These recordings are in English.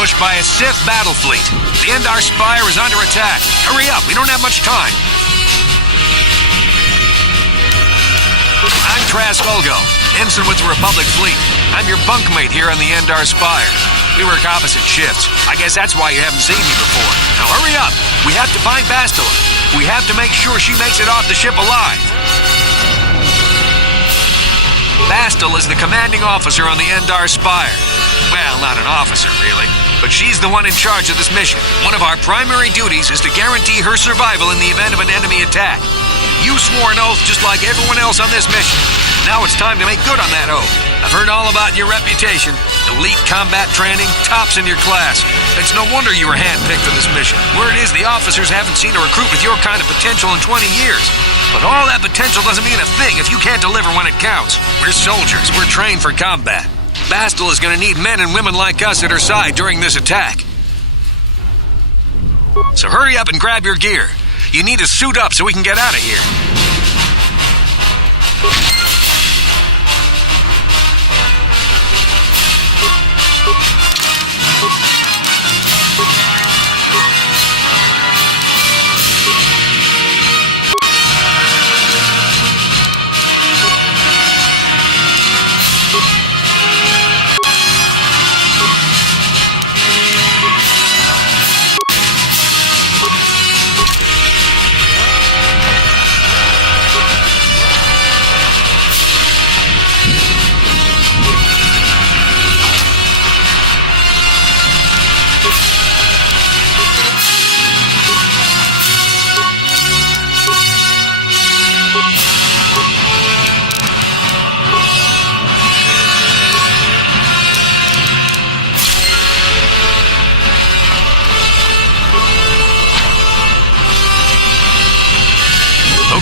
ambushed by a Sith battle fleet. The Endar Spire is under attack. Hurry up, we don't have much time. I'm Trask Olgo, ensign with the Republic fleet. I'm your bunkmate here on the Endar Spire. We work opposite shifts. I guess that's why you haven't seen me before. Now hurry up. We have to find Bastila. We have to make sure she makes it off the ship alive. Bastila is the commanding officer on the Endar Spire. Well, not an officer, really. But she's the one in charge of this mission. One of our primary duties is to guarantee her survival in the event of an enemy attack. You swore an oath just like everyone else on this mission. Now it's time to make good on that oath. I've heard all about your reputation. Elite combat training, tops in your class. It's no wonder you were handpicked for this mission. Word is the officers haven't seen a recruit with your kind of potential in 20 years. But all that potential doesn't mean a thing if you can't deliver when it counts. We're soldiers. We're trained for combat. Bastila is going to need men and women like us at her side during this attack. So hurry up and grab your gear. You need to suit up so we can get out of here.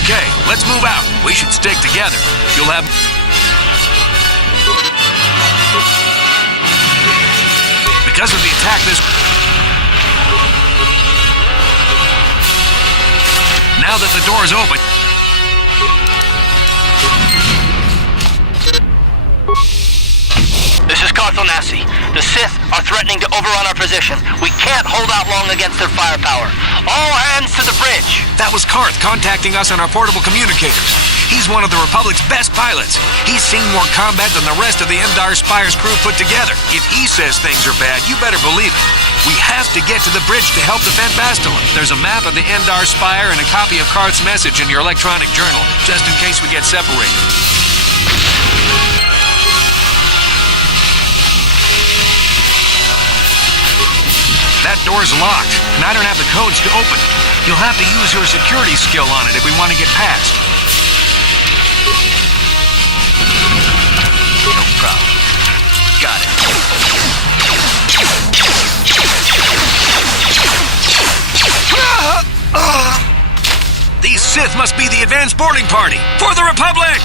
Okay, let's move out. We should stick together. You'll have... Because of the attack this... Now that the door is open... This is Kotor. The Sith are threatening to overrun our position. We can't hold out long against their firepower. All hands to the bridge! That was Karth contacting us on our portable communicators. He's one of the Republic's best pilots. He's seen more combat than the rest of the Endar Spire's crew put together. If he says things are bad, you better believe it. We have to get to the bridge to help defend Bastila. There's a map of the Endar Spire and a copy of Karth's message in your electronic journal, just in case we get separated. That door's locked, and I don't have the codes to open it. You'll have to use your security skill on it if we want to get past. No problem. Got it. These Sith must be the advanced boarding party for the Republic!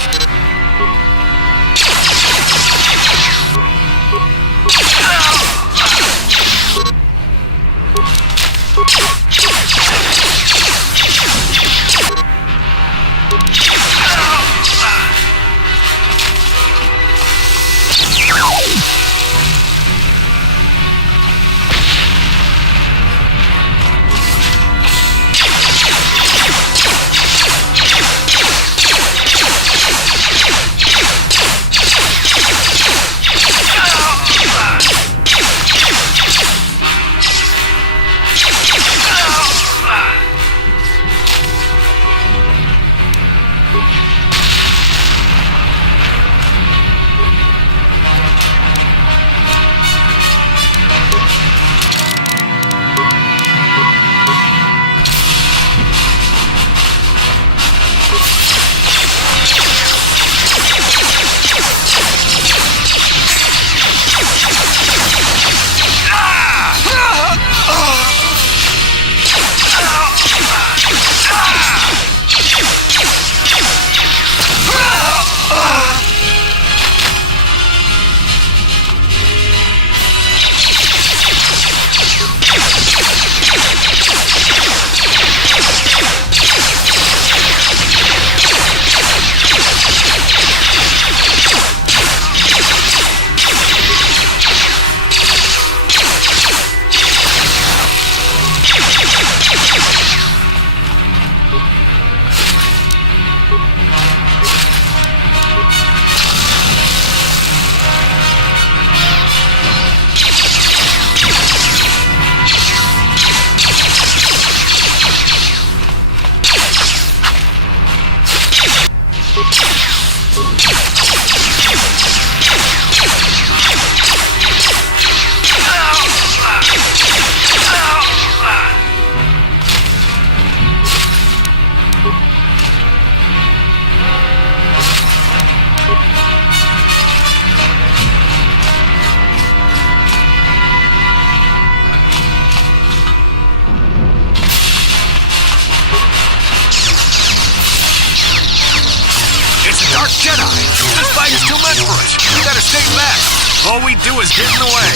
Jedi! This fight is too much for us! We gotta stay back! All we do is get in the way!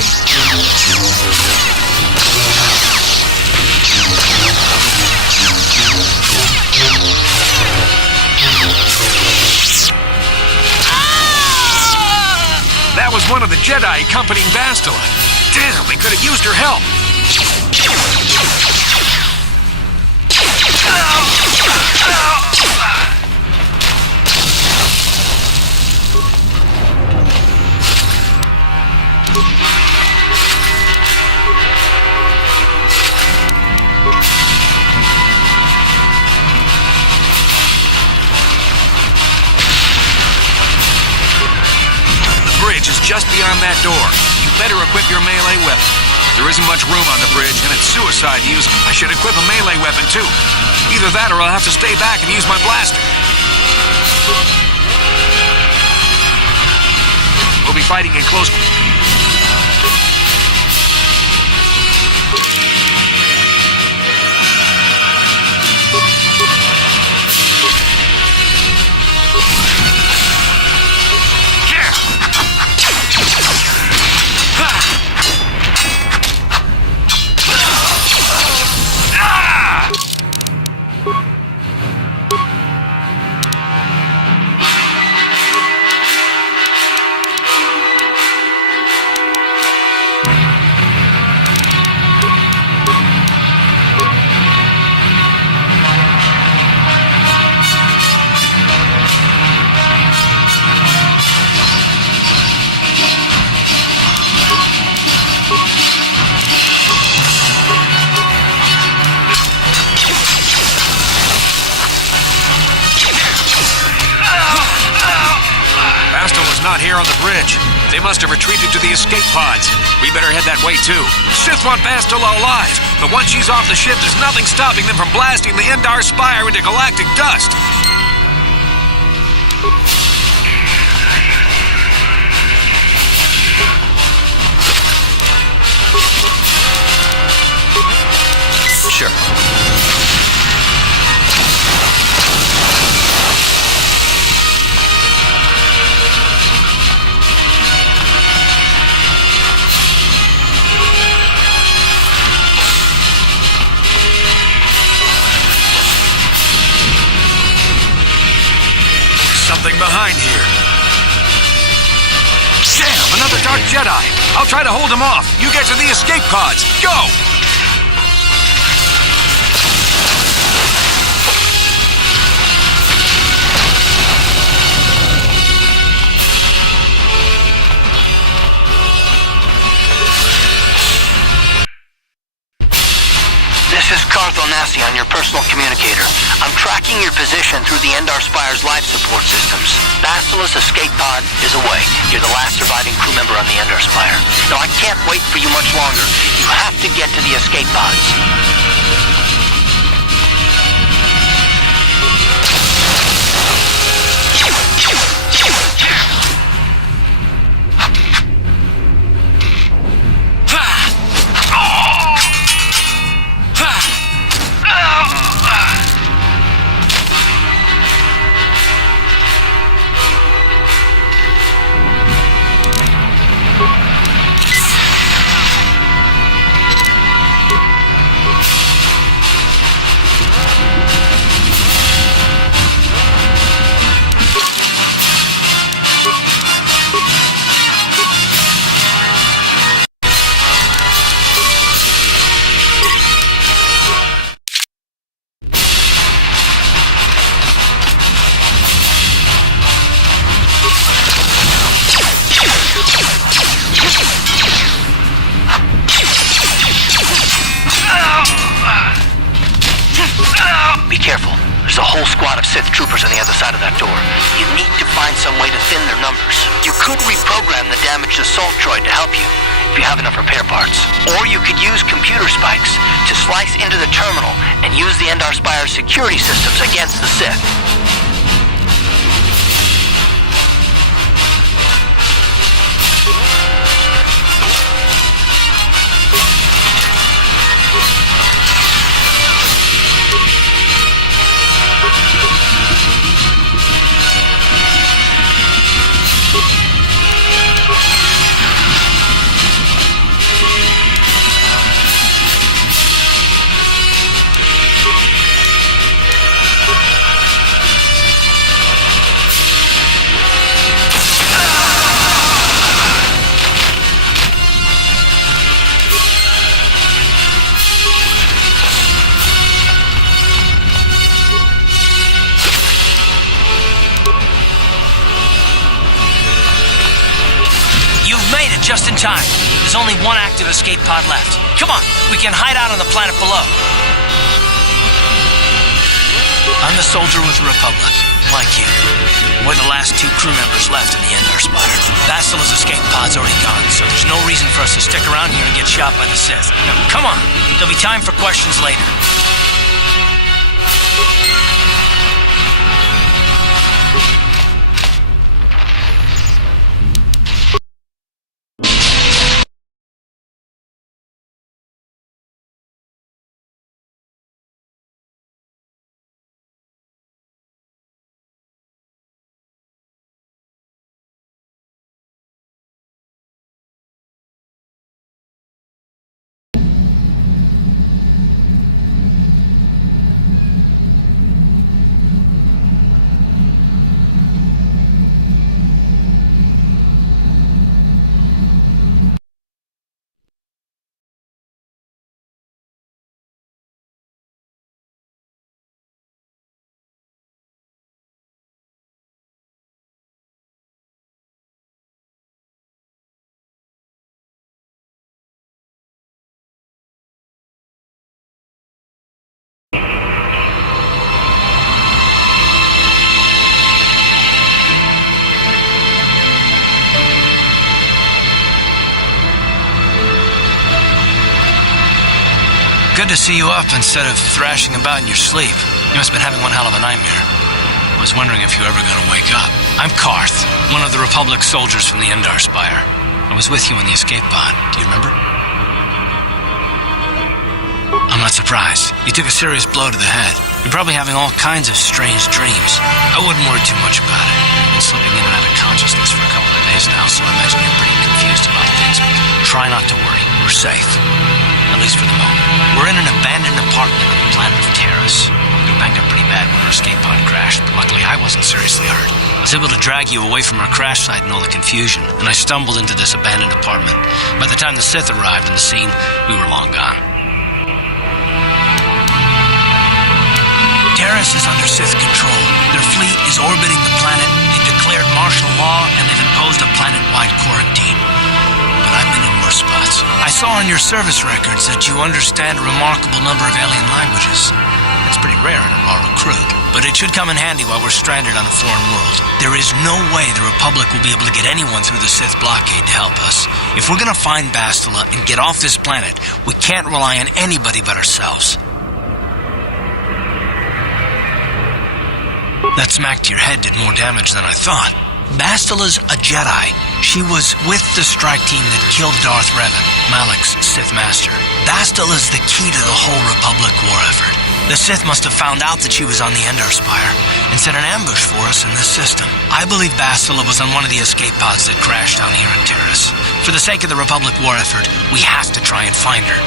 That was one of the Jedi accompanying Bastila. Damn, they could have used her help! The bridge is just beyond that door. You better equip your melee weapon. There isn't much room on the bridge, and it's suicide to use. I should equip a melee weapon, too. Either that or I'll have to stay back and use my blaster. We'll be fighting in close... Not here on the bridge. They must have retreated to the escape pods. We better head that way too. Sith want Bastila alive, but once she's off the ship, there's nothing stopping them from blasting the Endar Spire into galactic dust. Sure. Something behind here. Damn, another Dark Jedi. I'll try to hold him off. You get to the escape pods. Go! On your personal communicator. I'm tracking your position through the Endar Spire's life support systems. Bastila's escape pod is away. You're the last surviving crew member on the Endar Spire. Now, I can't wait for you much longer. You have to get to the escape pods. There's a whole squad of Sith troopers on the other side of that door. You need to find some way to thin their numbers. You could reprogram the damaged assault droid to help you, if you have enough repair parts. Or you could use computer spikes to slice into the terminal and use the Endar Spire's security systems against the Sith. just in time. There's only one active escape pod left. Come on, we can hide out on the planet below. I'm the soldier with the Republic, like you. We're the last two crew members left in the Endar Spire. Bastila's escape pod's already gone, so there's no reason for us to stick around here and get shot by the Sith. Now, come on, there'll be time for questions later. Good to see you up instead of thrashing about in your sleep. You must have been having one hell of a nightmare. I was wondering if you were ever going to wake up. I'm Karth, one of the Republic soldiers from the Endar Spire. I was with you in the escape pod. Do you remember? I'm not surprised. You took a serious blow to the head. You're probably having all kinds of strange dreams. I wouldn't worry too much about it. You've been slipping in and out of consciousness for a couple of days now, so I imagine you're pretty confused about things. But try not to worry. We're safe. At least for the moment. We're in an abandoned apartment on the planet of Terrace. We were banged up pretty bad when our escape pod crashed, but luckily I wasn't seriously hurt. I was able to drag you away from our crash site and all the confusion, and I stumbled into this abandoned apartment. By the time the Sith arrived on the scene, we were long gone. Terrace is under Sith control. Their fleet is orbiting the planet. They've declared martial law, and they've imposed a planet-wide quarantine. But I've been in worse spots. I saw on your service records that you understand a remarkable number of alien languages. That's pretty rare in a raw recruit, but it should come in handy while we're stranded on a foreign world. There is no way the Republic will be able to get anyone through the Sith blockade to help us. If we're gonna find Bastila and get off this planet, we can't rely on anybody but ourselves. That smack to your head did more damage than I thought. Bastila's a Jedi. She was with the strike team that killed Darth Revan, Malak's Sith master. Bastila's the key to the whole Republic war effort. The Sith must have found out that she was on the Endar Spire and set an ambush for us in this system. I believe Bastila was on one of the escape pods that crashed down here in Terrace. For the sake of the Republic war effort, we have to try and find her.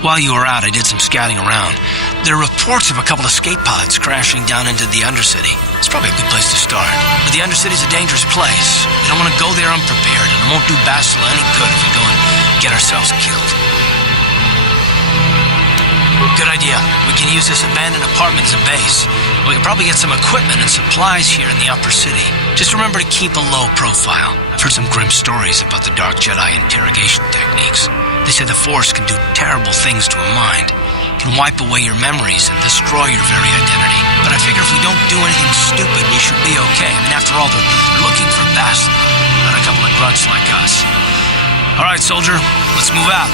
While you were out, I did some scouting around. There are reports of a couple of escape pods crashing down into the Undercity. It's probably a good place to start. But the Undercity's a dangerous place. We don't want to go there unprepared, and it won't do Bastila any good if we go and get ourselves killed. Good idea. We can use this abandoned apartment as a base. We can probably get some equipment and supplies here in the upper city. Just remember to keep a low profile. I've heard some grim stories about the Dark Jedi interrogation techniques. They say the Force can do terrible things to a mind. It can wipe away your memories and destroy your very identity. But I figure if we don't do anything stupid, we should be okay. I mean, after all, they're looking for Bastila, not a couple of grunts like us. All right, soldier, let's move out.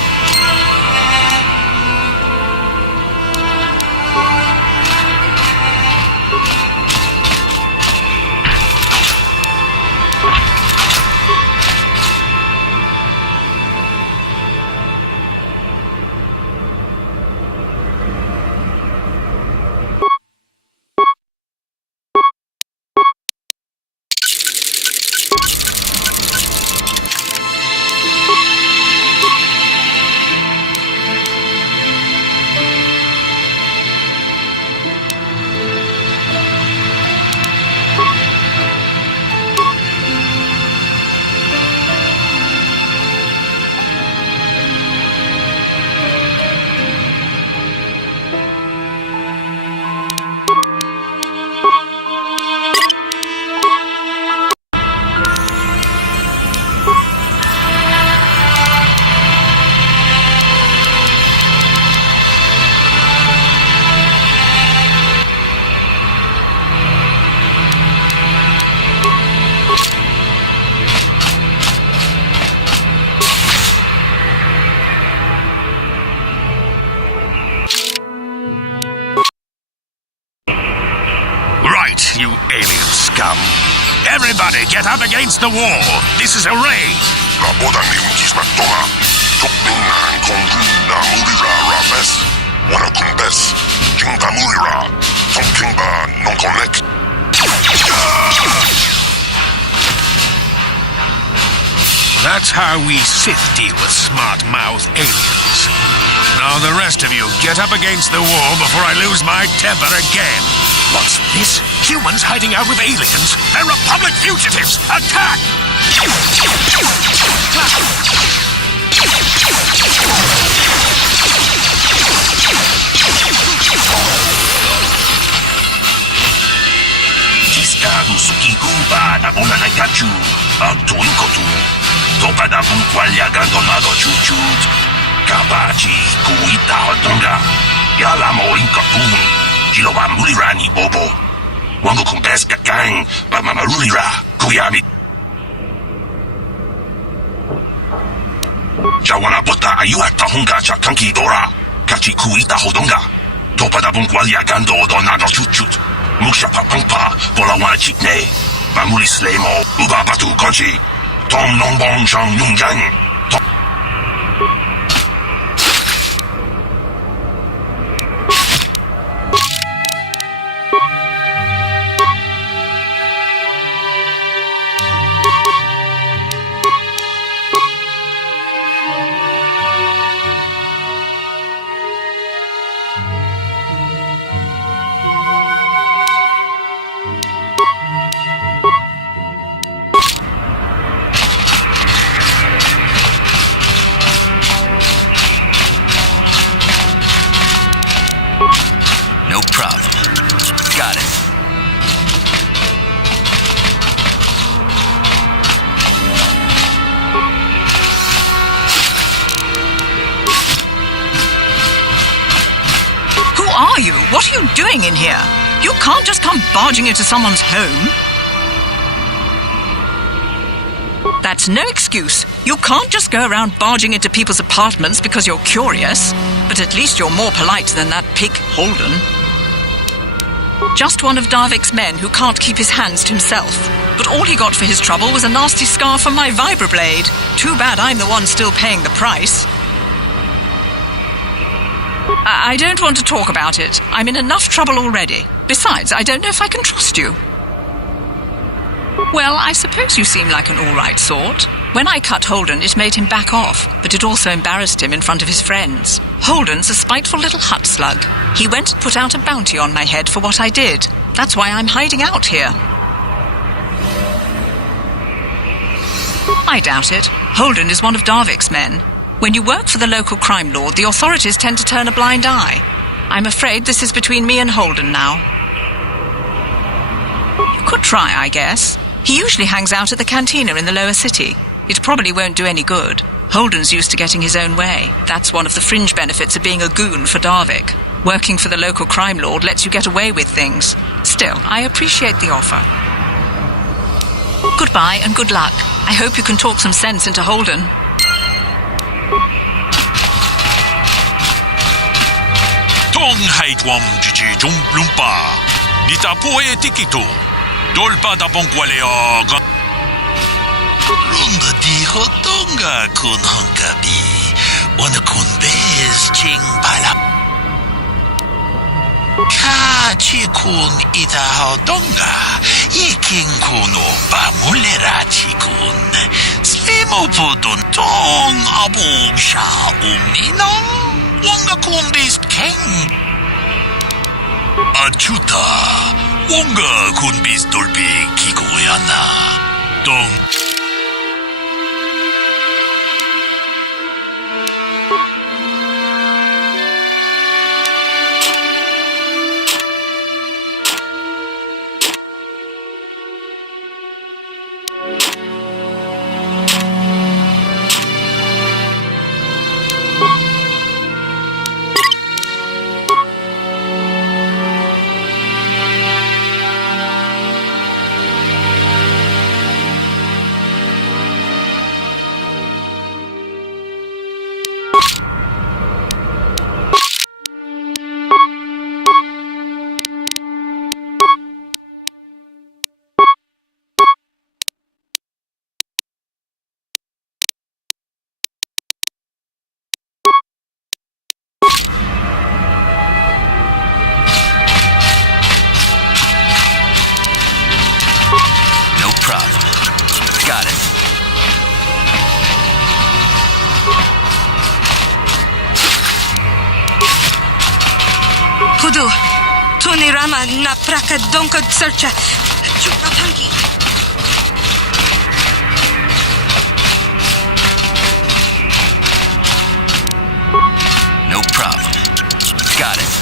alien scum. Everybody, get up against the wall. This is a raid. 라보다니 움직이지마 족빙난 공군나 무리라 라베스 원어군베스 킹다 무리라 통킹바 농콜렉. That's how we Sith deal with smart-mouth aliens. Now the rest of you, get up against the wall before I lose my temper again. What's this? Humans hiding out with aliens? They're Republic fugitives! Attack! Ciscado sukikumba na una na gachu ang tuwing kotor. Topa na bungkwalya gandonado chuchut. Kabachi kuita hodonga. Yala mo inkatun. Jiloba mulirani bobo. Wango kumbes kakang. Pamamarulira kuyami. Jawana bota ayuat tahunga cha kanki dora. Kachi kuita hodonga. Topa na bungkwalya gandonado chuchut. Muksha papangpa bola wana chikne. Mamuli slemo. Uba batu konchi. Tom Nongbong Shang Yungyang. No problem. Got it. Who are you? What are you doing in here? You can't just come barging into someone's home. That's no excuse. You can't just go around barging into people's apartments because you're curious. But at least you're more polite than that pig Holden. Just one of Darvik's men who can't keep his hands to himself. But all he got for his trouble was a nasty scar from my vibroblade. Too bad I'm the one still paying the price. I don't want to talk about it. I'm in enough trouble already. Besides, I don't know if I can trust you. Well, I suppose you seem like an all-right sort. When I cut Holden, it made him back off, but it also embarrassed him in front of his friends. Holden's a spiteful little hut slug. He went and put out a bounty on my head for what I did. That's why I'm hiding out here. I doubt it. Holden is one of Darvik's men. When you work for the local crime lord, the authorities tend to turn a blind eye. I'm afraid this is between me and Holden now. You could try, I guess. He usually hangs out at the cantina in the lower city. It probably won't do any good. Holden's used to getting his own way. That's one of the fringe benefits of being a goon for Darvik. Working for the local crime lord lets you get away with things. Still, I appreciate the offer. Goodbye and good luck. I hope you can talk some sense into Holden. Tong haitwam chichi jumplumpa. Nita poe tikito. Dolpa da bonkwaleo. Runga di hodonga kun honkabi. Wana kun bez ching pala. Kachi kun ita hodonga. Iking kuno pamulera chikun. Slimo pudun tong abog sha umninong. Wanga kun bez king. Achuta. Wanga kun bez dolpi kikoyana. Dong. Tudo. Tunirama na praka donko searcha. Chupapanki. No problem. Got it.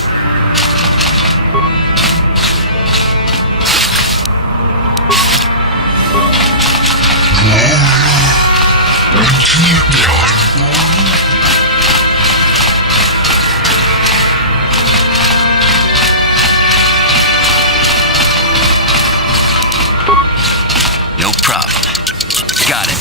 No problem. Got it.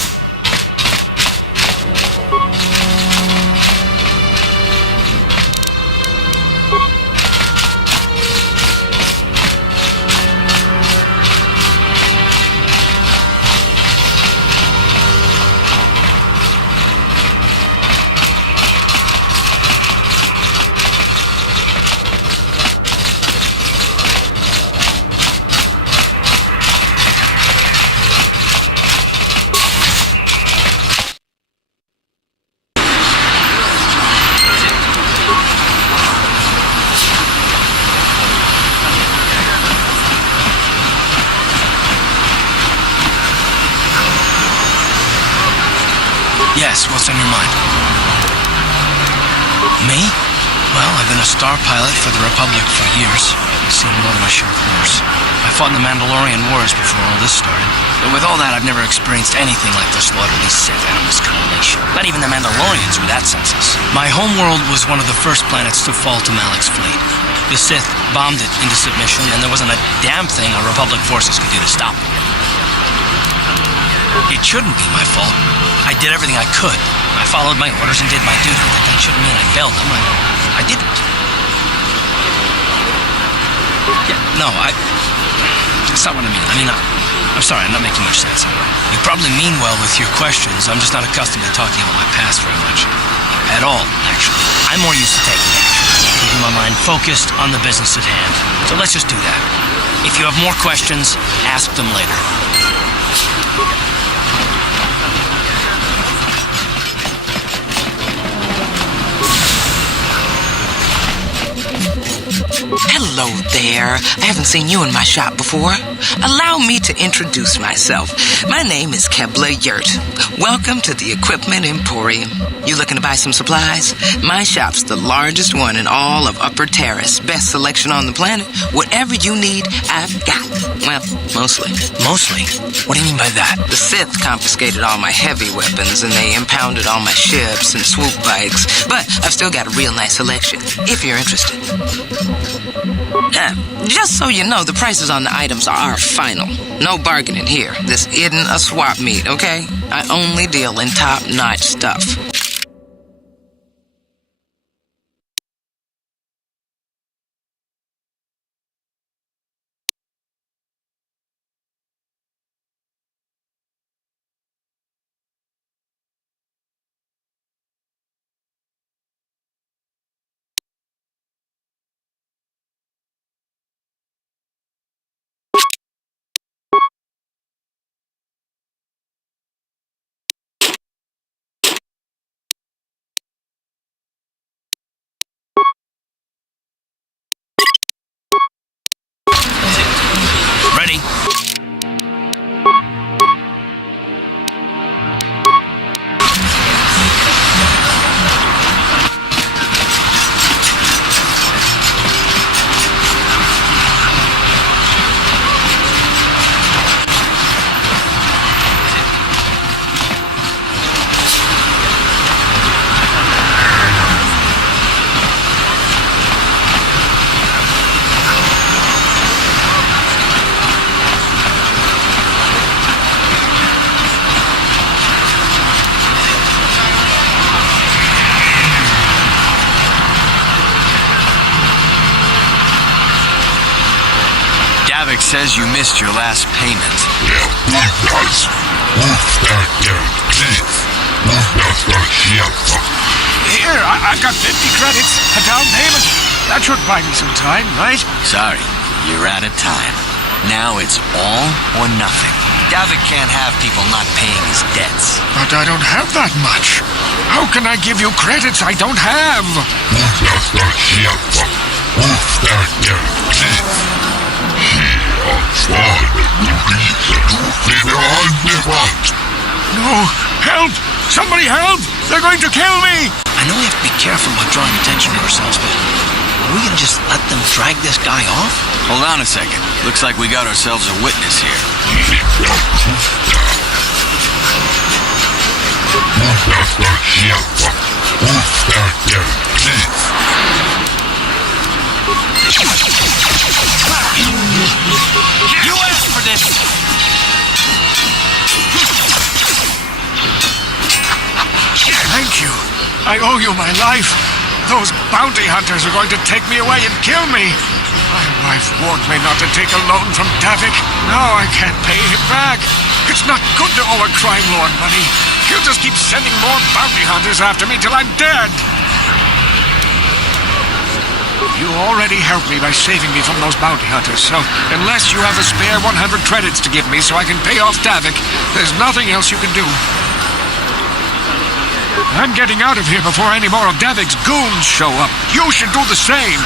Yes, what's on your mind? Me? Well, I've been a star pilot for the Republic for years. I've seen more than my share of wars. I fought in the Mandalorian Wars before all this started. But with all that, I've never experienced anything like the slaughter these Sith animals combination. Not even the Mandalorians were that senseless. My homeworld was one of the first planets to fall to Malik's fleet. The Sith bombed it into submission, and there wasn't a damn thing our Republic forces could do to stop them. It shouldn't be my fault. I did everything I could. I followed my orders and did my duty, but that shouldn't mean I failed them. I didn't. Yeah, no, that's not what I mean. I'm sorry, I'm not making much sense. You probably mean well with your questions. I'm just not accustomed to talking about my past very much. At all, actually. I'm more used to taking action, keeping my mind focused on the business at hand. So let's just do that. If you have more questions, ask them later. Hello there. I haven't seen you in my shop before. Allow me to introduce myself. My name is Kebla Yurt. Welcome to the Equipment Emporium. You looking to buy some supplies? My shop's the largest one in all of Upper Terrace. Best selection on the planet. Whatever you need, I've got. Well, mostly. Mostly? What do you mean by that? The Sith confiscated all my heavy weapons and they impounded all my ships and swoop bikes. But I've still got a real nice selection, if you're interested. Just so you know, the prices on the items are final. No bargaining here. This isn't a swap meet, okay? I only deal in top-notch stuff. Ready? Davik says you missed your last payment. Here, I got 50 credits, a down payment. That should buy me some time, right? Sorry, you're out of time. Now it's all or nothing. Davik can't have people not paying his debts. But I don't have that much. How can I give you credits I don't have? With that teeth, he has fallen to reason to figure on the what. No! Help! Somebody help! They're going to kill me! I know we have to be careful about drawing attention to ourselves, but are we gonna just let them drag this guy off? Hold on a second. Looks like we got ourselves a witness here. You asked for this! Thank you. I owe you my life. Those bounty hunters are going to take me away and kill me. My wife warned me not to take a loan from Davik. Now I can't pay him back. It's not good to owe a crime lord money. He'll just keep sending more bounty hunters after me till I'm dead. You already helped me by saving me from those bounty hunters, so unless you have a spare 100 credits to give me so I can pay off Davik, there's nothing else you can do. I'm getting out of here before any more of Davik's goons show up. You should do the same.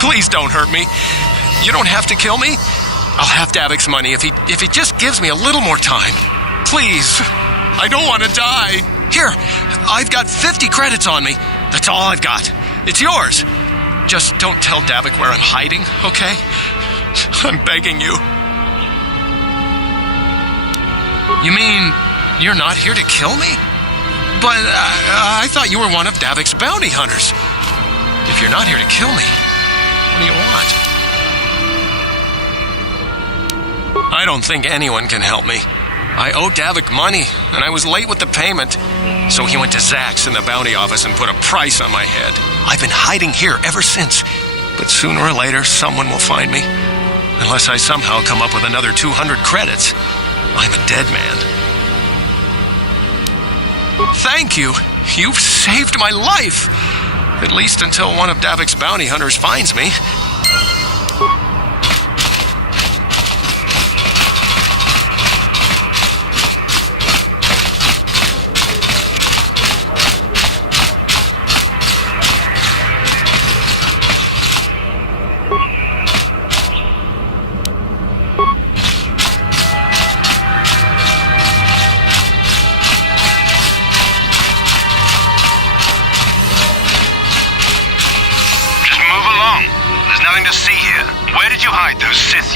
Please don't hurt me. You don't have to kill me. I'll have Davik's money if he just gives me a little more time. Please. I don't want to die. Here, I've got 50 credits on me. That's all I've got. It's yours. Just don't tell Davik where I'm hiding, okay? I'm begging you. You mean you're not here to kill me? But I thought you were one of Davik's bounty hunters. If you're not here to kill me, what do you want? I don't think anyone can help me. I owe Davik money, and I was late with the payment. So he went to Zach's in the bounty office and put a price on my head. I've been hiding here ever since. But sooner or later, someone will find me. Unless I somehow come up with another 200 credits. I'm a dead man. Thank you. You've saved my life. At least until one of Davik's bounty hunters finds me.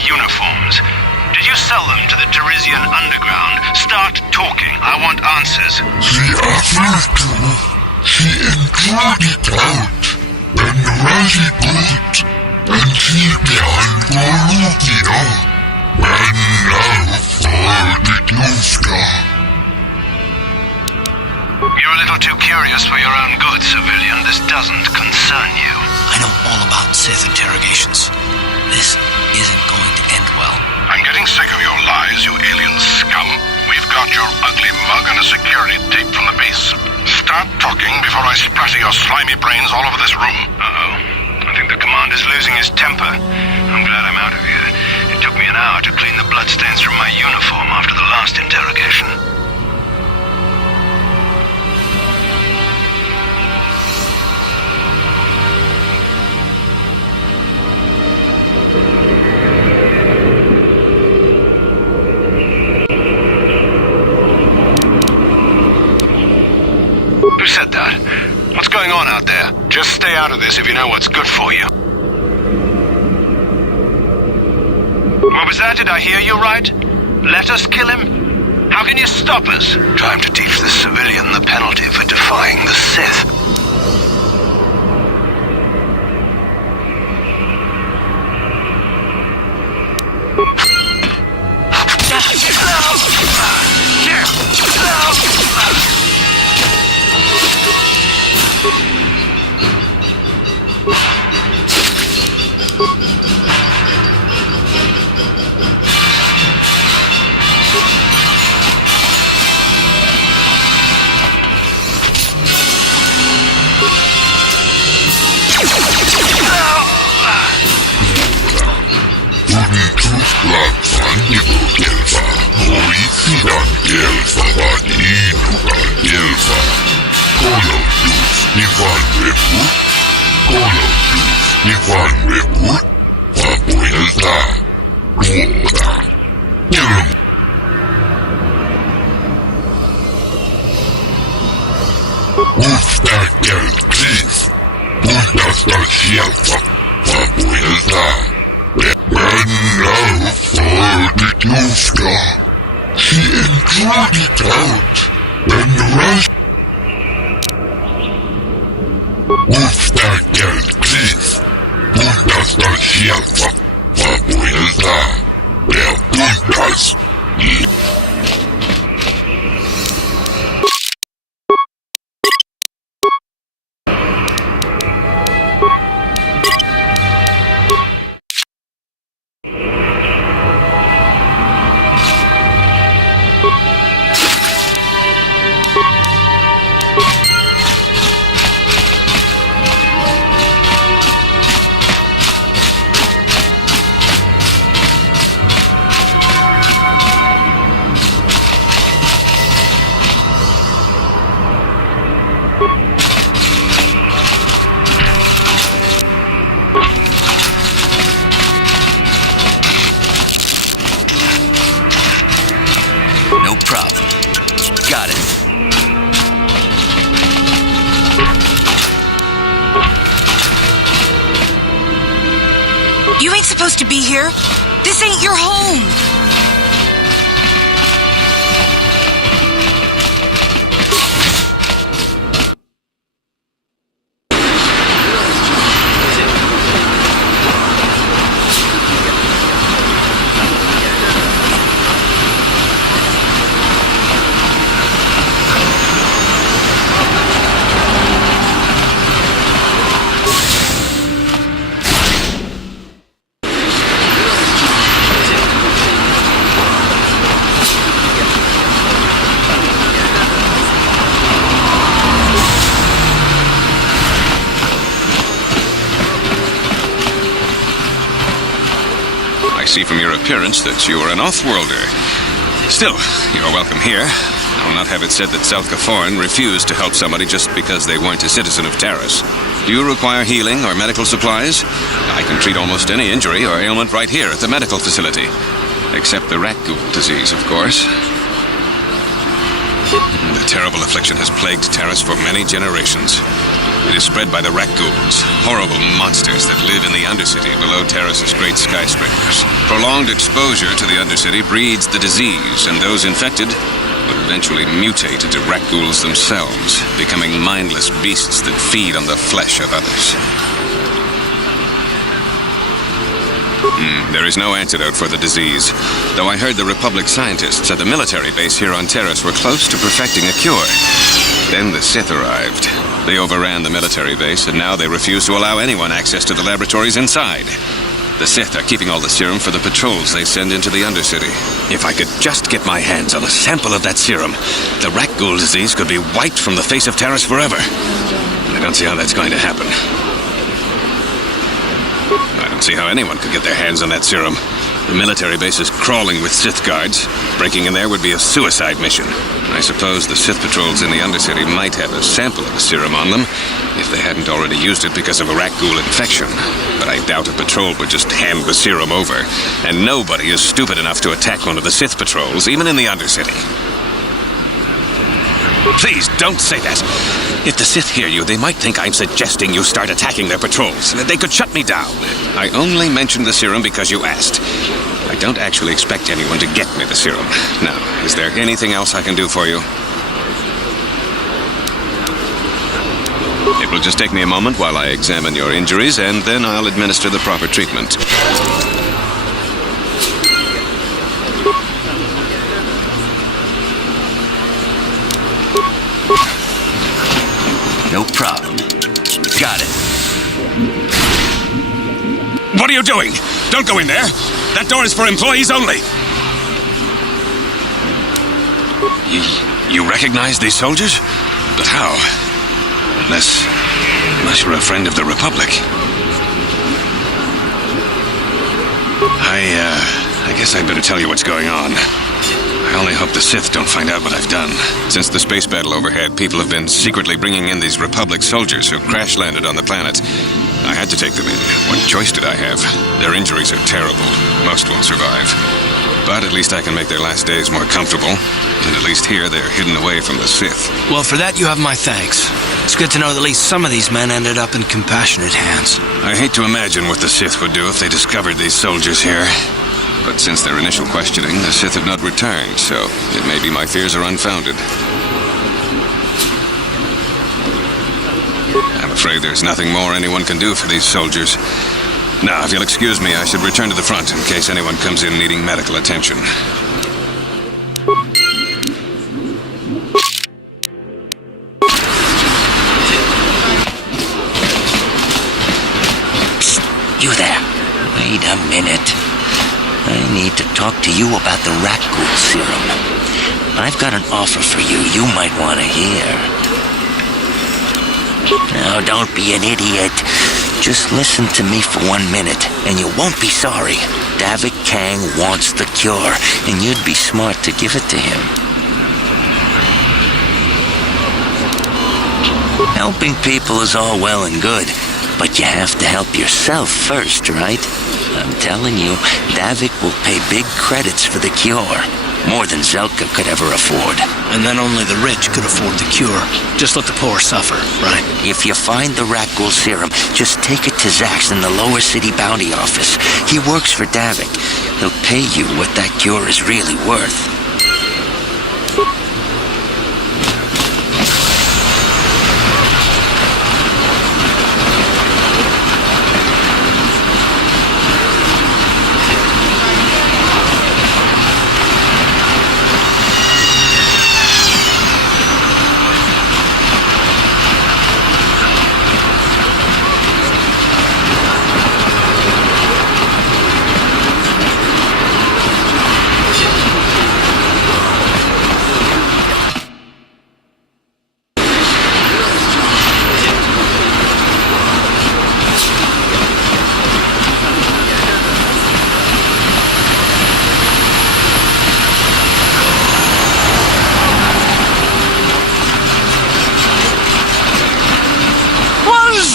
Uniforms. Did you sell them to the Teresian underground? Start talking. I want answers. She offered to. She enjoyed it out. And read it good. And she began Gorukio. And now for the Yuska. You're a little too curious for your own good, civilian. This doesn't concern you. I know all about Sith interrogations. This isn't going to end well. I'm getting sick of your lies, you alien scum. We've got your ugly mug and a security tape from the base. Start talking before I splatter your slimy brains all over this room. Uh-oh. I think the commander's losing his temper. I'm glad I'm out of here. It took me an hour to clean the bloodstains from my uniform after the last interrogation. there. Just stay out of this if you know what's good for you. What was that? Did I hear you right? Let us kill him? How can you stop us? Time to teach this civilian the penalty for defying the Sith. Supposed to be here. This ain't your home. I see from your appearance that you are an Othworlder. Still, you're welcome here. I will not have it said that South Kaforan refused to help somebody just because they weren't a citizen of Taris. Do you require healing or medical supplies? I can treat almost any injury or ailment right here at the medical facility. Except the rat ghoul disease, of course. The terrible affliction has plagued Taris for many generations. It is spread by the rat ghouls, horrible monsters that live in the Undercity below Taris's great skyscrapers. Prolonged exposure to the Undercity breeds the disease, and those infected would eventually mutate into rat ghouls themselves, becoming mindless beasts that feed on the flesh of others. There is no antidote for the disease, though I heard the Republic scientists at the military base here on Taris were close to perfecting a cure. Then the Sith arrived. They overran the military base, and now they refuse to allow anyone access to the laboratories inside. The Sith are keeping all the serum for the patrols they send into the Undercity. If I could just get my hands on a sample of that serum, the rat ghoul disease could be wiped from the face of Taris forever. I don't see how that's going to happen. I don't see how anyone could get their hands on that serum. The military base is crawling with Sith guards. Breaking in there would be a suicide mission. I suppose the Sith patrols in the Undercity might have a sample of the serum on them, if they hadn't already used it because of a rat ghoul infection. But I doubt a patrol would just hand the serum over. And nobody is stupid enough to attack one of the Sith patrols, even in the Undercity. Please, don't say that. If the Sith hear you, they might think I'm suggesting you start attacking their patrols. They could shut me down. I only mentioned the serum because you asked. I don't actually expect anyone to get me the serum. Now, is there anything else I can do for you? It will just take me a moment while I examine your injuries, and then I'll administer the proper treatment. No problem. Got it. What are you doing? Don't go in there. That door is for employees only. You recognize these soldiers? But how? Unless you're a friend of the Republic. I guess I'd better tell you what's going on. I only hope the Sith don't find out what I've done. Since the space battle overhead, people have been secretly bringing in these Republic soldiers who crash-landed on the planet. I had to take them in. What choice did I have? Their injuries are terrible. Most won't survive. But at least I can make their last days more comfortable. And at least here, they're hidden away from the Sith. Well, for that, you have my thanks. It's good to know that at least some of these men ended up in compassionate hands. I hate to imagine what the Sith would do if they discovered these soldiers here. But since their initial questioning, the Sith have not returned, so it may be my fears are unfounded. I'm afraid there's nothing more anyone can do for these soldiers. Now, if you'll excuse me, I should return to the front in case anyone comes in needing medical attention. Psst, you there. Wait a minute. I need to talk to you about the Rakghoul serum. I've got an offer for you might want to hear. Now, don't be an idiot. Just listen to me for 1 minute, and you won't be sorry. Davik Kang wants the cure, and you'd be smart to give it to him. Helping people is all well and good, but you have to help yourself first, right? I'm telling you, Davik will pay big credits for the cure. More than Zelka could ever afford. And then only the rich could afford the cure. Just let the poor suffer, right? If you find the Rakghoul serum, just take it to Zax in the lower city bounty office. He works for Davik. He'll pay you what that cure is really worth.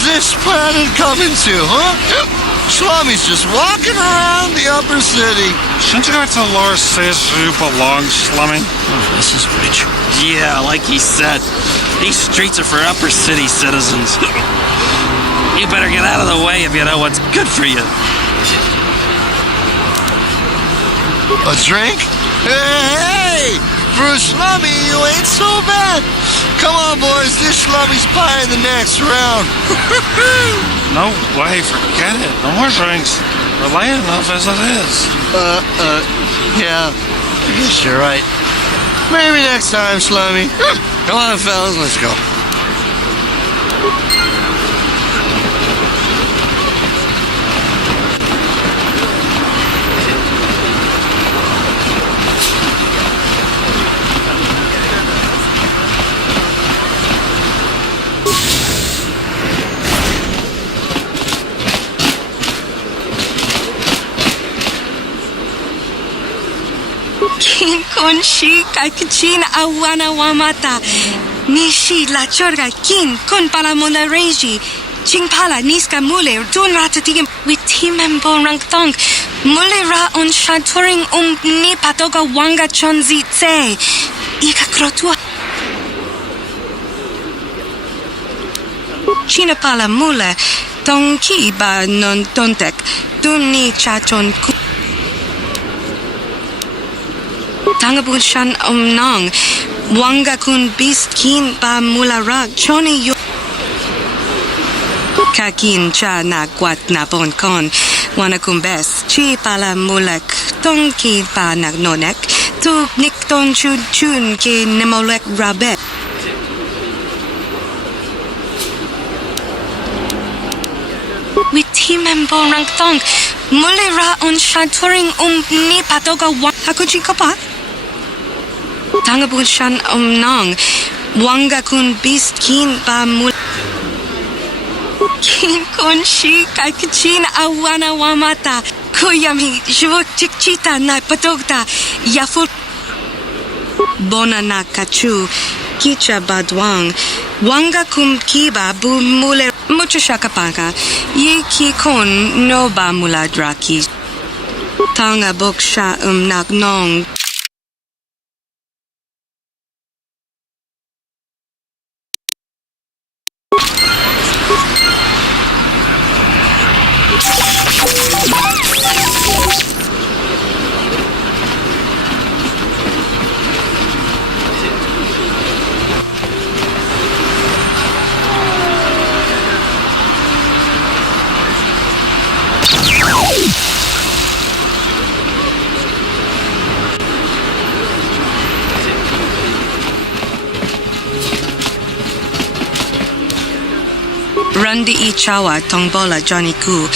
This planet coming to, huh? Slummy's just walking around the upper city. Shouldn't you go to the lower cities where you belong, Slummy? Oh, this is rich. Yeah, like he said, these streets are for upper city citizens. You better get out of the way if you know what's good for you. A drink? Hey! For a Slummy, you ain't so bad. Come on, boys, this Slummy's pie in the next round. No way, forget it. No more drinks. We're laying enough as it is. Yeah, I guess you're right. Maybe next time, Slummy. Come on, fellas, let's go. Kin konshi kakchin awana wamata. Nishi la chorga kin kon palamona reji. Chingpala niska mule dun ratatigim with timembo rangtong. Mule ra on shaturing ni patoga wanga chonzi tse. Ika krotua. China pala mula. Tongki ba non tontek. Dunni chaton ku. Tangabun shan omnong. Wanga kun beast kin ba mula rak. Choni yu. Kakin cha na kwat na bon kon. Wana kumbes. Chi pala mulak. Tongki ba nagnonek. Tu nikton chun chun ke nemolek rabet. Witimen bon rang tong. Mule ra on shanturing ni patoga wa. Hakuchi kapa? Tangabun shan nong. Wanga kun beast kin ba mul. Kin kon shi kakichin awana wamata. Kuyami jvok chikchita na patogta. Yafut. Bona na kachu. Kicha badwang. Wanga kum kiba bu mule. Mucho shakapaka. Ye ki kon no ba mula draki. Tanga boksha nak nong. Randi I chawa tongbola Johnny Ku.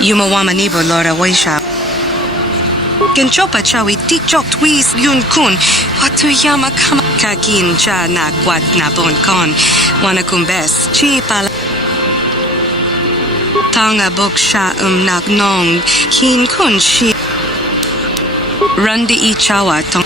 Yumawama nibo Lora Waisha. Kenchopa chawi tikchok twis yun kun. Watu yama kama kakin cha na kwat na bon kon. Wana kumbes. Chi pala. Tanga boksha nak nong. Kin kun shi. Randi I chawa tong.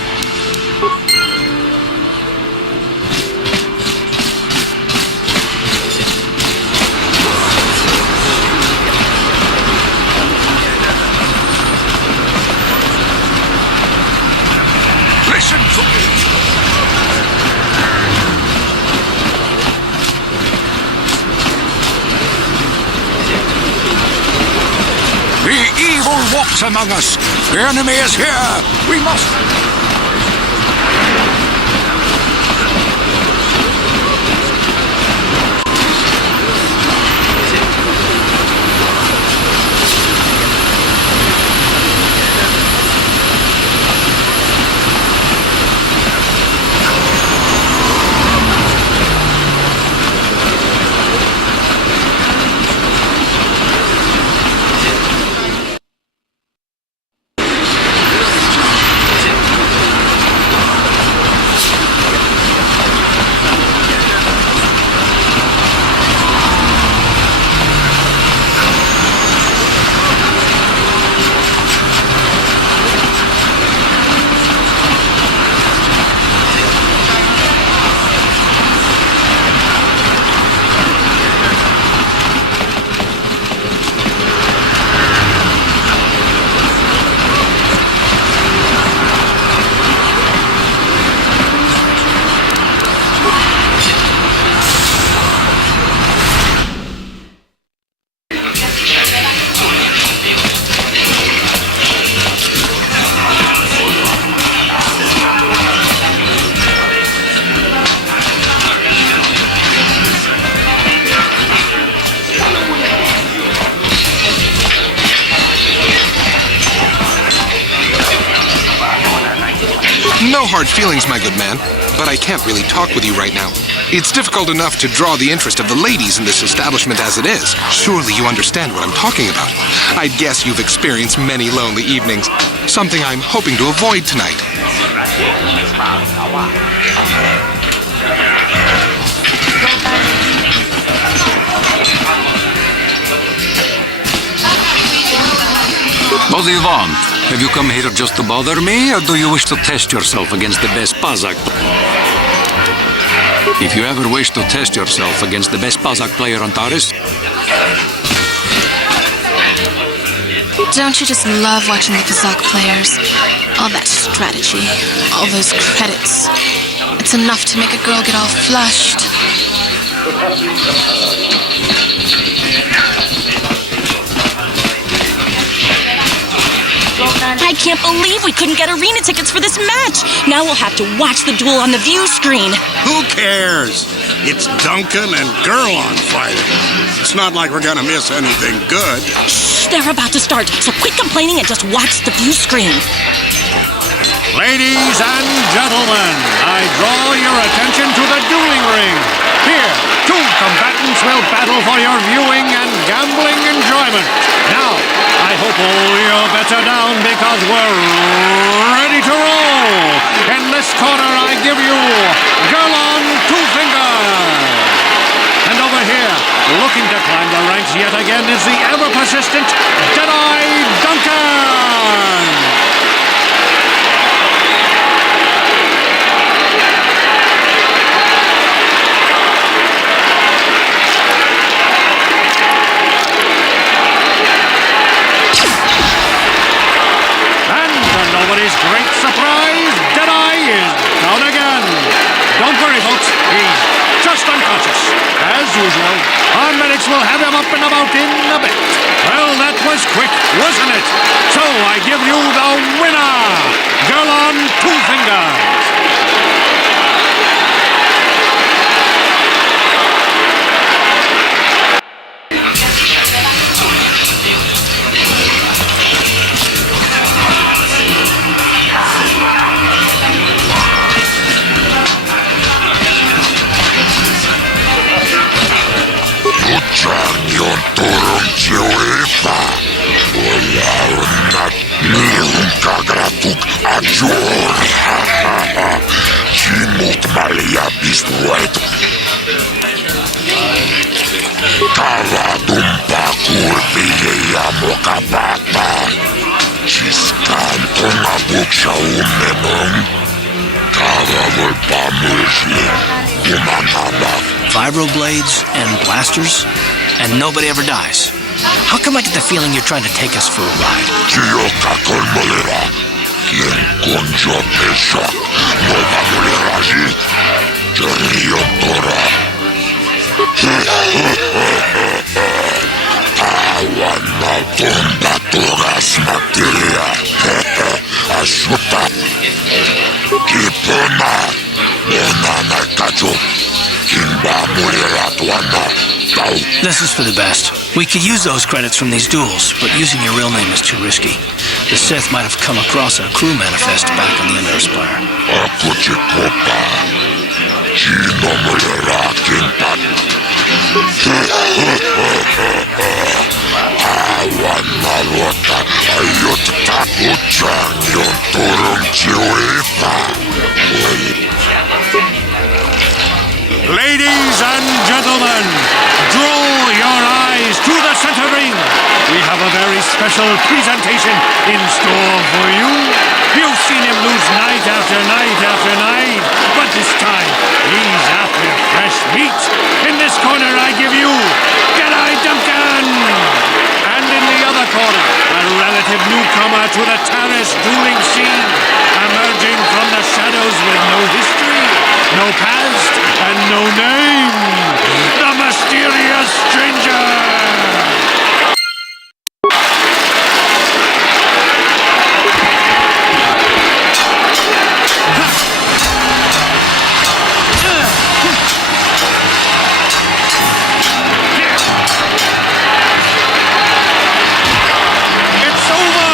Listen to me. The evil walks among us. The enemy is here. We must... No hard feelings, my good man, but I can't really talk with you right now. It's difficult enough to draw the interest of the ladies in this establishment as it is. Surely you understand what I'm talking about. I guess you've experienced many lonely evenings, something I'm hoping to avoid tonight. What do you want? Have you come here just to bother me, or do you wish to test yourself against the best Pazak? If you ever wish to test yourself against the best Pazak player on Taris... Don't you just love watching the Pazak players? All that strategy, all those credits. It's enough to make a girl get all flushed. I can't believe we couldn't get arena tickets for this match. Now we'll have to watch the duel on the view screen. Who cares? It's Duncan and Gerlon fighting. It's not like we're gonna miss anything good. Shh, they're about to start, so quit complaining and just watch the view screen. Ladies and gentlemen, I draw your attention to the dueling ring. Here, two combatants will battle for your viewing and gambling enjoyment. Now, I hope all your bets are down because we're ready to roll. In this corner, I give you Gerlon Two Fingers. And over here, looking to climb the ranks yet again, is the ever-persistent Deadeye Duncan. Nobody's great surprise, Deadeye is down again. Don't worry, folks, he's just unconscious. As usual, our medics will have him up and about in a bit. Well, that was quick, wasn't it? So I give you the winner, Gerlon Two Fingers. Yon turun ciuifa, olaunat niun kagratuk ajur. Cimut malia bistuet. Kavadumpa kurvije ja mokapata. Ciskan ongabuksa ummenum. Kavavol pamysli, kumanabak. Vibroblades and blasters, and nobody ever dies. How come I get the feeling you're trying to take us for a ride? This is for the best. We could use those credits from these duels, but using your real name is too risky. The Sith might have come across a crew manifest back on the Endar Spire. Ladies and gentlemen, draw your eyes to the center ring. We have a very special presentation in store for you. You've seen him lose night after night after night, but this time he's after fresh meat. In this corner I give you Deadeye Duncan. And in the other corner, a relative newcomer to the Taris dueling scene, emerging from the shadows with no history, no past, and no name, the mysterious stranger! It's over!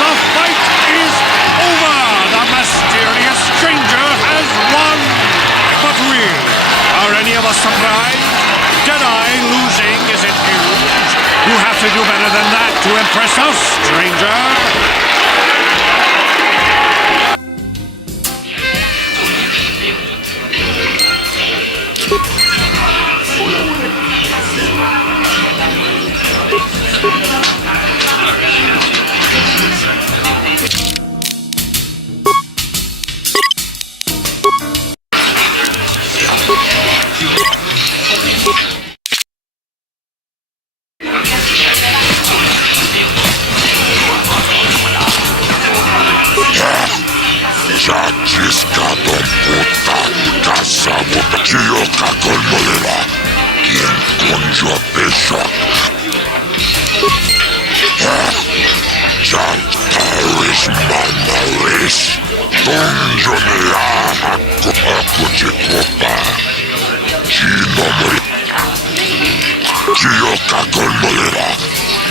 The fight is over! The mysterious stranger has won! But really, are any of us surprised? Deadeye losing isn't huge. You have to do better than that to impress us, stranger. Tauris mamalis. Donjonia akuchikopa. Chinomori. Chiyoka konmolera.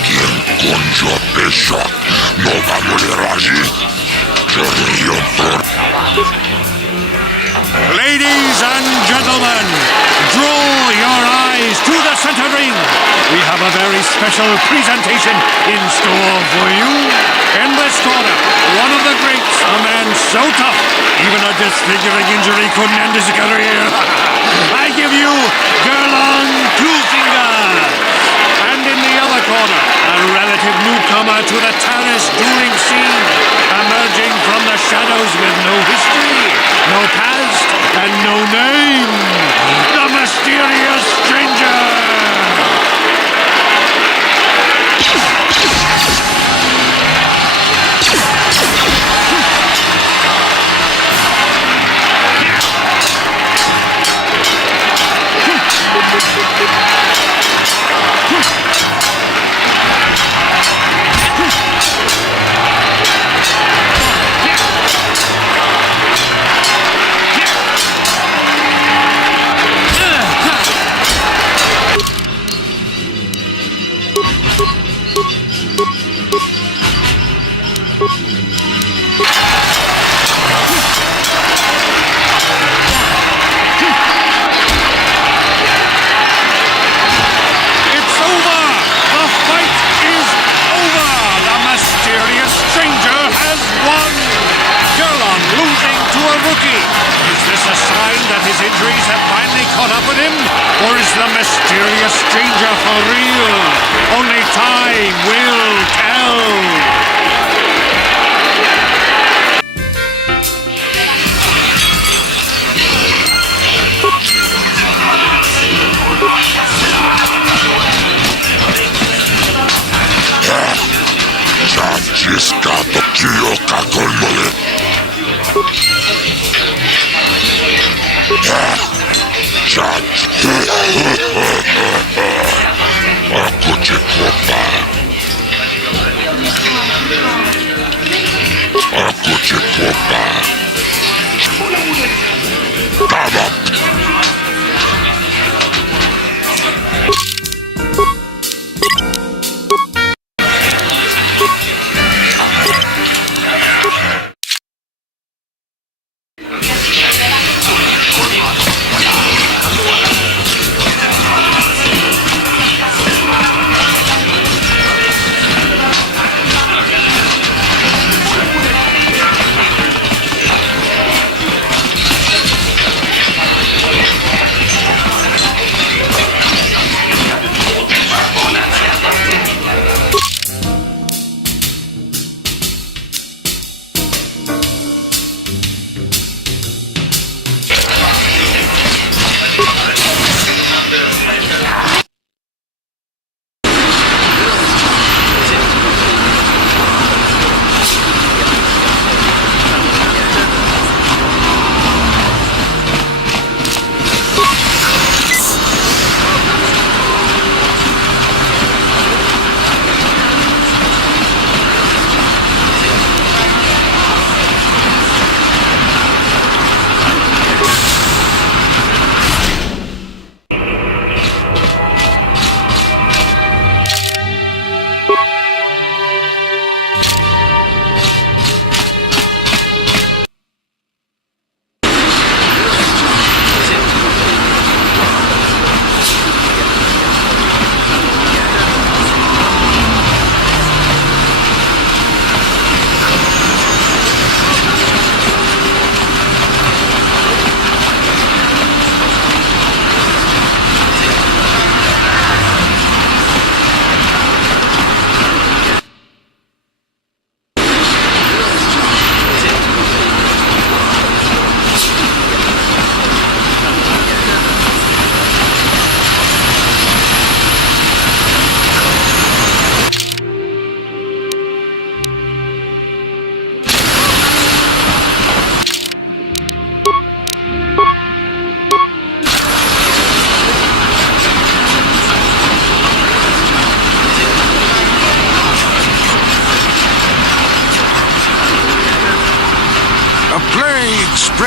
Quien conjo pesha. No gamoleraji. Ladies and gentlemen, draw your eyes to the center ring. We have a very special presentation in store for you. In this corner, one of the greats, a man so tough, even a disfiguring injury couldn't end his career. I give you Gerlon Two Fingers. And in the other corner, a relative newcomer to the terrace dueling scene, emerging from the shadows with no history, no past, and no name, the mysterious stranger! Injuries have finally caught up with him? Or is the mysterious stranger for real? Only time will tell.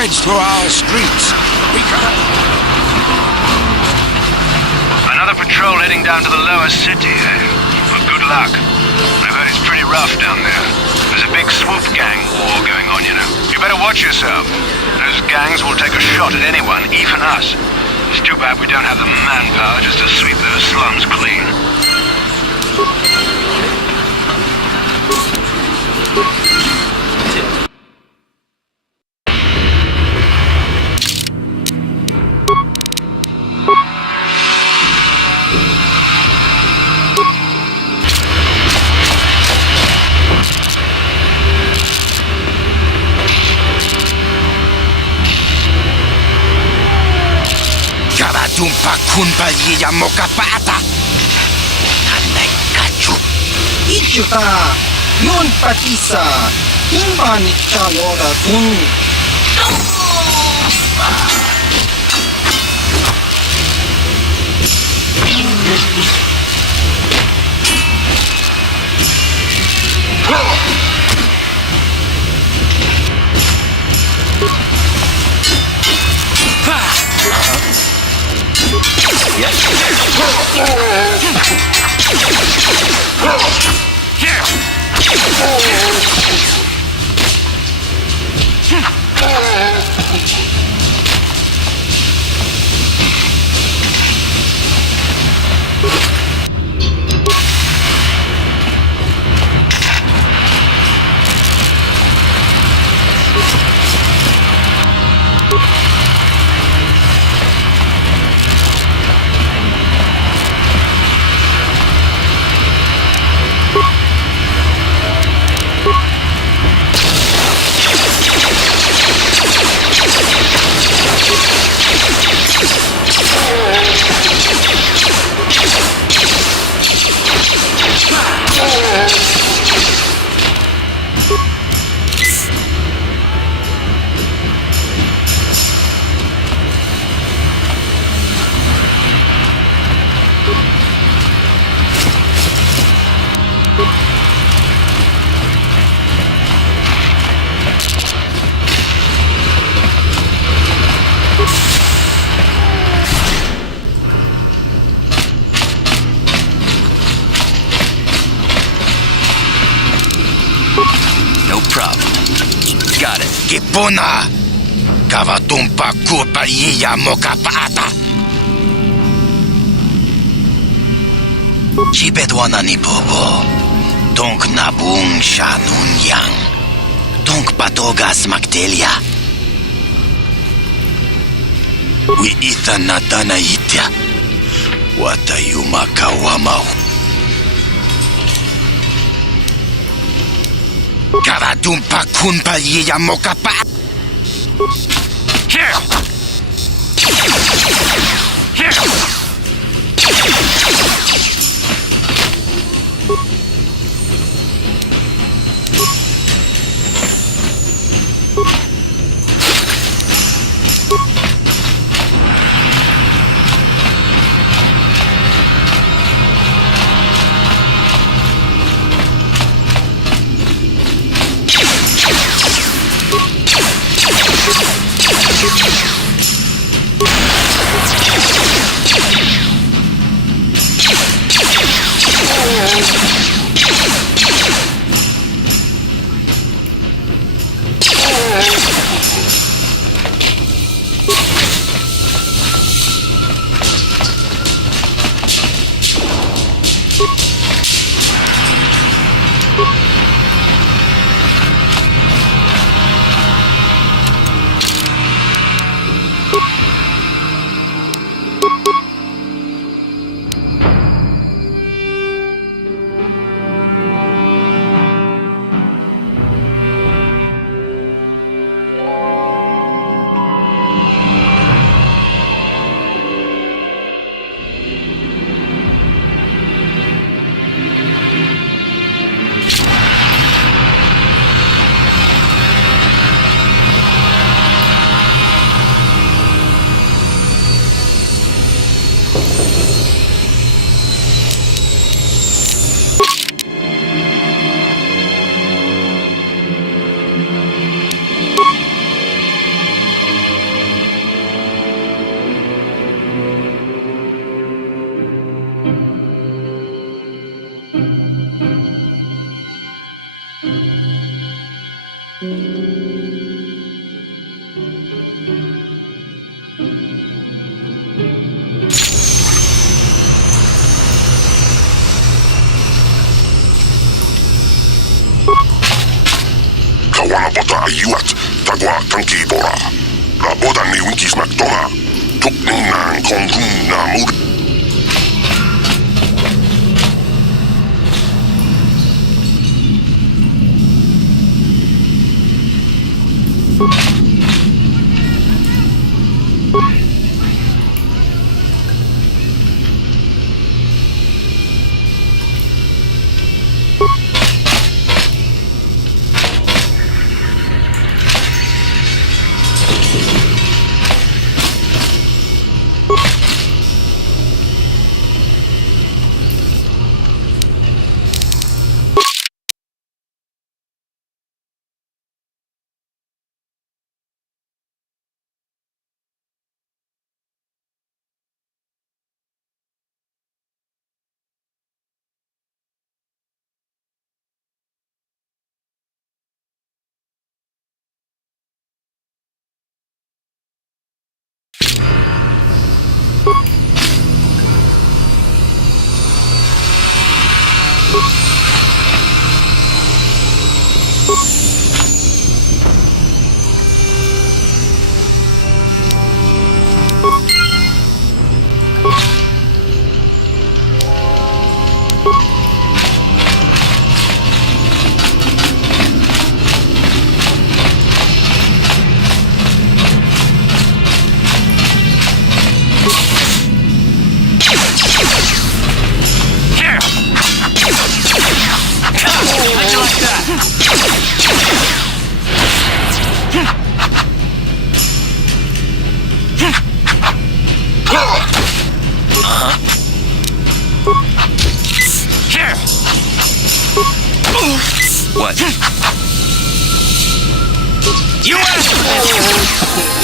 spreads through our streets. We gotta... Another patrol heading down to the lower city, eh? Well, good luck. I've heard it's pretty rough down there. There's a big swoop gang war going on, you know. You better watch yourself. Those gangs will take a shot at anyone, even us. It's too bad we don't have the manpower just to sweep those slums clean. Tumpa kunpa liya mokapata. Anay kachu. Ichuta, yun patisa, imba ni chalora kun. Kipuna, kavatumpa kupaliya mokapata. Chibedwana ni bobo, donk nabung shanun yang, donk patogas maktelia. We ita natana itya, watayuma kawamau. Kavatumpa kunpa liya mokapat. Here! Here! pota ayuat tagwa tangki bora. Raboda ni winkis magtoma. Tukning nang kongrung na mur. What? You asked for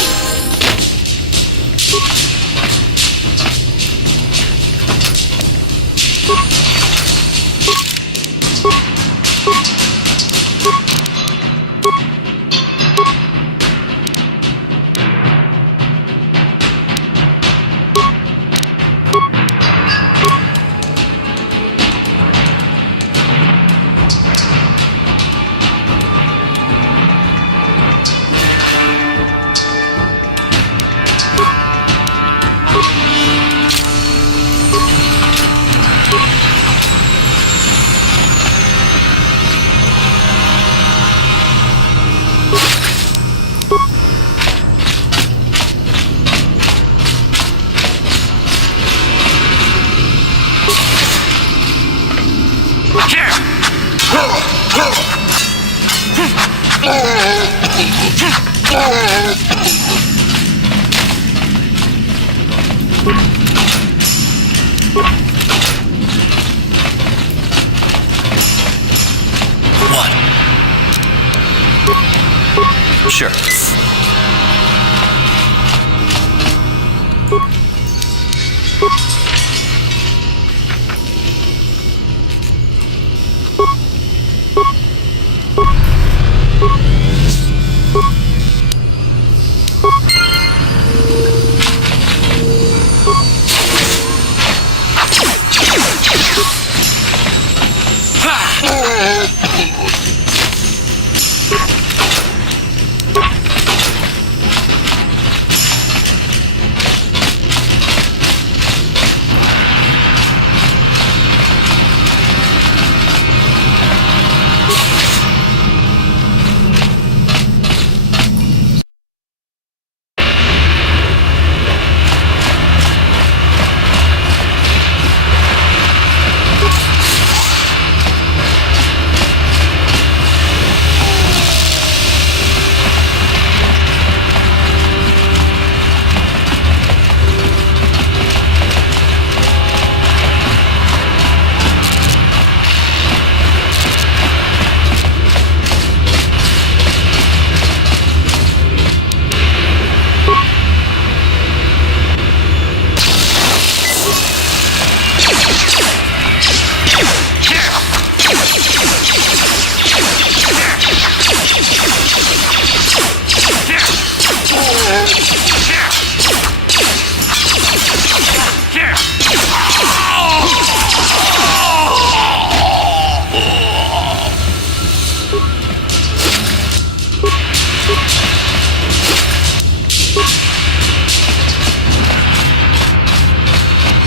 What? Sure.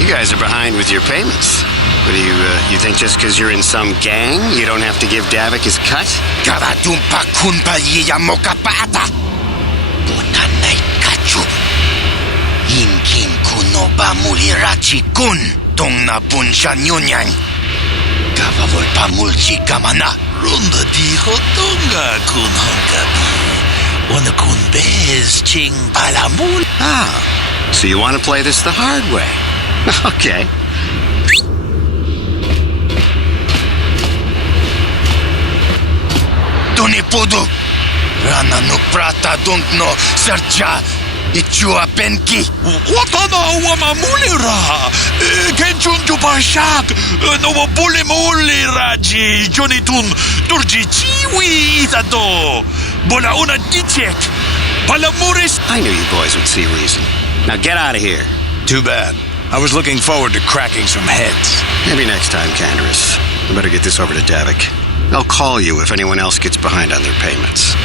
You guys are behind with your payments. What do you think just because you're in some gang, you don't have to give Davik his cut? Garadumpa kunpa yiyamokapata. Bunanay kachu. Inkin kuno ba mulirachi kun. Tong na bunsha nyunyang. Gavavol pa mulchi kamana. Ronda dijo tonga kun honkabi. Wana kun bez ching palamul. Ah, so you want to play this the hard way? Okay. Tuni pudu. Rana no prata don't no sercha. Ichua penki. Watana wamamulira. Kenchunju bashak. No bulimuli raji. Jonitun turji chiwi itado. Bola una dichek. Palamuris. I knew you boys would see reason. Now get out of here. Too bad. I was looking forward to cracking some heads. Maybe next time, Canderous. I better get this over to Davik. I'll call you if anyone else gets behind on their payments.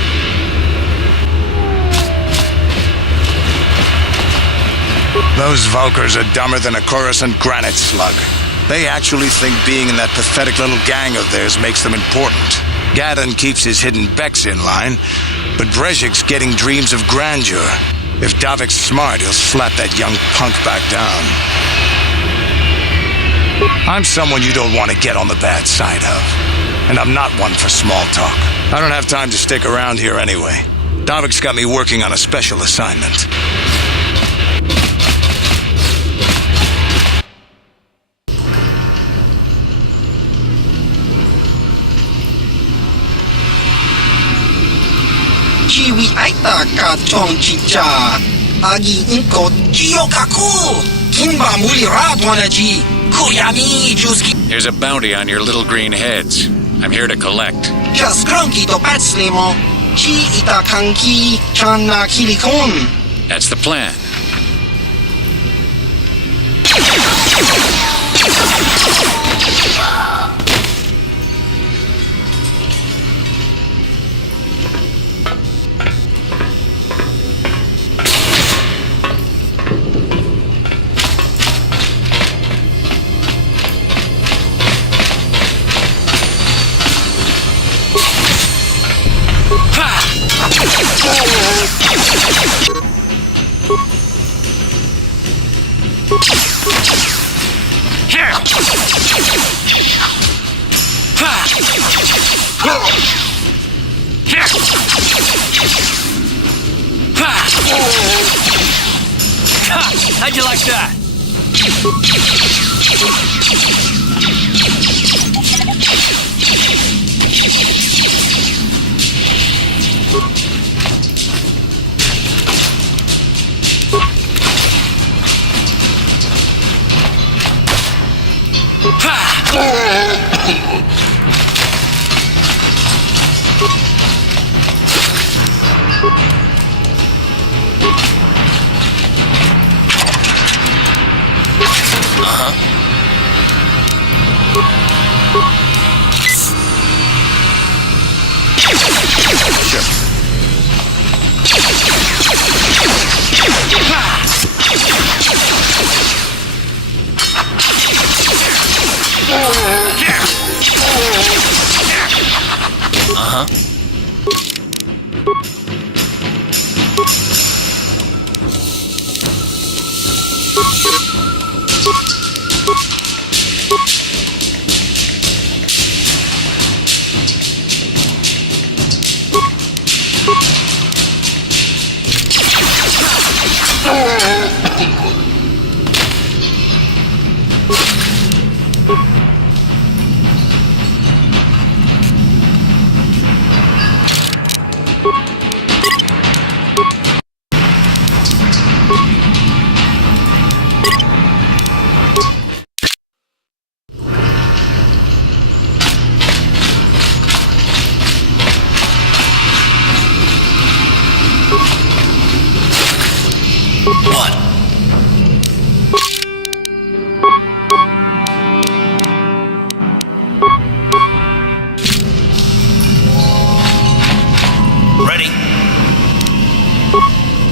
Those Valkyrs are dumber than a Coruscant granite slug. They actually think being in that pathetic little gang of theirs makes them important. Gadon keeps his hidden Becks in line, but Brezhik's getting dreams of grandeur. If Davik's smart, he'll slap that young punk back down. I'm someone you don't want to get on the bad side of. And I'm not one for small talk. I don't have time to stick around here anyway. Davik's got me working on a special assignment. Chiwi aita ka chong chicha. Agi inko jiyokaku. Kimba muli radwanaji. Kuyami juski. There's a bounty on your little green heads. I'm here to collect. Just grunky to patslimo. Chi ita kanki channa kilikon. That's the plan. How'd you like that?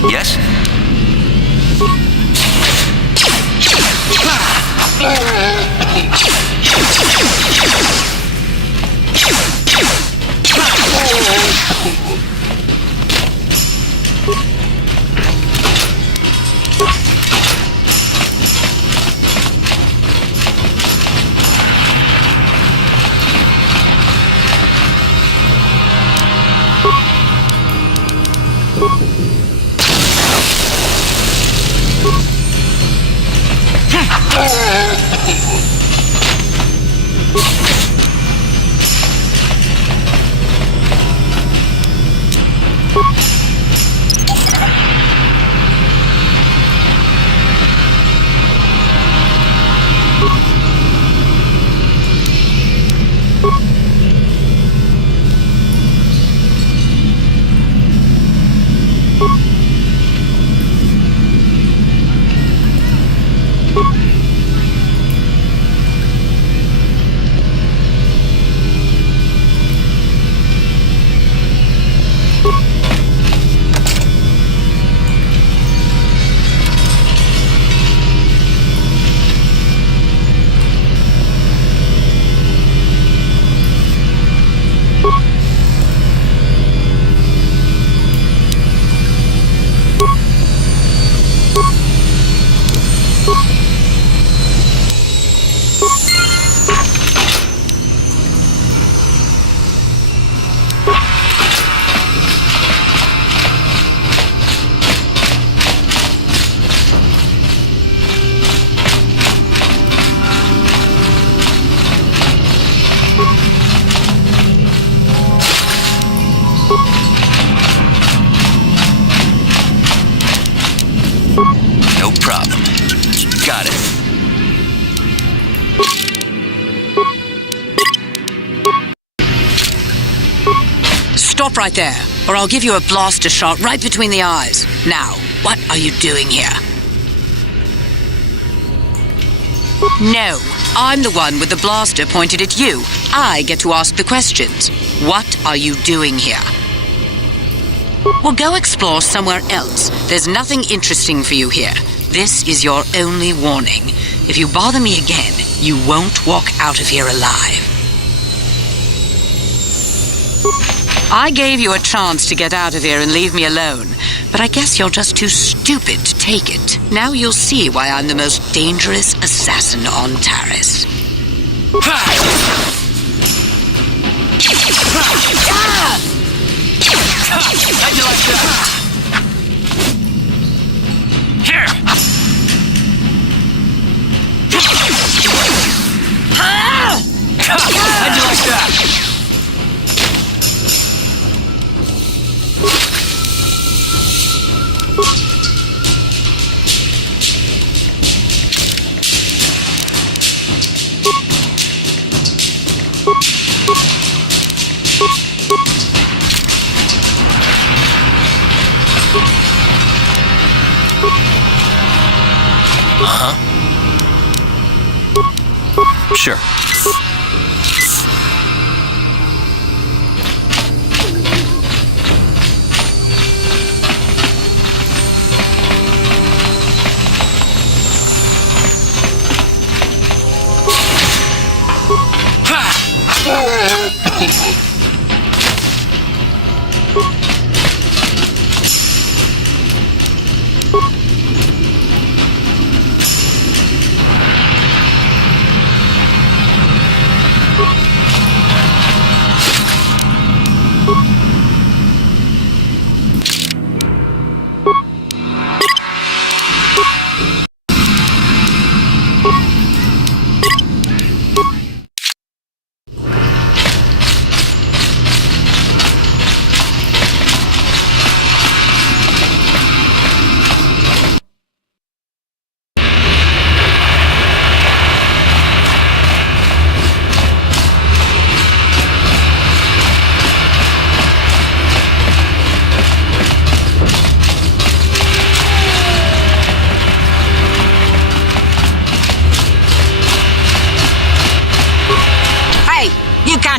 Yes? No problem. Got it. Stop right there, or I'll give you a blaster shot right between the eyes. Now, what are you doing here? No, I'm the one with the blaster pointed at you. I get to ask the questions. What are you doing here? Well, go explore somewhere else. There's nothing interesting for you here. This is your only warning. If you bother me again, you won't walk out of here alive. I gave you a chance to get out of here and leave me alone, but I guess you're just too stupid to take it. Now you'll see why I'm the most dangerous assassin on Taris. How'd you like that? Here! How'd you like that? Sure.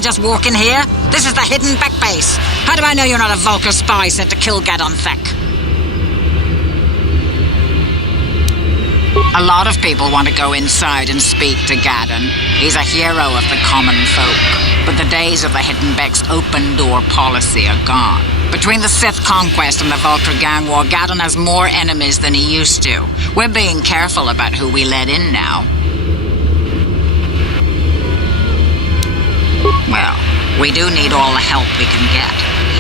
Just walk in here. This is the hidden back base. How do I know you're not a Vulcar spy sent to kill Gadon Thek? A lot of people want to go inside and speak to Gadon. He's a hero of the common folk. But the days of the Hidden Beck's open door policy are gone. Between the Sith conquest and the Vulcar gang war, Gadon has more enemies than he used to. We're being careful about who we let in now. Well, we do need all the help we can get.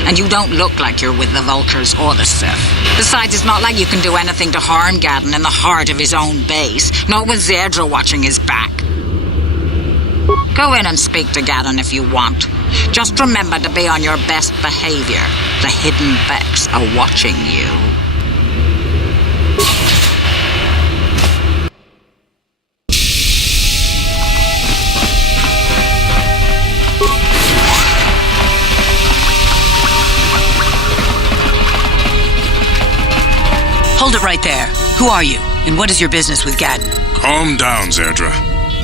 And you don't look like you're with the Vulkars or the Sith. Besides, it's not like you can do anything to harm Gadon in the heart of his own base, not with Zerdra watching his back. Go in and speak to Gadon if you want. Just remember to be on your best behavior. The hidden Vex are watching you. Hold it right there. Who are you? And what is your business with Gadon? Calm down, Zerdra.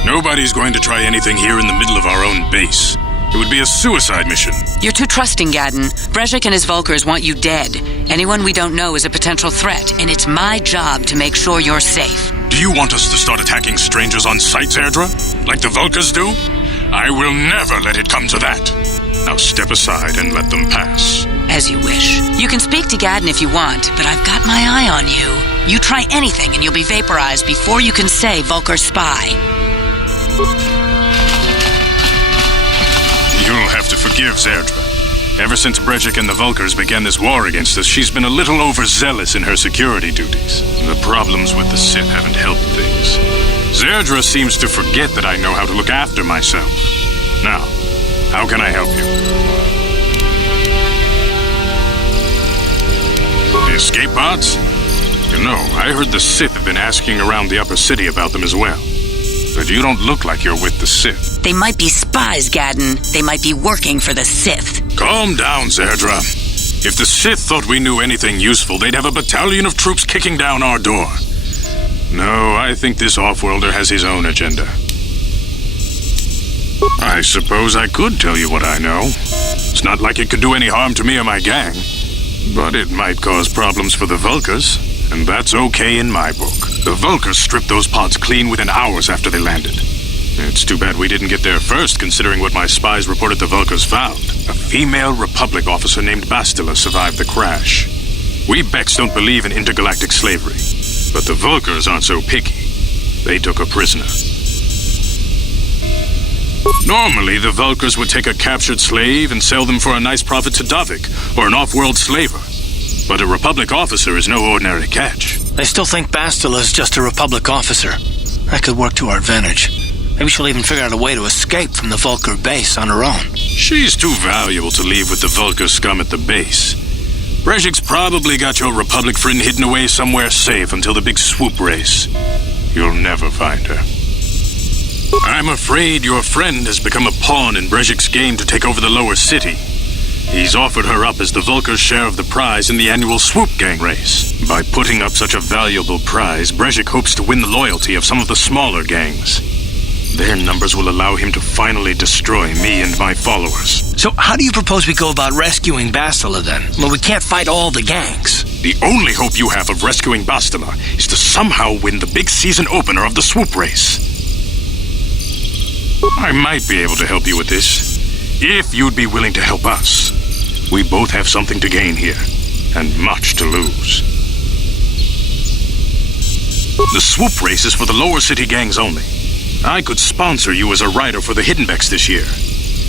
Nobody's going to try anything here in the middle of our own base. It would be a suicide mission. You're too trusting, Gadon. Brezhik and his Vulkars want you dead. Anyone we don't know is a potential threat, and it's my job to make sure you're safe. Do you want us to start attacking strangers on sight, Zerdra? Like the Vulkars do? I will never let it come to that. Now step aside and let them pass. As you wish. You can speak to Gadon if you want, but I've got my eye on you. You try anything and you'll be vaporized before you can say Vulkar spy. You'll have to forgive Zerdra. Ever since Brezhik and the Vulkars began this war against us, she's been a little overzealous in her security duties. The problems with the Sith haven't helped things. Zerdra seems to forget that I know how to look after myself. Now, how can I help you? The escape pods? You know, I heard the Sith have been asking around the upper city about them as well. But you don't look like you're with the Sith. They might be spies, Gadon. They might be working for the Sith. Calm down, Zerdra. If the Sith thought we knew anything useful, they'd have a battalion of troops kicking down our door. No, I think this off-worlder has his own agenda. I suppose I could tell you what I know. It's not like it could do any harm to me or my gang. But it might cause problems for the Vulkars, and that's okay in my book. The Vulkars stripped those pods clean within hours after they landed. It's too bad we didn't get there first, considering what my spies reported the Vulkars found. A female Republic officer named Bastila survived the crash. We Becks don't believe in intergalactic slavery, but the Vulkars aren't so picky. They took her prisoner. Normally, the Vulkars would take a captured slave and sell them for a nice profit to Davik, or an off-world slaver. But a Republic officer is no ordinary catch. I still think Bastila is just a Republic officer. That could work to our advantage. Maybe she'll even figure out a way to escape from the Vulkar base on her own. She's too valuable to leave with the Vulkar scum at the base. Brezhik's probably got your Republic friend hidden away somewhere safe until the big swoop race. You'll never find her. I'm afraid your friend has become a pawn in Brezhik's game to take over the lower city. He's offered her up as the Vulkar's share of the prize in the annual Swoop Gang race. By putting up such a valuable prize, Brezhik hopes to win the loyalty of some of the smaller gangs. Their numbers will allow him to finally destroy me and my followers. So how do you propose we go about rescuing Bastila then? Well, we can't fight all the gangs. The only hope you have of rescuing Bastila is to somehow win the big season opener of the Swoop race. I might be able to help you with this, if you'd be willing to help us. We both have something to gain here, and much to lose. The swoop race is for the lower city gangs only. I could sponsor you as a rider for the Hidden Becks this year.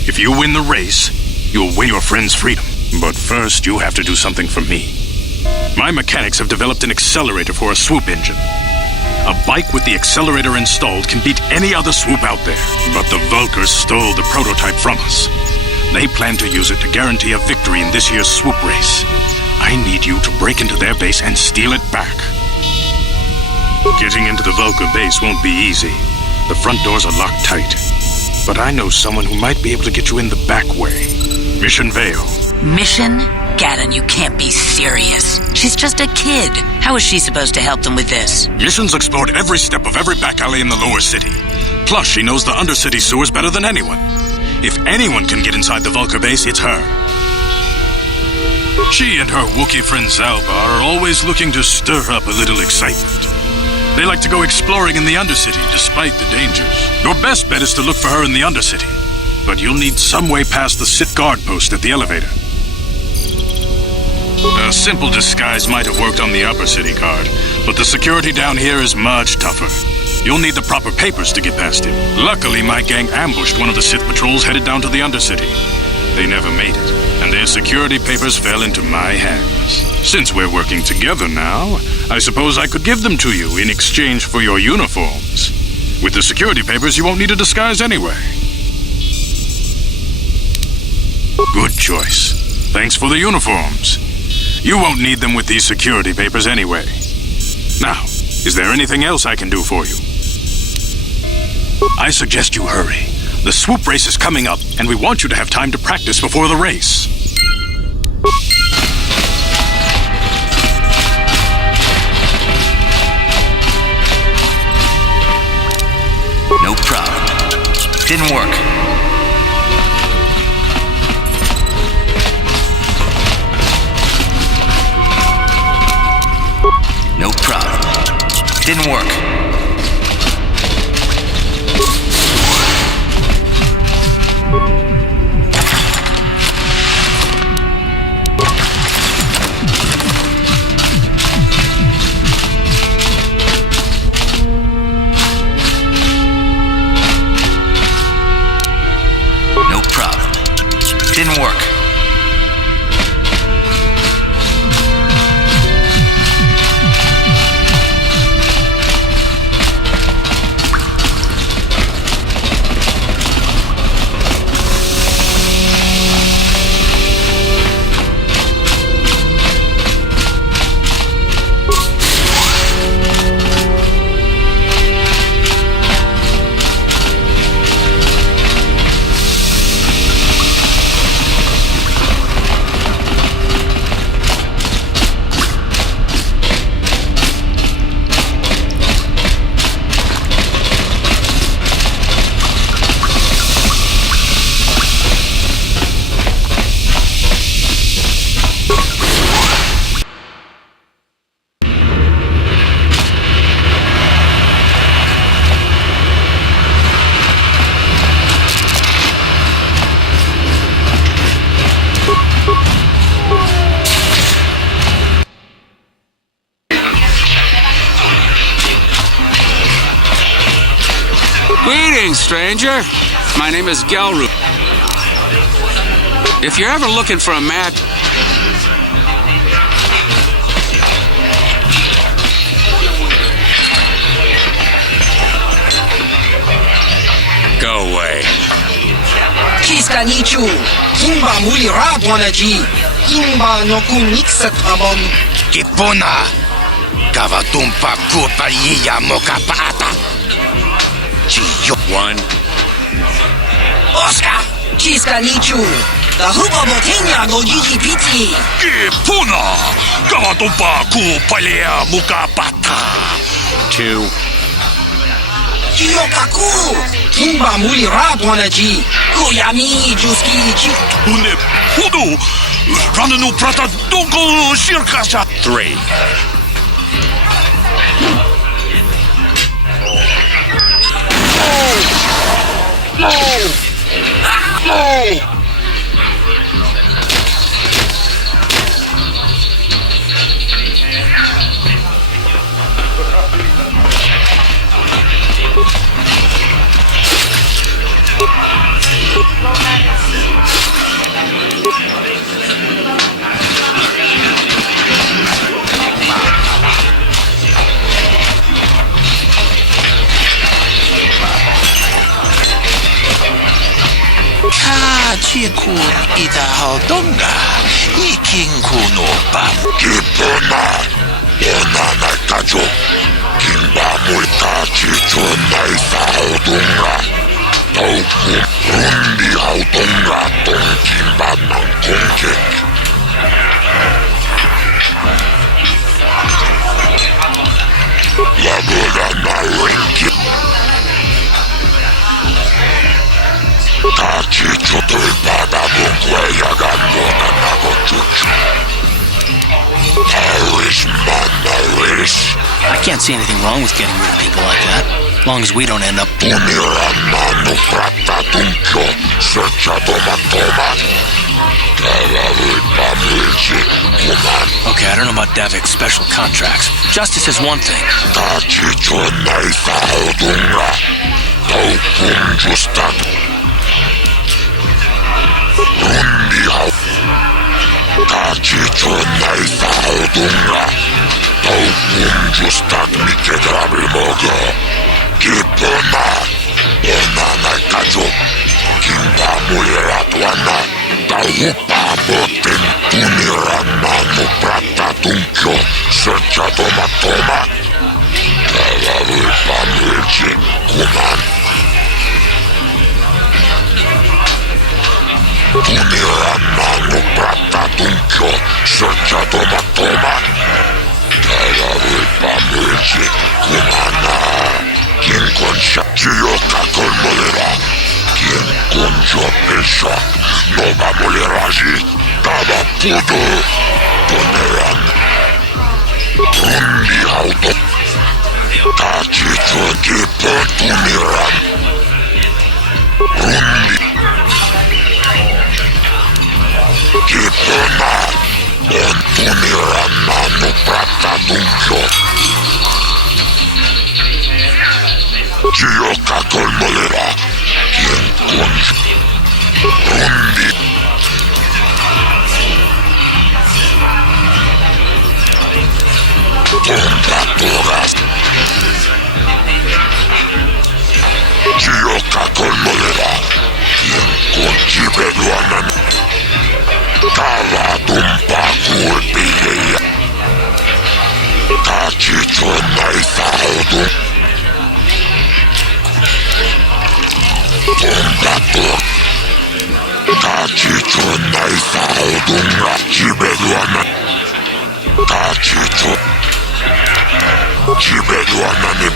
If you win the race, you'll win your friend's freedom. But first, you have to do something for me. My mechanics have developed an accelerator for a swoop engine. A bike with the accelerator installed can beat any other swoop out there. But the Vulkars stole the prototype from us. They plan to use it to guarantee a victory in this year's swoop race. I need you to break into their base and steal it back. Getting into the Vulkar base won't be easy. The front doors are locked tight. But I know someone who might be able to get you in the back way. Mission Vale. Mission? Gadon, you can't be serious. She's just a kid. How is she supposed to help them with this? Mission's explored every step of every back alley in the lower city. Plus, she knows the undercity sewers better than anyone. If anyone can get inside the Vulkar base, it's her. She and her Wookiee friend Zalbar are always looking to stir up a little excitement. They like to go exploring in the Undercity, despite the dangers. Your best bet is to look for her in the Undercity. But you'll need some way past the Sith guard post at the elevator. A simple disguise might have worked on the Upper City guard, but the security down here is much tougher. You'll need the proper papers to get past him. Luckily, my gang ambushed one of the Sith patrols headed down to the Undercity. They never made it, and their security papers fell into my hands. Since we're working together now, I suppose I could give them to you in exchange for your uniforms. With the security papers, you won't need a disguise anyway. Good choice. Thanks for the uniforms. You won't need them with these security papers anyway. Now, is there anything else I can do for you? I suggest you hurry. The swoop race is coming up, and we want you to have time to practice before the race. No problem. Didn't work. No problem. Didn't work. No problem. Didn't work. Greetings, stranger. My name is Gelru. If you're ever looking for a match... Go away. Kiska nichu, kimba muli radwanaji, kimba nokunikset abon. Kipuna, kavatumpa kupa iya mokapata. One. Oscar, Kiska nichu, the huba botenya no GGPT. Kipuna, kavatumpa kupa iya mokapata. Two. Kiyokaku, kimba muli radwanaji, kuyami juski ichi. Une, hudu, rananu prata dunko shirkasa. Three. Chikun ita hodonga, ikinku no bam. Kipuna, onana kajo, kimba multa chicho naisa hodunga. Taupu rundi hodunga ton kimba nan konkek. Lagoda na renki. Tachicho tulpada bunkweya gandona nagochuchu. I can't see anything wrong with getting rid of people like that, as long as we don't end up... Okay, I don't know about Davik's special contracts. Justice is one thing. Kachito naitaudunga. Taupun justat mike gravimoga. Kipona. Ona naikajo. Kimba muliratuana. Taupa botin tunirana prata tunkyo. Sercha toma. Talavui pamirji kunan. Tunirana prata tunkyo. Sercha toma. Talavui pamirji kunana. Quien concha chiyoka colmolera. Quien concha pesa. No va a moler allí. Taba puto. Ponerán. Rundi auto. Kachito equipo tunirán. Rundi. Kipona. On tunirán mano prata dunkyo. Chiyoka colmolera. Quien concha. Rundi. Temperaturas. Chiyoka colmolera. Quien conchibeluanan. Tava tumpa kulpilleja. Kachito naitaudu. Temperatur. Kachito naitaudunga. Chibeluanan. Kachito. Chibeluananin.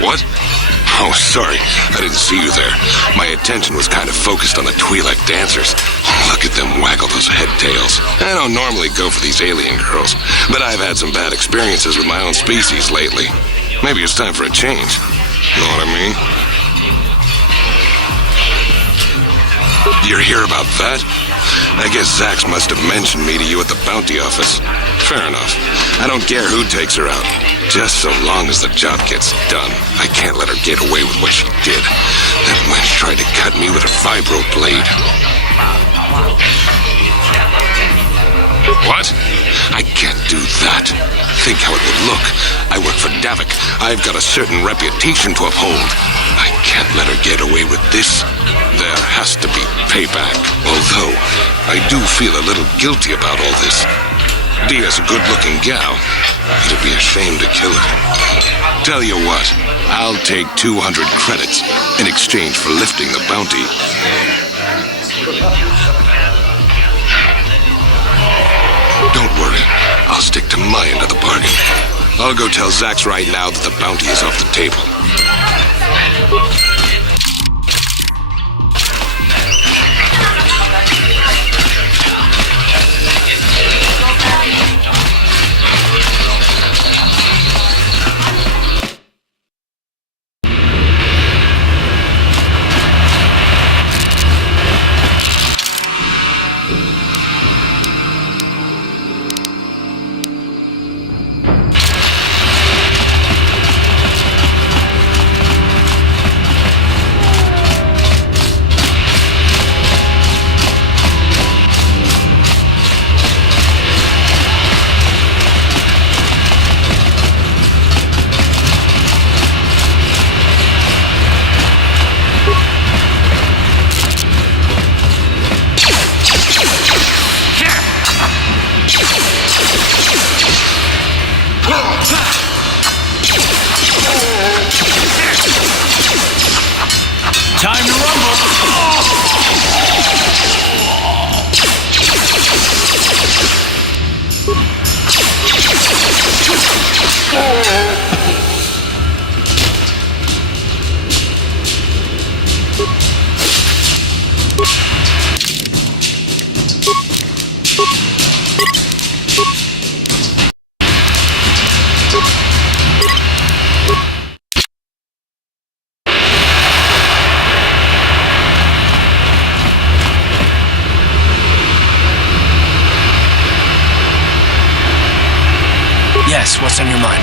What? Oh, sorry. I didn't see you there. My attention was kind of focused on the Twi'lek dancers. Look at them waggle those head tails. I don't normally go for these alien girls, but I've had some bad experiences with my own species lately. Maybe it's time for a change. Know what I mean? You're here about that? I guess Zax must have mentioned me to you at the bounty office. Fair enough. I don't care who takes her out. Just so long as the job gets done. I can't let her get away with what she did. That wench tried to cut me with her vibro blade. What? I can't do that. Think how it would look. I work for Davik. I've got a certain reputation to uphold. I can't let her get away with this. There has to be payback. Although, I do feel a little guilty about all this. Dia's a good-looking gal. It'd be a shame to kill her. Tell you what, I'll take 200 credits in exchange for lifting the bounty. Don't worry, I'll stick to my end of the bargain. I'll go tell Zax right now that the bounty is off the table. Time to rumble! Yes, what's on your mind?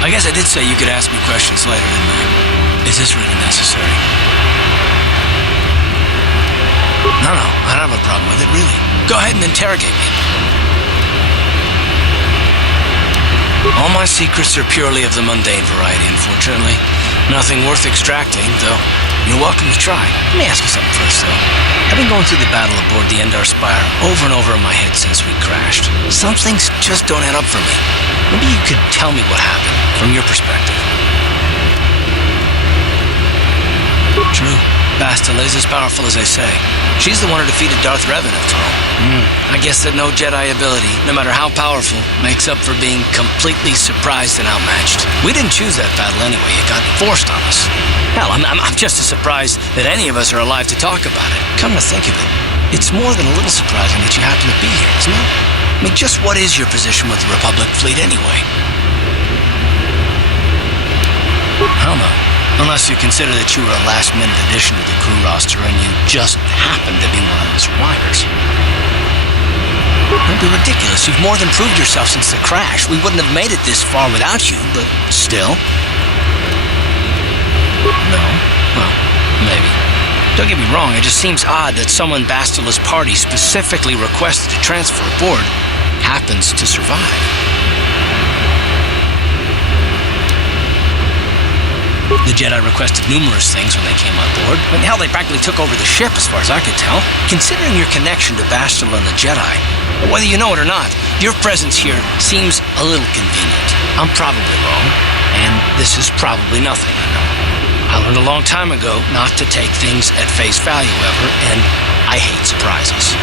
I guess I did say you could ask me questions later, didn't I? Is this really necessary? No, I don't have a problem with it, really. Go ahead and interrogate me. All my secrets are purely of the mundane variety, unfortunately. Nothing worth extracting, though you're welcome to try. Let me ask you something first, though. I've been going through the battle aboard the Endar Spire over and over in my head since we crashed. Some things just don't add up for me. Maybe you could tell me what happened, from your perspective. True. Bastila is as powerful as they say. She's the one who defeated Darth Revan, after all. I guess that no Jedi ability, no matter how powerful, makes up for being completely surprised and outmatched. We didn't choose that battle anyway. It got forced on us. Hell, I'm just as surprised that any of us are alive to talk about it. Come to think of it, it's more than a little surprising that you happen to be here, isn't it? I mean, just what is your position with the Republic fleet anyway? I don't know. Unless you consider that you were a last-minute addition to the crew roster and you just happened to be one of the survivors. That'd be ridiculous. You've more than proved yourself since the crash. We wouldn't have made it this far without you, but still. No? Well, maybe. Don't get me wrong, it just seems odd that someone Bastila's party specifically requested to transfer aboard happens to survive. The Jedi requested numerous things when they came on board. I mean, hell, they practically took over the ship, as far as I could tell. Considering your connection to Bastila and the Jedi, whether you know it or not, your presence here seems a little convenient. I'm probably wrong, and this is probably nothing, I know. I learned a long time ago not to take things at face value ever, and I hate surprises.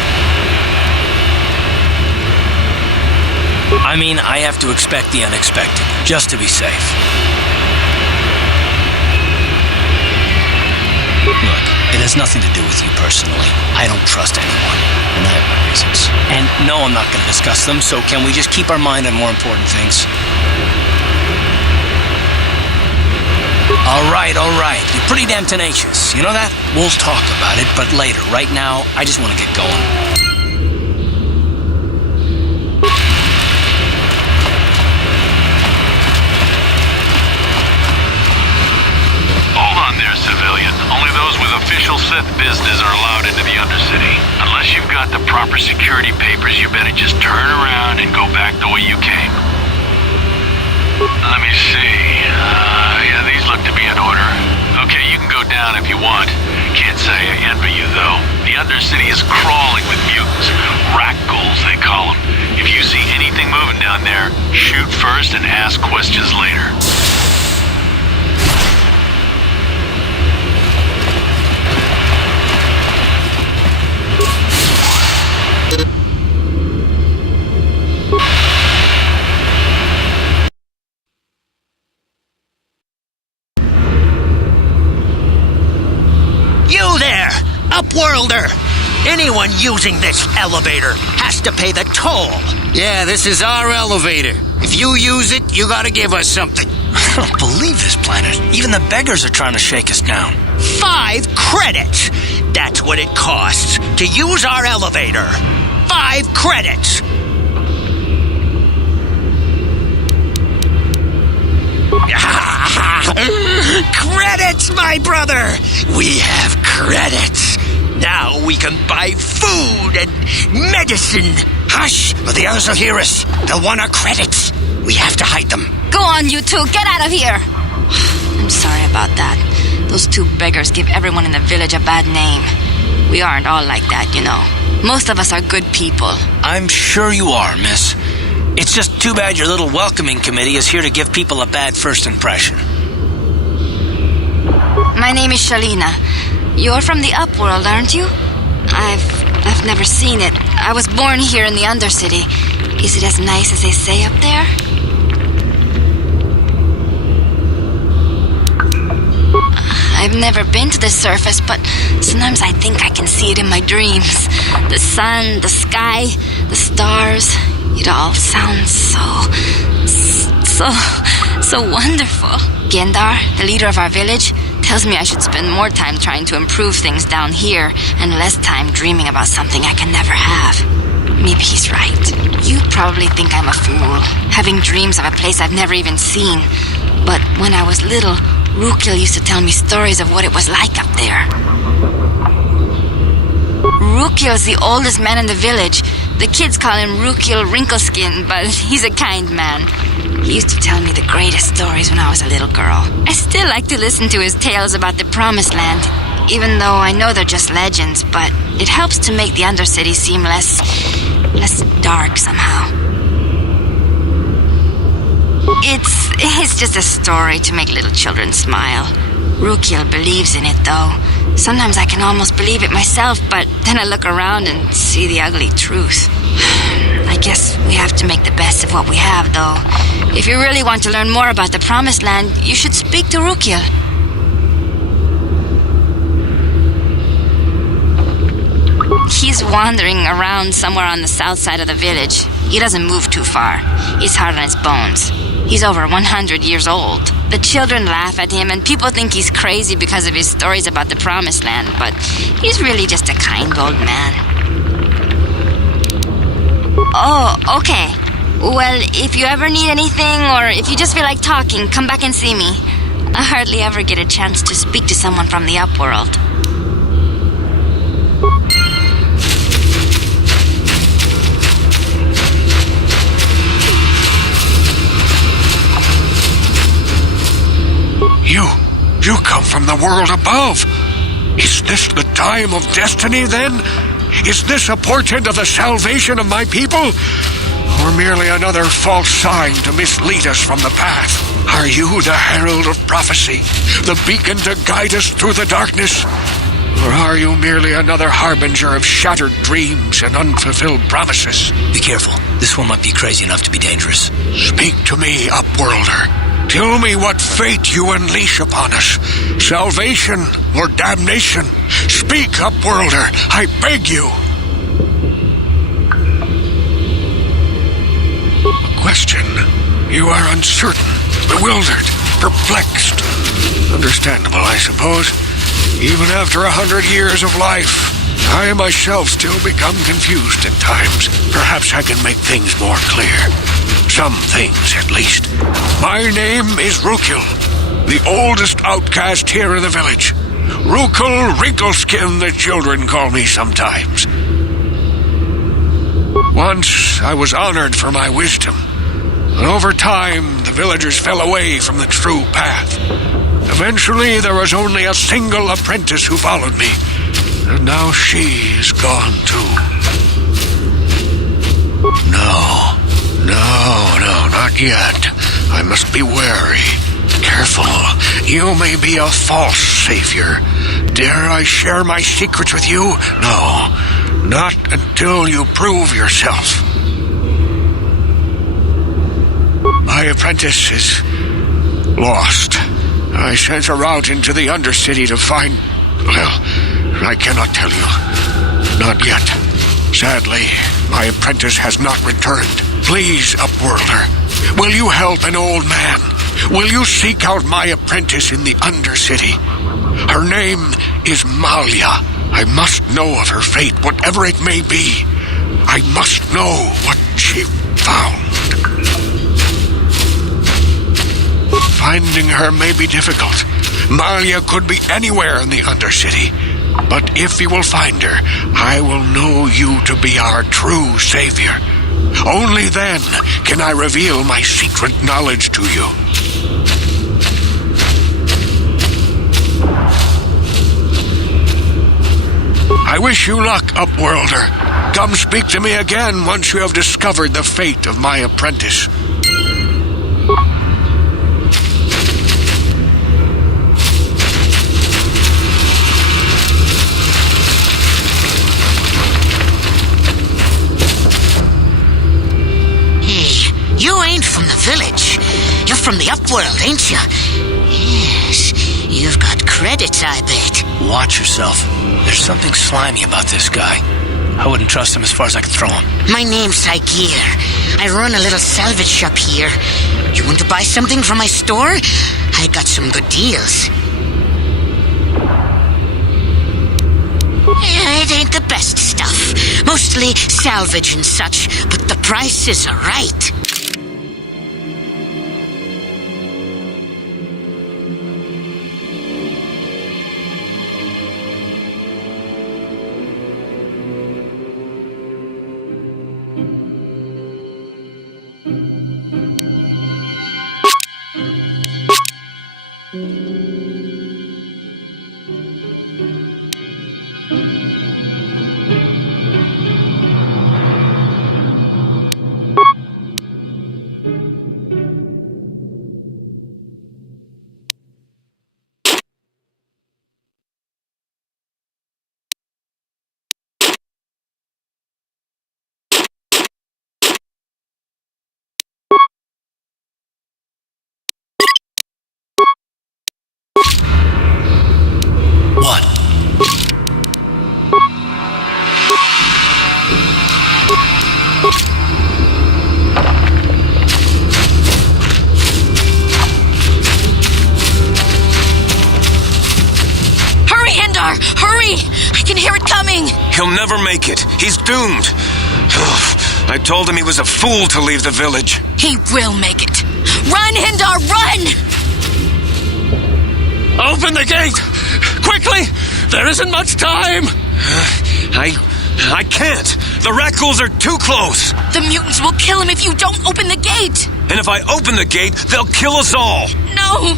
I mean, I have to expect the unexpected, just to be safe. Look, it has nothing to do with you personally. I don't trust anyone, and I have my reasons. And no, I'm not going to discuss them, so can we just keep our mind on more important things? All right. You're pretty damn tenacious. You know that? We'll talk about it, but later. Right now, I just want to get going. Hold on there, civilian. Only those with official Sith business are allowed into the Undercity. Unless you've got the proper security papers, you better just turn around and go back the way you came. Let me see. Yeah, these look to be in order. Okay, you can go down if you want. Can't say I envy you, though. The Undercity is crawling with mutants. Rat ghouls, they call them. If you see anything moving down there, shoot first and ask questions later. You there, Upworlder! Anyone using this elevator has to pay the toll. Yeah, this is our elevator. If you use it, you gotta give us something. I don't believe this planet. Even the beggars are trying to shake us down. 5 credits! That's what it costs to use our elevator. 5 credits! Credits, my brother! We have credits. Now we can buy food and medicine. Hush, or the others will hear us. They'll want our credits. We have to hide them. Go on, you two. Get out of here. I'm sorry about that. Those 2 beggars give everyone in the village a bad name. We aren't all like that, you know. Most of us are good people. I'm sure you are, miss. It's just too bad your little welcoming committee is here to give people a bad first impression. My name is Shalina. You're from the Upworld, aren't you? I've never seen it. I was born here in the Undercity. Is it as nice as they say up there? I've never been to the surface, but sometimes I think I can see it in my dreams. The sun, the sky, the stars. It all sounds so wonderful. Gendar, the leader of our village, tells me I should spend more time trying to improve things down here and less time dreaming about something I can never have. Maybe he's right. You probably think I'm a fool, having dreams of a place I've never even seen. But when I was little, Rukil used to tell me stories of what it was like up there. Rukil's the oldest man in the village. The kids call him Rukil Wrinkleskin, but he's a kind man. He used to tell me the greatest stories when I was a little girl. I still like to listen to his tales about the Promised Land, even though I know they're just legends, but it helps to make the Undercity seem less dark somehow. It's just a story to make little children smile. Rukil believes in it, though. Sometimes I can almost believe it myself, but then I look around and see the ugly truth. I guess we have to make the best of what we have, though. If you really want to learn more about the Promised Land, you should speak to Rukil. He's wandering around somewhere on the south side of the village. He doesn't move too far. He's hard on his bones. He's over 100 years old. The children laugh at him, and people think he's crazy because of his stories about the Promised Land, but he's really just a kind old man. Oh, okay. Well, if you ever need anything, or if you just feel like talking, come back and see me. I hardly ever get a chance to speak to someone from the Upworld. You come from the world above. Is this the time of destiny, then? Is this a portent of the salvation of my people? Or merely another false sign to mislead us from the path? Are you the herald of prophecy, the beacon to guide us through the darkness? Or are you merely another harbinger of shattered dreams and unfulfilled promises? Be careful. This one might be crazy enough to be dangerous. Speak to me, Upworlder. Tell me what fate you unleash upon us. Salvation or damnation? Speak, Upworlder, I beg you. A question. You are uncertain, bewildered, perplexed. Understandable, I suppose. Even after 100 years of life, I myself still become confused at times. Perhaps I can make things more clear. Some things, at least. My name is Rukil, the oldest outcast here in the village. Rukil Wrinkleskin, the children call me sometimes. Once I was honored for my wisdom, and over time the villagers fell away from the true path. Eventually there was only a single apprentice who followed me, and now she is gone too. No, not yet. I must be wary. Careful. You may be a false savior. Dare I share my secrets with you? No, not until you prove yourself. My apprentice is lost. I sent her out into the Undercity to find... Well, I cannot tell you. Not yet. Sadly, my apprentice has not returned. Please, Upworlder, will you help an old man? Will you seek out my apprentice in the Undercity? Her name is Malia. I must know of her fate, whatever it may be. I must know what she found. Finding her may be difficult. Malia could be anywhere in the Undercity. But if you will find her, I will know you to be our true savior. Only then can I reveal my secret knowledge to you. I wish you luck, Upworlder. Come speak to me again once you have discovered the fate of my apprentice. You ain't from the village. You're from the Upworld, ain't you? Yes, you've got credits, I bet. Watch yourself. There's something slimy about this guy. I wouldn't trust him as far as I could throw him. My name's Saigir. I run a little salvage shop here. You want to buy something from my store? I got some good deals. It ain't the best stuff, Mostly salvage and such, but the prices are right. What? Hurry, Hindar! Hurry! I can hear it coming! He'll never make it. He's doomed. I told him he was a fool to leave the village. He will make it. Run, Hindar, run! Open the gate! Quickly! There isn't much time! I can't. The rat ghouls are too close. The mutants will kill him if you don't open the gate. And if I open the gate, they'll kill us all. No!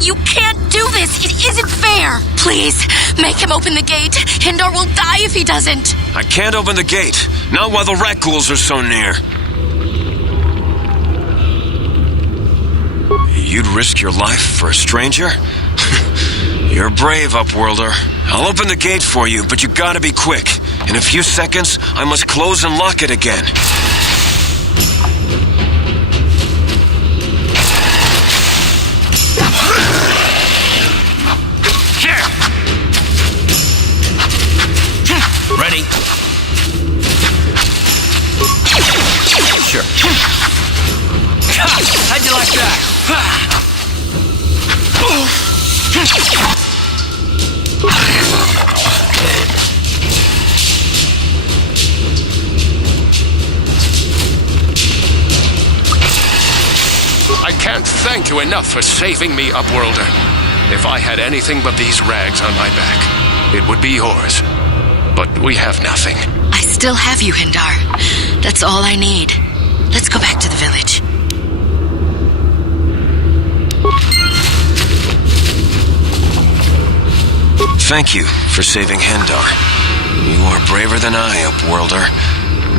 You can't do this! It isn't fair! Please, make him open the gate. Hindar will die if he doesn't. I can't open the gate. Not while the rat ghouls are so near. You'd risk your life for a stranger? You're brave, Upworlder. I'll open the gate for you, but you gotta be quick. In a few seconds, I must close and lock it again. Here! Ready? Sure. How'd you like that? I can't thank you enough for saving me, Upworlder. If I had anything but these rags on my back, it would be yours. But we have nothing. I still have you, Hindar. That's all I need. Let's go back to the village. Thank you for saving Hindar. You are braver than I, Upworlder.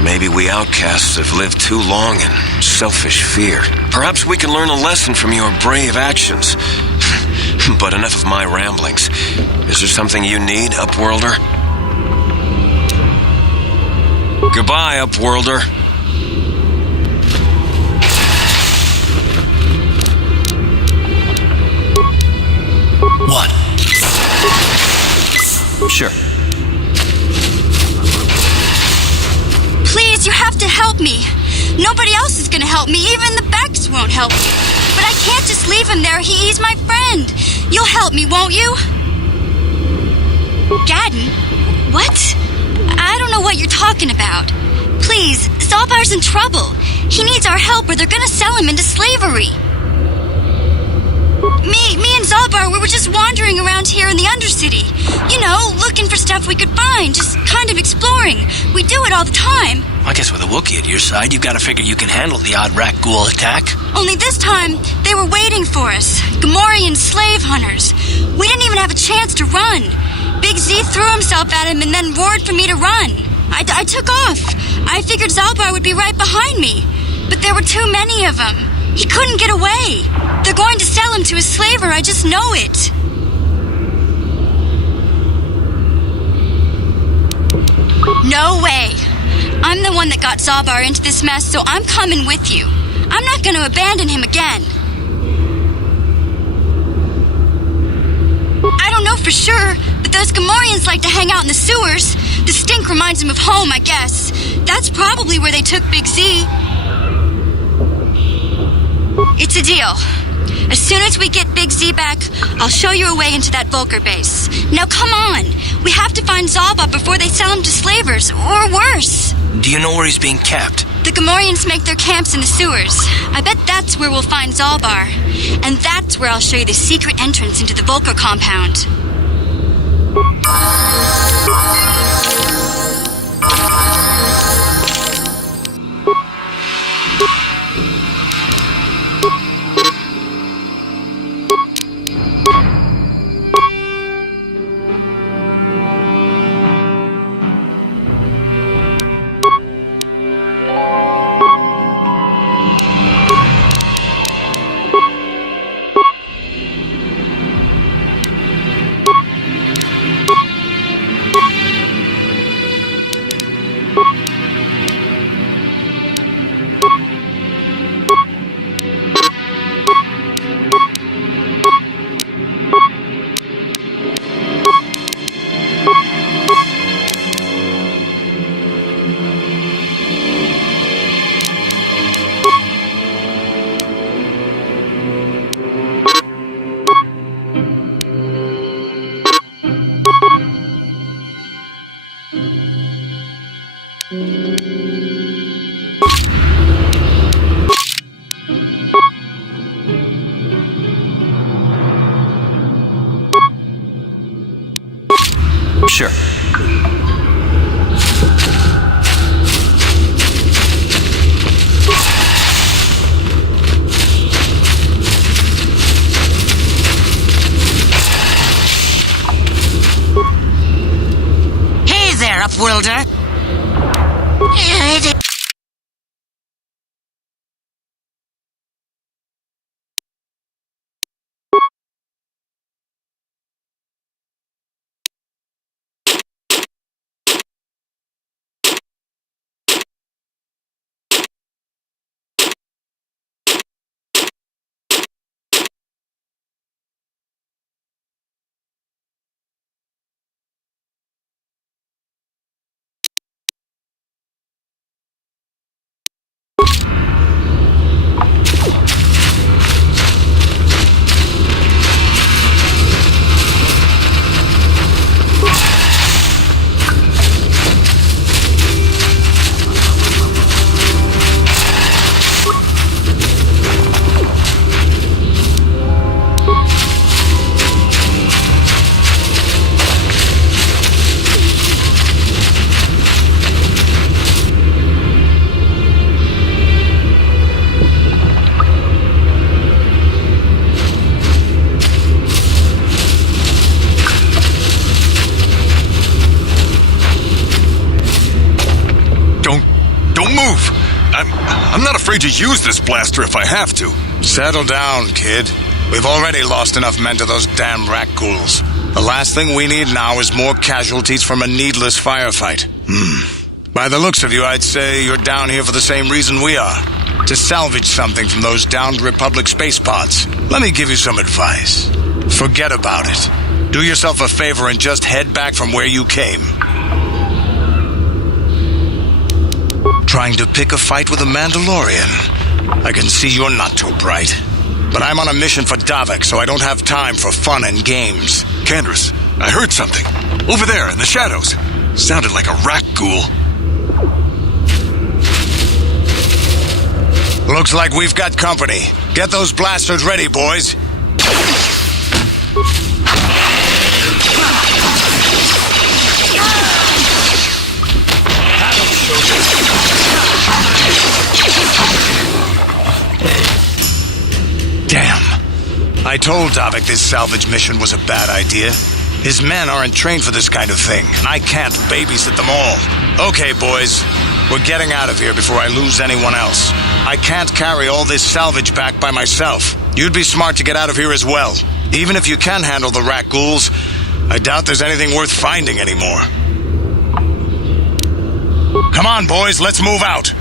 Maybe we outcasts have lived too long in selfish fear. Perhaps we can learn a lesson from your brave actions. But enough of my ramblings. Is there something you need, Upworlder? Goodbye, Upworlder. What? Sure. Please, you have to help me. Nobody else is gonna help me. Even the Becks won't help me. But I can't just leave him there. He's my friend. You'll help me, won't you? Gadden? What? I don't know what you're talking about. Please, Zalbar's in trouble. He needs our help or they're gonna sell him into slavery. Me and Zalbar, we were just wandering around here in the Undercity. You know, looking for stuff we could find, just kind of exploring. We do it all the time. I guess with a Wookiee at your side, you've got to figure you can handle the odd rat ghoul attack. Only this time, they were waiting for us. Gamorrean slave hunters. We didn't even have a chance to run. Big Z threw himself at him and then roared for me to run. I took off. I figured Zalbar would be right behind me. But there were too many of them. He couldn't get away. They're going to sell him to a slaver, I just know it. No way. I'm the one that got Zalbar into this mess, so I'm coming with you. I'm not going to abandon him again. I don't know for sure, but those Gamorreans like to hang out in the sewers. The stink reminds them of home, I guess. That's probably where they took Big Z. It's a deal. As soon as we get Big Z back, I'll show you a way into that Volker base. Now come on! We have to find Zalba before they sell him to slavers, or worse. Do you know where he's being kept? The Gamorreans make their camps in the sewers. I bet that's where we'll find Zalbar. And that's where I'll show you the secret entrance into the Volker compound. Sure. Hey there, Upworlder. I'm not afraid to use this blaster if I have to. Settle down, kid. We've already lost enough men to those damn rat ghouls. The last thing we need now is more casualties from a needless firefight. By the looks of you, I'd say you're down here for the same reason we are. To salvage something from those downed Republic space pods. Let me give you some advice. Forget about it. Do yourself a favor and just head back from where you came. Trying to pick a fight with a Mandalorian. I can see you're not too bright. But I'm on a mission for Davik, so I don't have time for fun and games. Candace, I heard something. Over there in the shadows. Sounded like a rat ghoul. Looks like we've got company. Get those blasters ready, boys. Damn. I told Davik this salvage mission was a bad idea. His men aren't trained for this kind of thing, and I can't babysit them all. Okay, boys. We're getting out of here before I lose anyone else. I can't carry all this salvage back by myself. You'd be smart to get out of here as well. Even if you can handle the rat ghouls, I doubt there's anything worth finding anymore. Come on, boys, let's move out.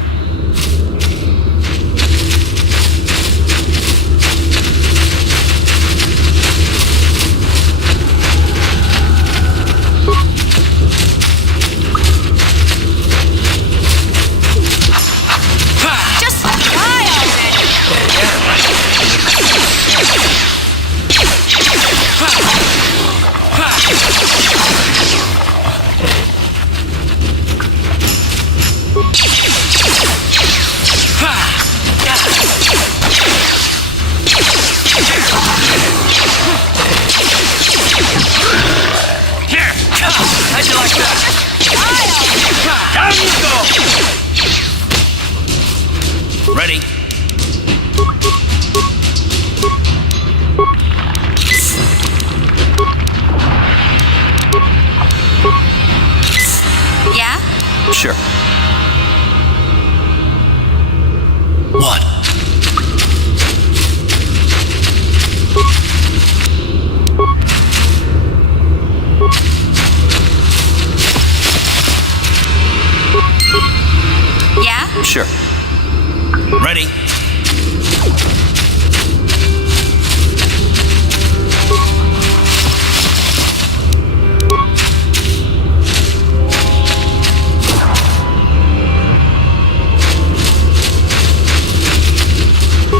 Ready? Yeah? Sure. What? Yeah? Sure. Ready?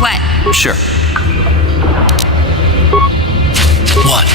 What? Sure. What?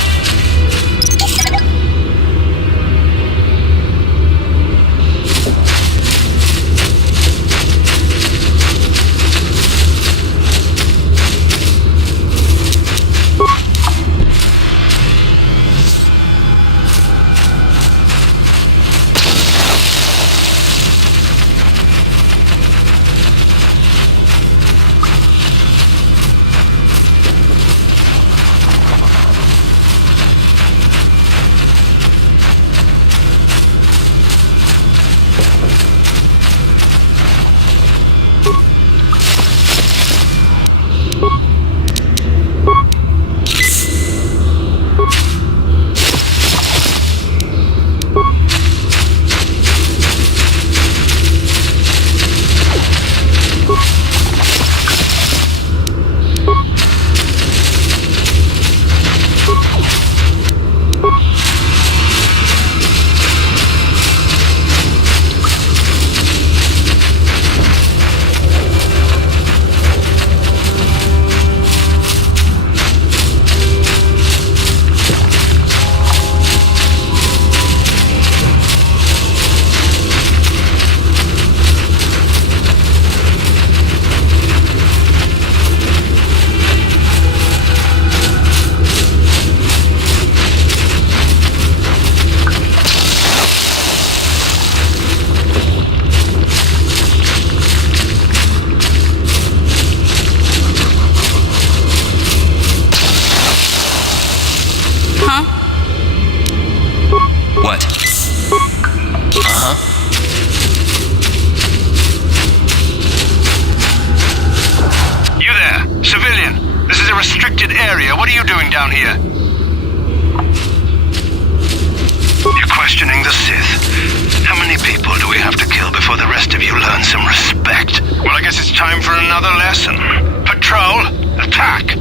What? You there, civilian. This is a restricted area. What are you doing down here? You're questioning the Sith. How many people do we have to kill before the rest of you learn some respect? Well, I guess it's time for another lesson. Patrol, attack.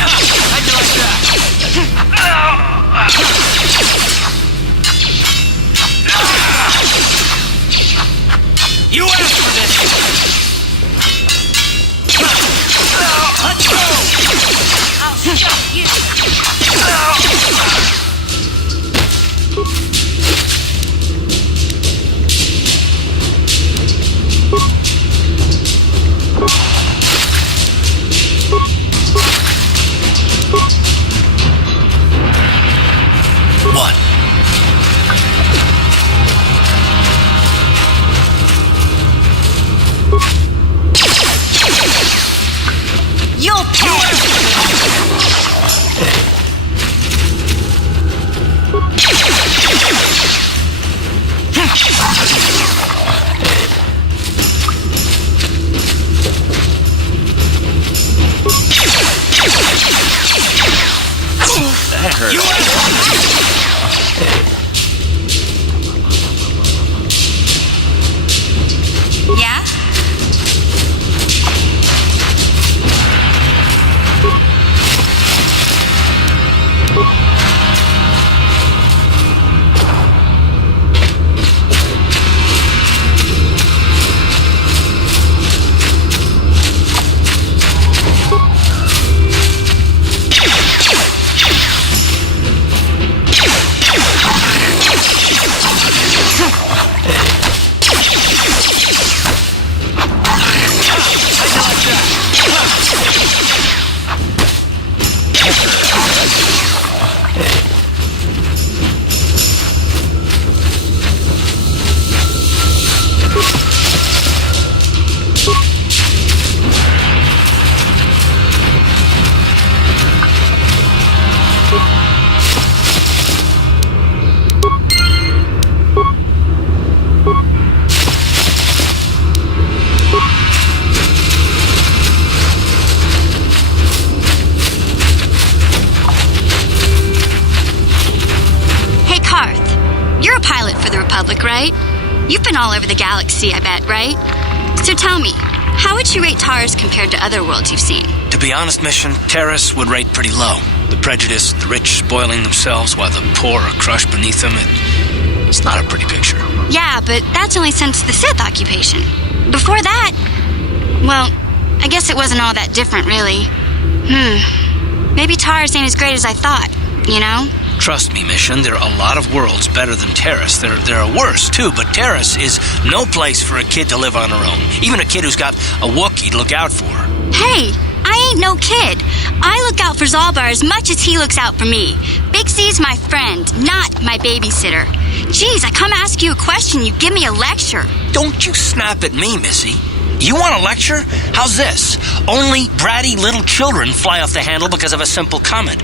How'd you like that? You asked for this! Let's go! I'll show you! you're a pilot for the Republic, right? You've been all over the galaxy, I bet, right? So tell me, how would you rate Taurus compared to other worlds you've seen? To be honest, Mission, Terrace would rate pretty low. The prejudice, the rich spoiling themselves while the poor are crushed beneath them, it's not a pretty picture. Yeah, but that's only since the Sith occupation. Before that, well, I guess it wasn't all that different, really. Maybe Taurus ain't as great as I thought, you know? Trust me, Mission, there are a lot of worlds better than Terrace. There are worse, too, but Terrace is no place for a kid to live on her own. Even a kid who's got a Wookiee to look out for. Hey, I ain't no kid. I look out for Zalbar as much as he looks out for me. Big C's my friend, not my babysitter. Jeez, I come ask you a question, you give me a lecture. Don't you snap at me, Missy. You want a lecture? How's this? Only bratty little children fly off the handle because of a simple comment.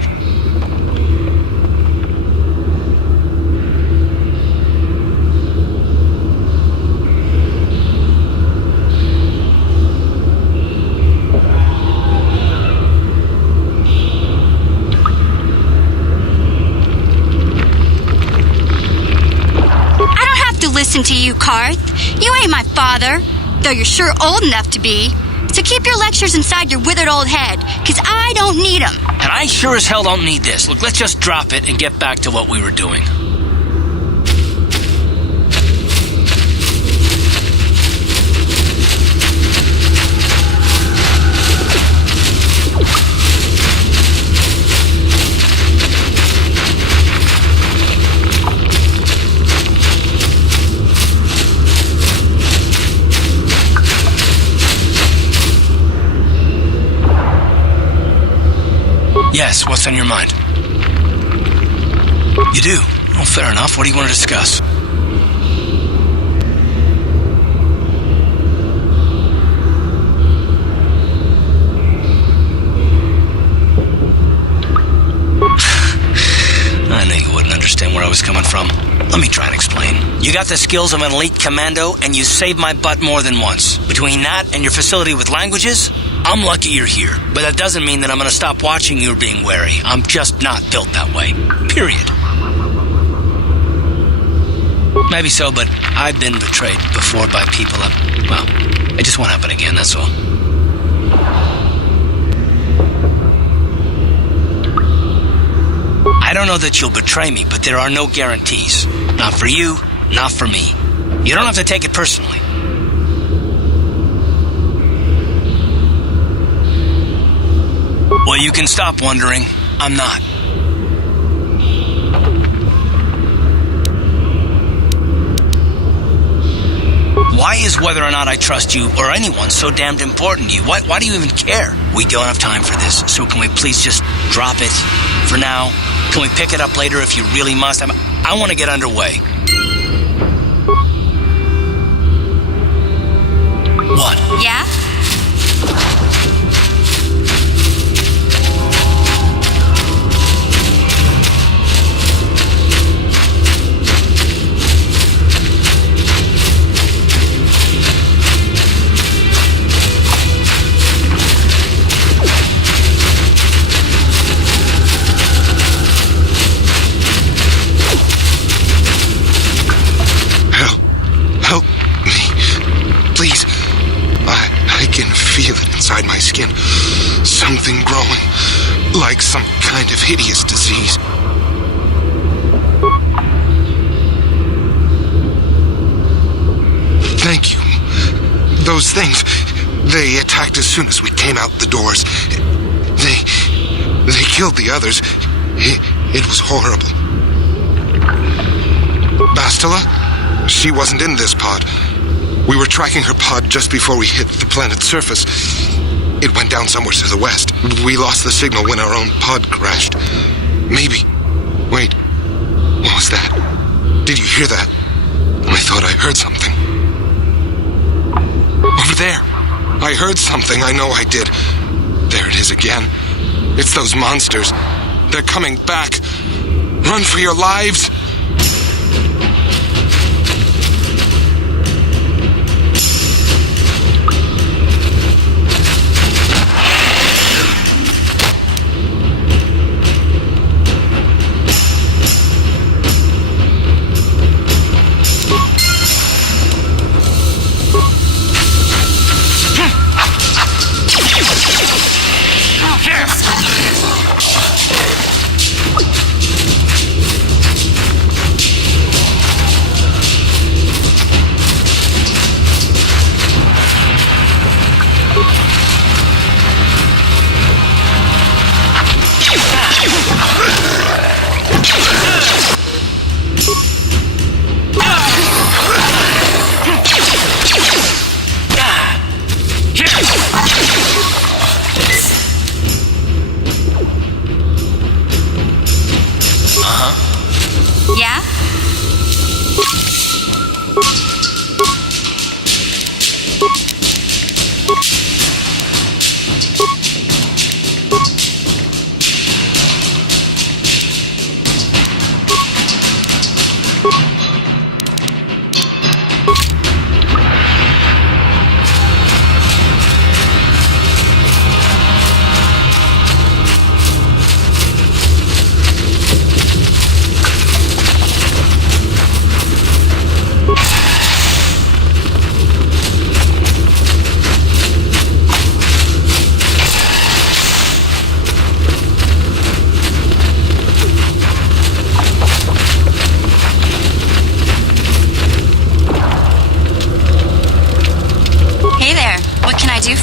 Listen to you, Karth. You ain't my father, though you're sure old enough to be. So keep your lectures inside your withered old head, because I don't need them. And I sure as hell don't need this. Look, let's just drop it and get back to what we were doing. Yes, what's on your mind? You do? Well, fair enough. What do you want to discuss? I knew you wouldn't understand where I was coming from. Let me try and explain. You got the skills of an elite commando, and you saved my butt more than once. Between that and your facility with languages, I'm lucky you're here. But that doesn't mean that I'm going to stop watching you or being wary. I'm just not built that way. Period. Maybe so, but I've been betrayed before by people well, it just won't happen again, that's all. I don't know that you'll betray me, but there are no guarantees. Not for you, not for me. You don't have to take it personally. Well, you can stop wondering. I'm not. Why is whether or not I trust you or anyone so damned important to you? Why do you even care? We don't have time for this, so can we please just drop it for now? Can we pick it up later if you really must? I want to get underway. What? Yeah? Inside my skin, something growing, like some kind of hideous disease. Thank you. Those things, they attacked as soon as we came out the doors. They killed the others. It was horrible. Bastila? She wasn't in this pod. We were tracking her pod just before we hit the planet's surface. It went down somewhere to the west. We lost the signal when our own pod crashed. Maybe. Wait. What was that? Did you hear that? I thought I heard something. Over there. I heard something. I know I did. There it is again. It's those monsters. They're coming back. Run for your lives.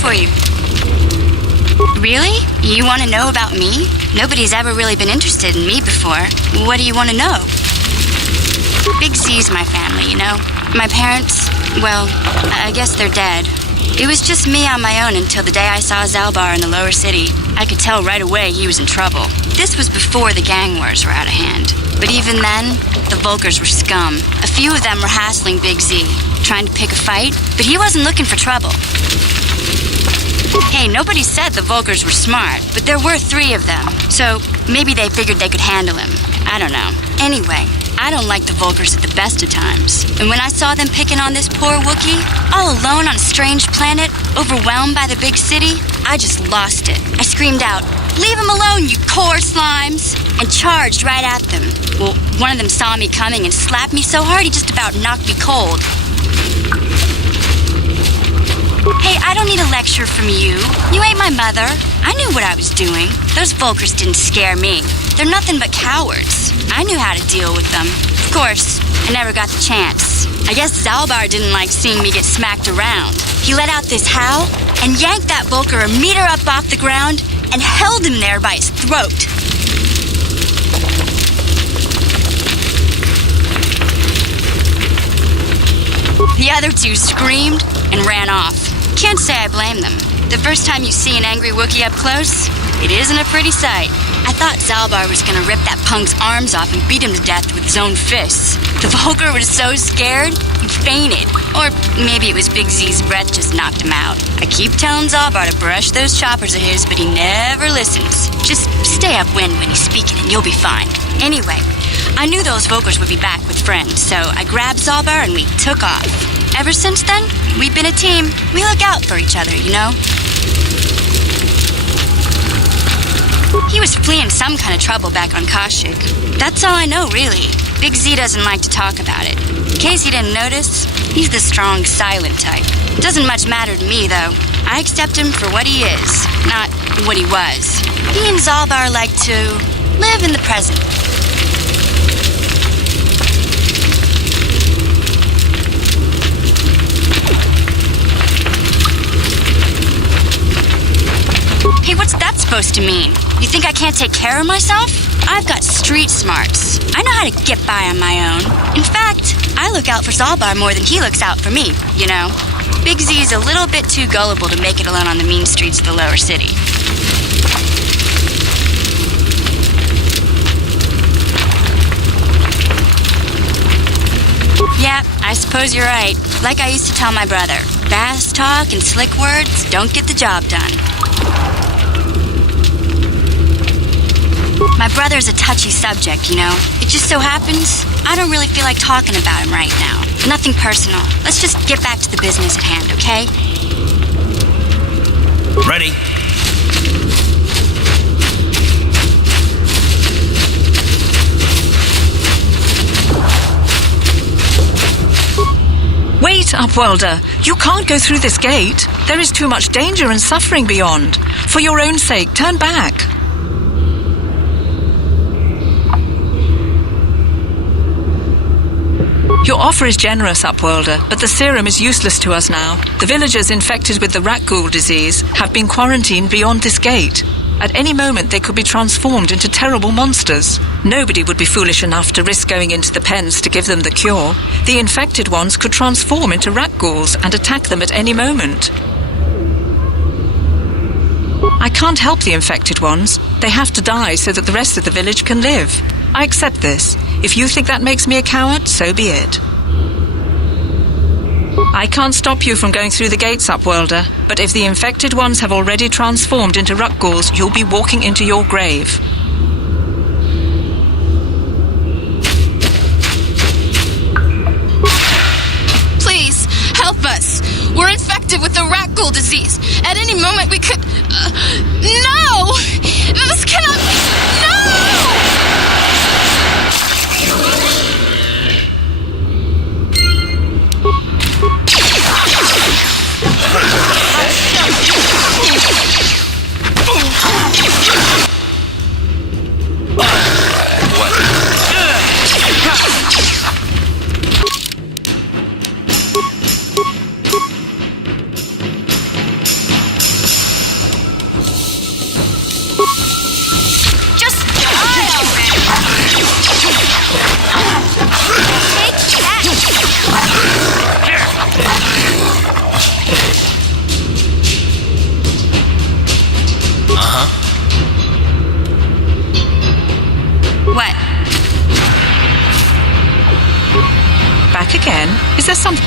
for you. Really? You want to know about me? Nobody's ever really been interested in me before. What do you want to know? Big Z's my family, you know? My parents, well, I guess they're dead. It was just me on my own until the day I saw Zalbar in the lower city. I could tell right away he was in trouble. This was before the gang wars were out of hand. But even then, the Volkers were scum. A few of them were hassling Big Z, trying to pick a fight, but he wasn't looking for trouble. Hey, nobody said the Volkers were smart, but there were 3 of them, so maybe they figured they could handle him. I don't know. Anyway, I don't like the Volkers at the best of times. And when I saw them picking on this poor Wookiee, all alone on a strange planet, overwhelmed by the big city, I just lost it. I screamed out, "Leave him alone, you core slimes!" and charged right at them. Well, one of them saw me coming and slapped me so hard he just about knocked me cold. Hey, I don't need a lecture from you. You ain't my mother. I knew what I was doing. Those Volkers didn't scare me. They're nothing but cowards. I knew how to deal with them. Of course, I never got the chance. I guess Zalbar didn't like seeing me get smacked around. He let out this howl and yanked that Volker a meter up off the ground and held him there by his throat. The other 2 screamed and ran off. Can't say I blame them. The first time you see an angry Wookiee up close, it isn't a pretty sight. I thought Zalbar was gonna rip that punk's arms off and beat him to death with his own fists. The Volker was so scared, he fainted. Or maybe it was Big Z's breath just knocked him out. I keep telling Zalbar to brush those choppers of his, but he never listens. Just stay upwind when he's speaking and you'll be fine. Anyway, I knew those Volkers would be back with friends, so I grabbed Zalbar and we took off. Ever since then, we've been a team. We look out for each other, you know? He was fleeing some kind of trouble back on Kashyyyk. That's all I know, really. Big Z doesn't like to talk about it. In case you didn't notice, he's the strong, silent type. Doesn't much matter to me, though. I accept him for what he is, not what he was. He and Zalbar like to live in the present. Hey, what's that supposed to mean? You think I can't take care of myself? I've got street smarts. I know how to get by on my own. In fact, I look out for Zalbar more than he looks out for me, you know? Big Z's a little bit too gullible to make it alone on the mean streets of the lower city. Yeah, I suppose you're right. Like I used to tell my brother, fast talk and slick words don't get the job done. My brother's a touchy subject, you know. It just so happens I don't really feel like talking about him right now. Nothing personal. Let's just get back to the business at hand, okay? Ready. Wait, Upworlder. You can't go through this gate. There is too much danger and suffering beyond. For your own sake, turn back. Your offer is generous, Upworlder, but the serum is useless to us now. The villagers infected with the rat ghoul disease have been quarantined beyond this gate. At any moment, they could be transformed into terrible monsters. Nobody would be foolish enough to risk going into the pens to give them the cure. The infected ones could transform into rat ghouls and attack them at any moment. I can't help the infected ones. They have to die so that the rest of the village can live. I accept this. If you think that makes me a coward, so be it. I can't stop you from going through the gates, Upworlder, but if the infected ones have already transformed into rat ghouls, you'll be walking into your grave. Please, help us. We're infected with the rat ghoul disease. At any moment we could... No! This cannot... No! back again? Is there something...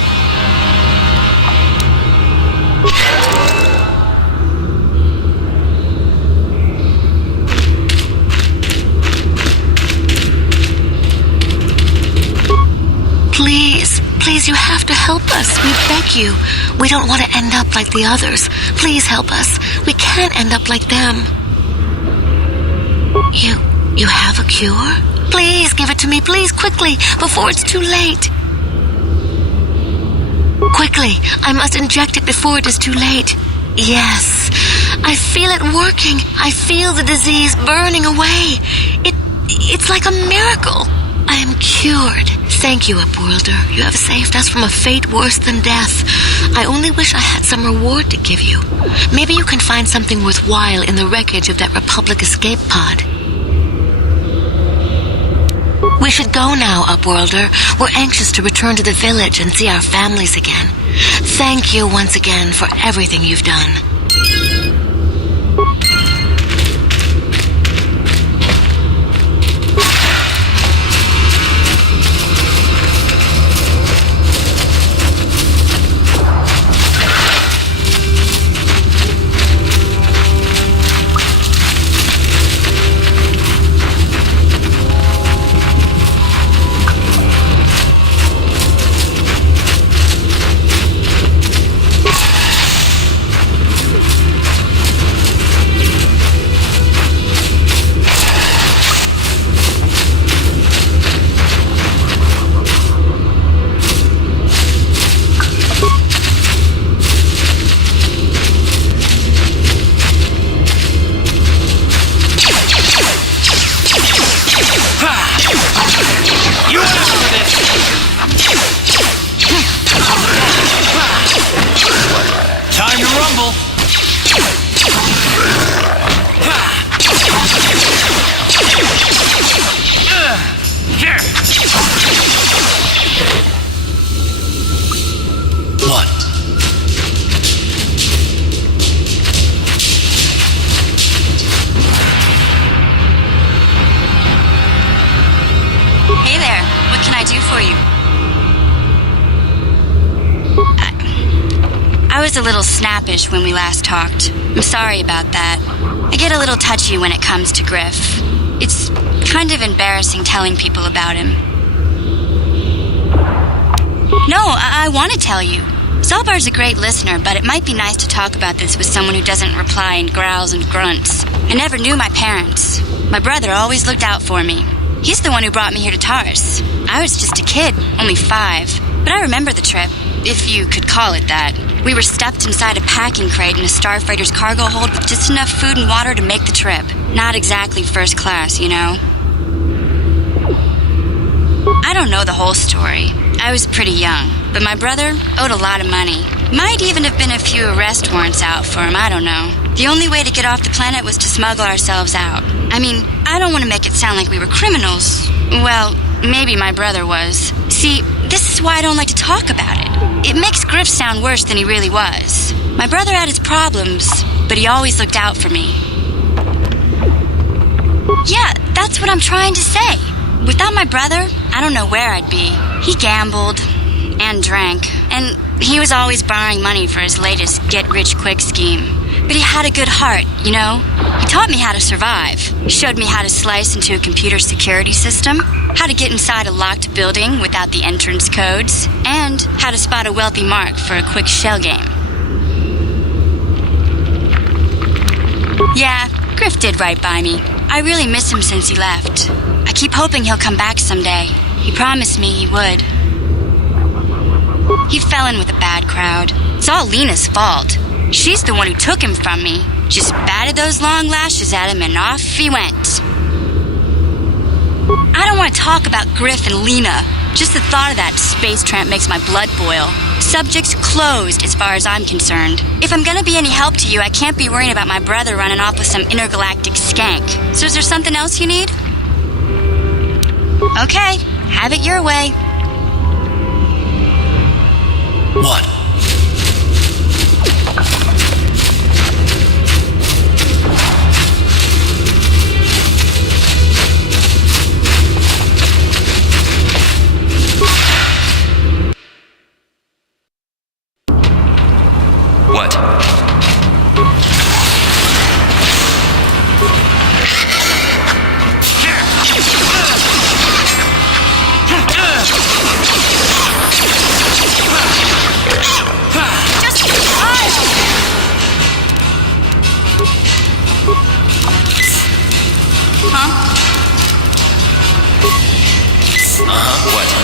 Please, you have to help us. We beg you. We don't want to end up like the others. Please help us. We can't end up like them. You have a cure? Please give it to me, please, quickly, before it's too late. Quickly, I must inject it before it is too late. Yes, I feel it working. I feel the disease burning away. It's like a miracle. I am cured. Thank you, Upworlder. You have saved us from a fate worse than death. I only wish I had some reward to give you. Maybe you can find something worthwhile in the wreckage of that Republic escape pod. We should go now, Upworlder. We're anxious to return to the village and see our families again. Thank you once again for everything you've done. A little snappish when we last talked. I'm sorry about that. I get a little touchy when it comes to Griff. It's kind of embarrassing telling people about him. No, I want to tell you. Zalbar's a great listener, but it might be nice to talk about this with someone who doesn't reply in growls and grunts. I never knew my parents. My brother always looked out for me. He's the one who brought me here to Taurus. I was just a kid, only 5. But I remember the trip, if you could call it that. We were stuffed inside a packing crate in a starfreighter's cargo hold with just enough food and water to make the trip. Not exactly first class, you know. I don't know the whole story. I was pretty young, but my brother owed a lot of money. Might even have been a few arrest warrants out for him, I don't know. The only way to get off the planet was to smuggle ourselves out. I mean, I don't want to make it sound like we were criminals. Well, maybe my brother was. See, this is why I don't like to talk about it. It makes Griff sound worse than he really was. My brother had his problems, but he always looked out for me. Yeah, that's what I'm trying to say. Without my brother, I don't know where I'd be. He gambled and drank, and he was always borrowing money for his latest get-rich-quick scheme. But he had a good heart, you know? He taught me how to survive. He showed me how to slice into a computer security system, how to get inside a locked building without the entrance codes, and how to spot a wealthy mark for a quick shell game. Yeah, Griff did right by me. I really miss him since he left. I keep hoping he'll come back someday. He promised me he would. He fell in with a bad crowd. It's all Lena's fault. She's the one who took him from me. Just batted those long lashes at him and off he went. I don't want to talk about Griff and Lena. Just the thought of that space tramp makes my blood boil. Subject's closed as far as I'm concerned. If I'm gonna be any help to you, I can't be worrying about my brother running off with some intergalactic skank. So is there something else you need? Okay, have it your way. What? What?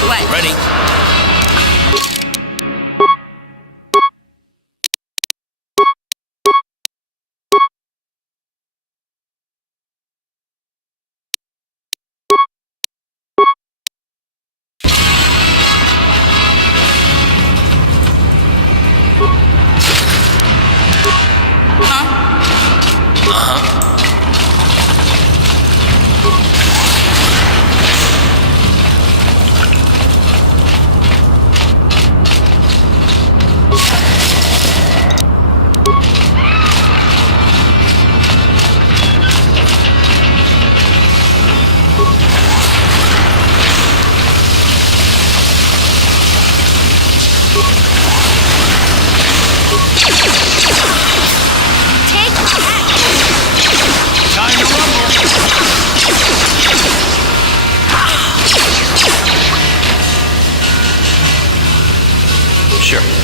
What? Ready? Sure.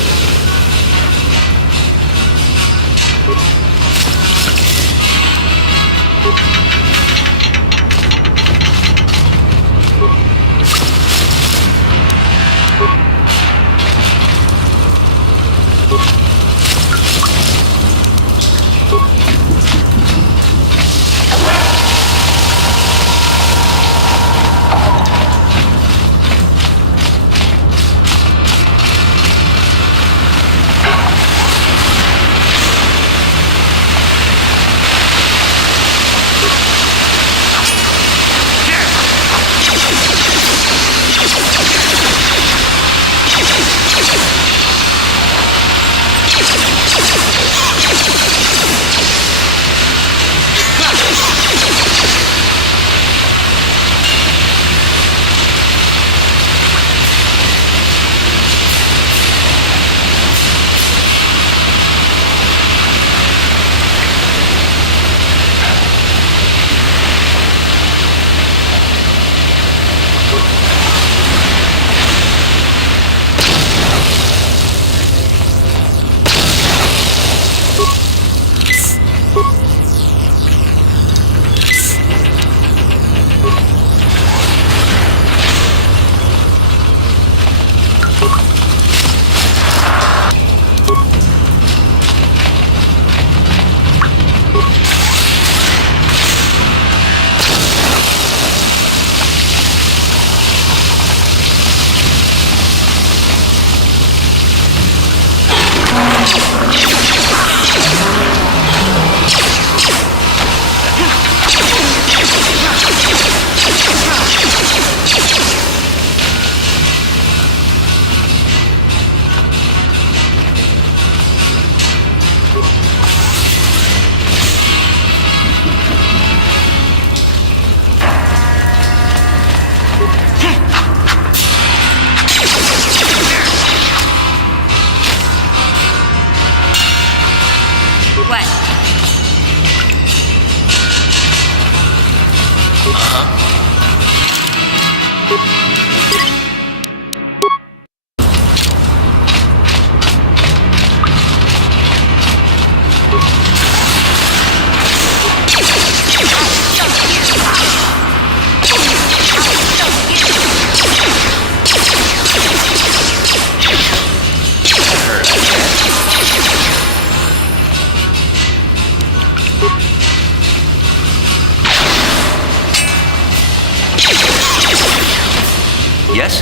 Yes?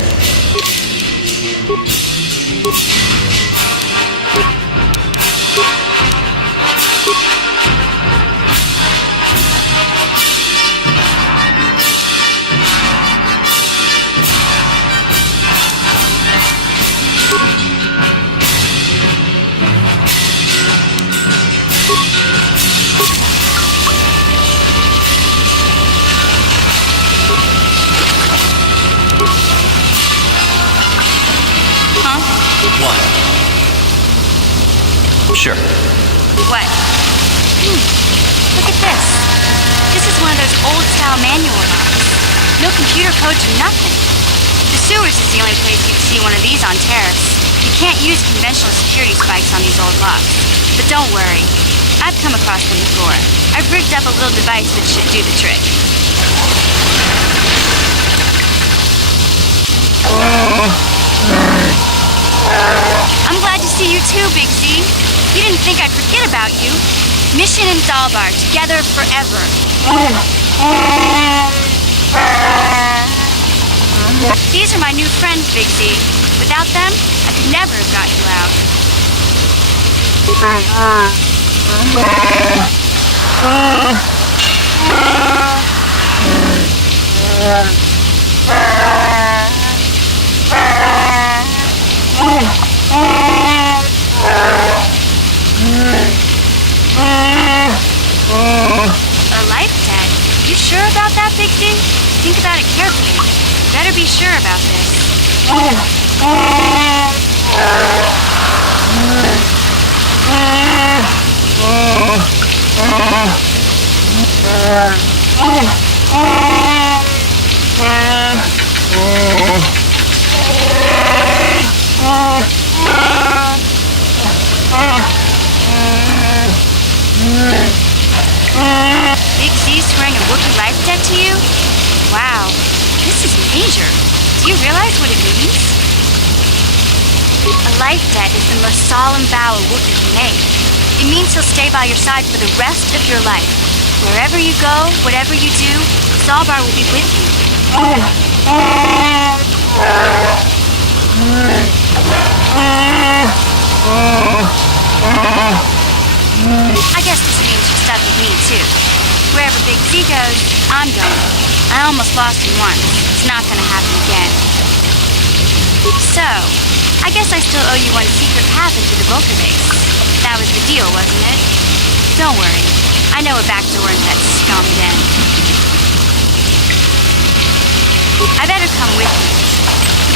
Huh? What? Sure. What? Look at this. This is one of those old-style manual locks. No computer codes or nothing. The sewers is the only place you'd see one of these on Terrace. You can't use conventional security spikes on these old locks. But don't worry. I've come across them before. I've rigged up a little device that should do the trick. I'm glad to see you too, Big Z. You didn't think I'd forget about you. Mission and Zalbar, together forever. These are my new friends, Big Z. Without them, I could never have got you out. A life debt? You sure about that, Big Z? Think about it carefully. You better be sure about this. Big Z swearing a Wookiee life debt to you? Wow, this is major. Do you realize what it means? A life debt is the most solemn vow a Wookiee can make. It means he'll stay by your side for the rest of your life. Wherever you go, whatever you do, Zalbar will be with you. I guess this means you're stuck with me, too. Wherever Big Z goes, I'm going. I almost lost him once. It's not gonna happen again. So, I guess I still owe you one secret path into the Vulcan base. That was the deal, wasn't it? Don't worry. I know a back door into that scum den. I better come with you.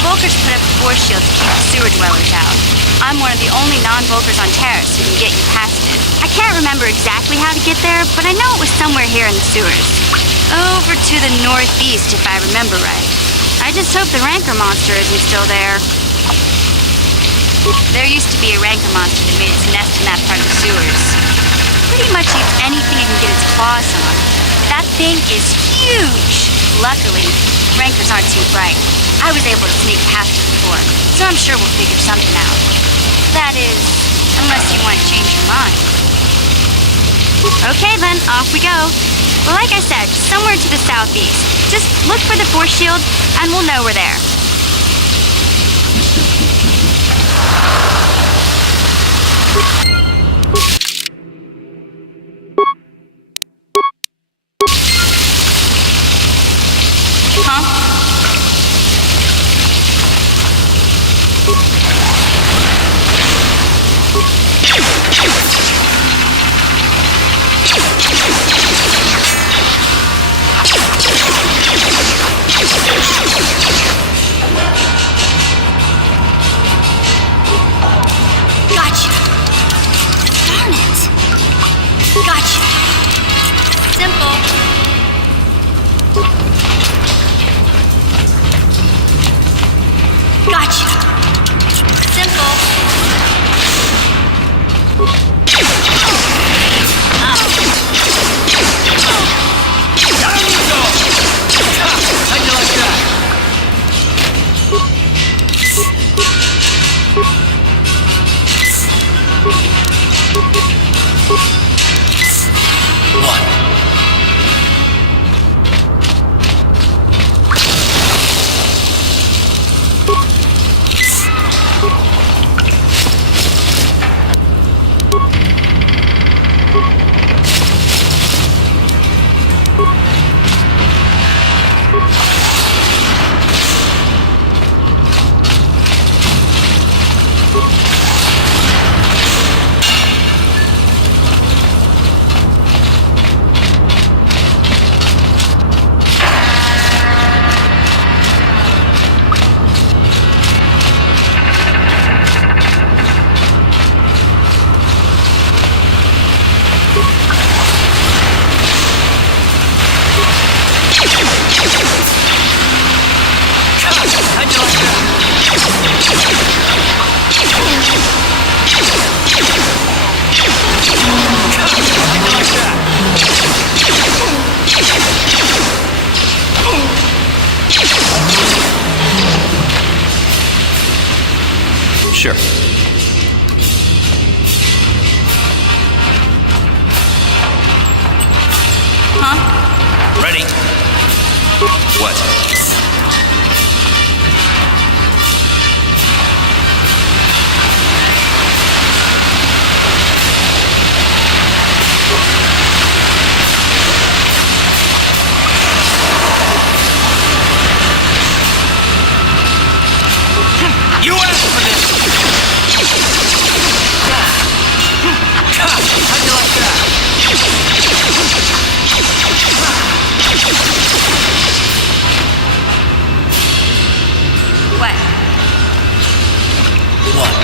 The Vulkars put up a force shield to keep the sewer dwellers out. I'm one of the only non-Vulkars on Terrace who can get you past it. I can't remember exactly how to get there, but I know it was somewhere here in the sewers. Over to the northeast, if I remember right. I just hope the Rancor monster isn't still there. There used to be a Rancor monster that made its nest in that part of the sewers. Pretty much eats anything it can get its claws on. That thing is huge! Luckily, Rancors aren't too bright. I was able to sneak past it before, so I'm sure we'll figure something out. That is, unless you want to change your mind. Okay then, off we go. Well, like I said, somewhere to the southeast. Just look for the force shield, and we'll know we're there. Sure. Huh? Ready? What? You asked for this! How'd you like that? What? What?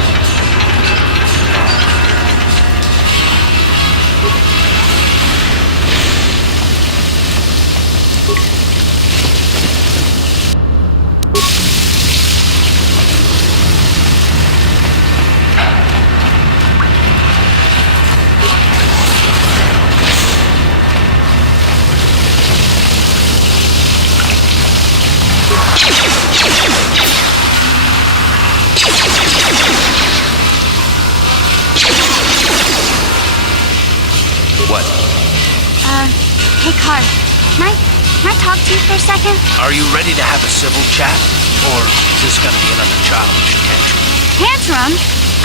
What? Hey, Car. Can I talk to you for a second? Are you ready to have a civil chat? Or is this gonna be another childish tantrum? Tantrum?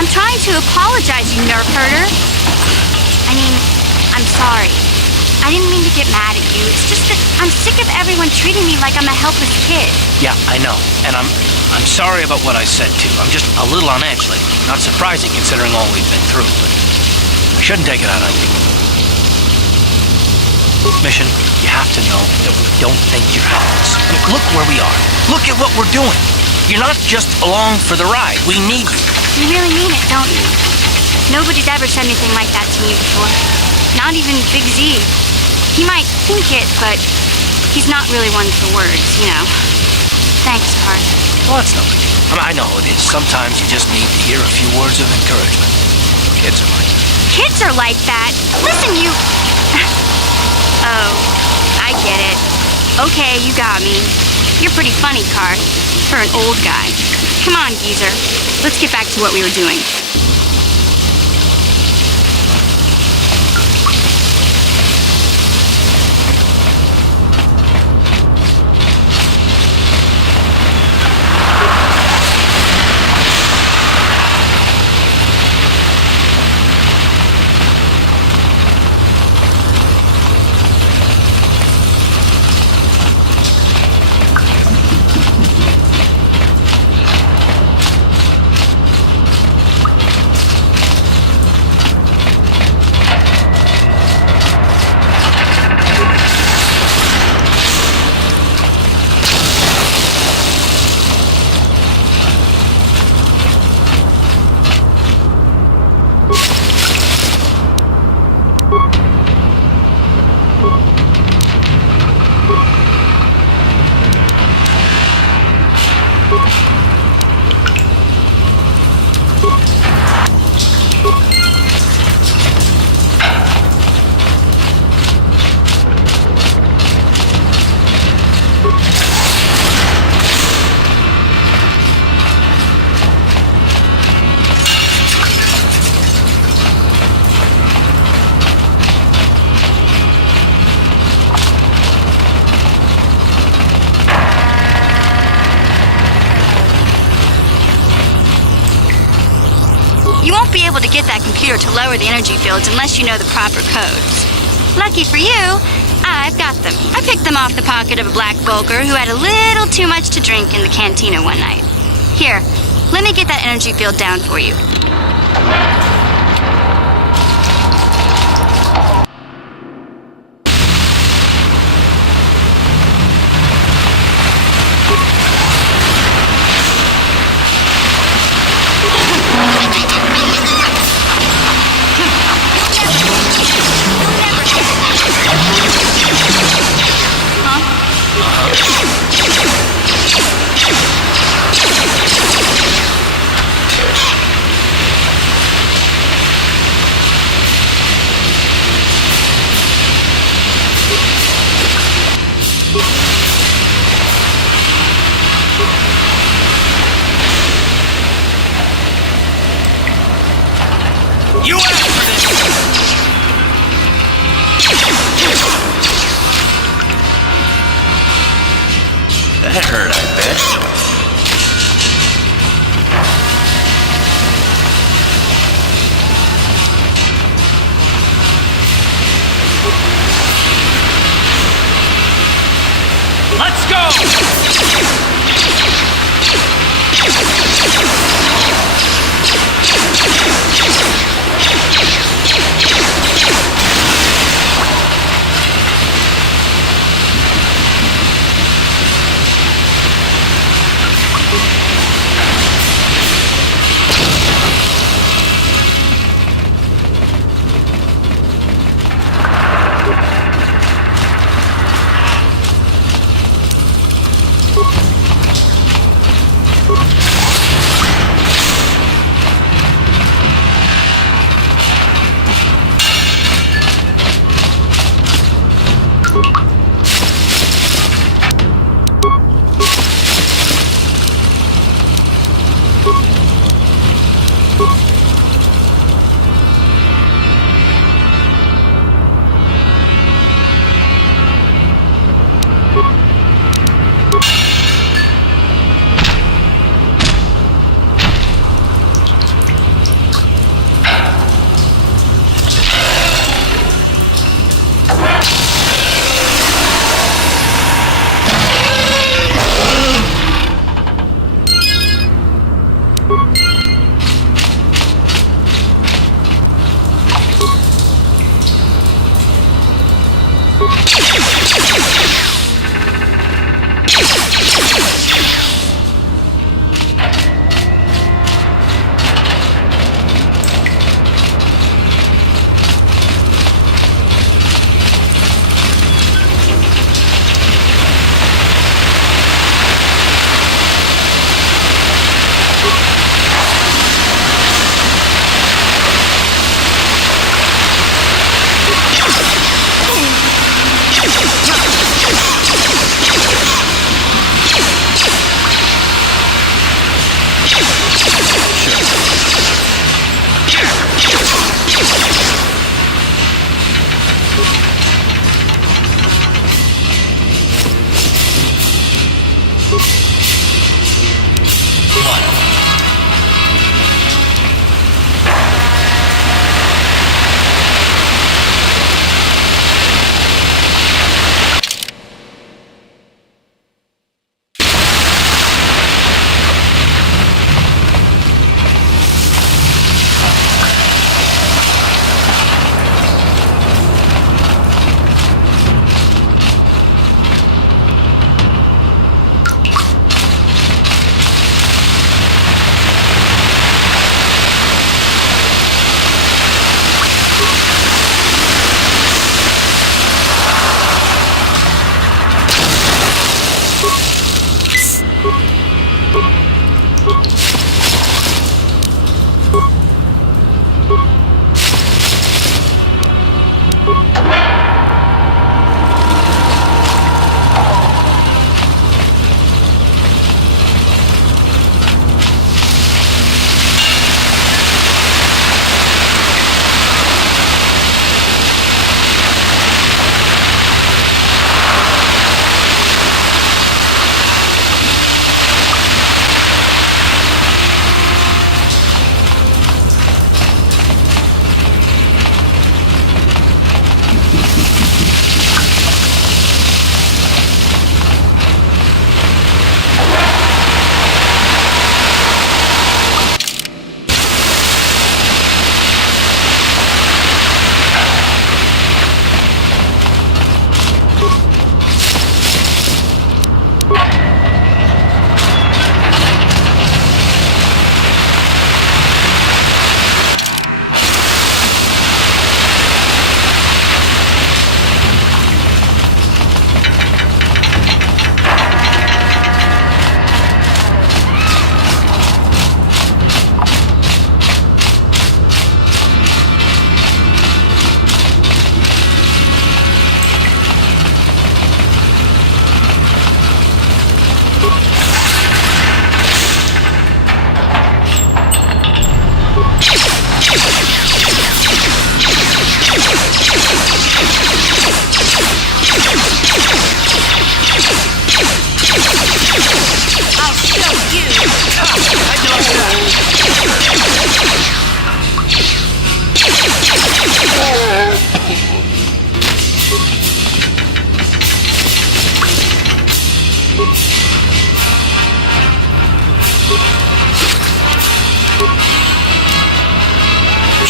I'm trying to apologize, you nerve herder. I mean, I'm sorry. I didn't mean to get mad at you. It's just that I'm sick of everyone treating me like I'm a helpless kid. Yeah, I know. And I'm sorry about what I said, too. I'm just a little on edge lately. Not surprising considering all we've been through, but I shouldn't take it out on you. Mission, you have to know that we don't think you're helpless. I mean, look where we are. Look at what we're doing. You're not just along for the ride. We need you. You really mean it, don't you? Nobody's ever said anything like that to me before. Not even Big Z. He might think it, but he's not really one for words, you know. Thanks, Cart. Well, that's no big deal. I mean, I know how it is. Sometimes you just need to hear a few words of encouragement. Kids are like that. Kids are like that? Listen, you... Oh, I get it. Okay, you got me. You're pretty funny, Cart, for an old guy. Come on, geezer. Let's get back to what we were doing. You won't be able to get that computer to lower the energy fields unless you know the proper codes. Lucky for you, I've got them. I picked them off the pocket of a black bulker who had a little too much to drink in the cantina one night. Here, let me get that energy field down for you. You asked for this! That hurt, I bet. Let's go!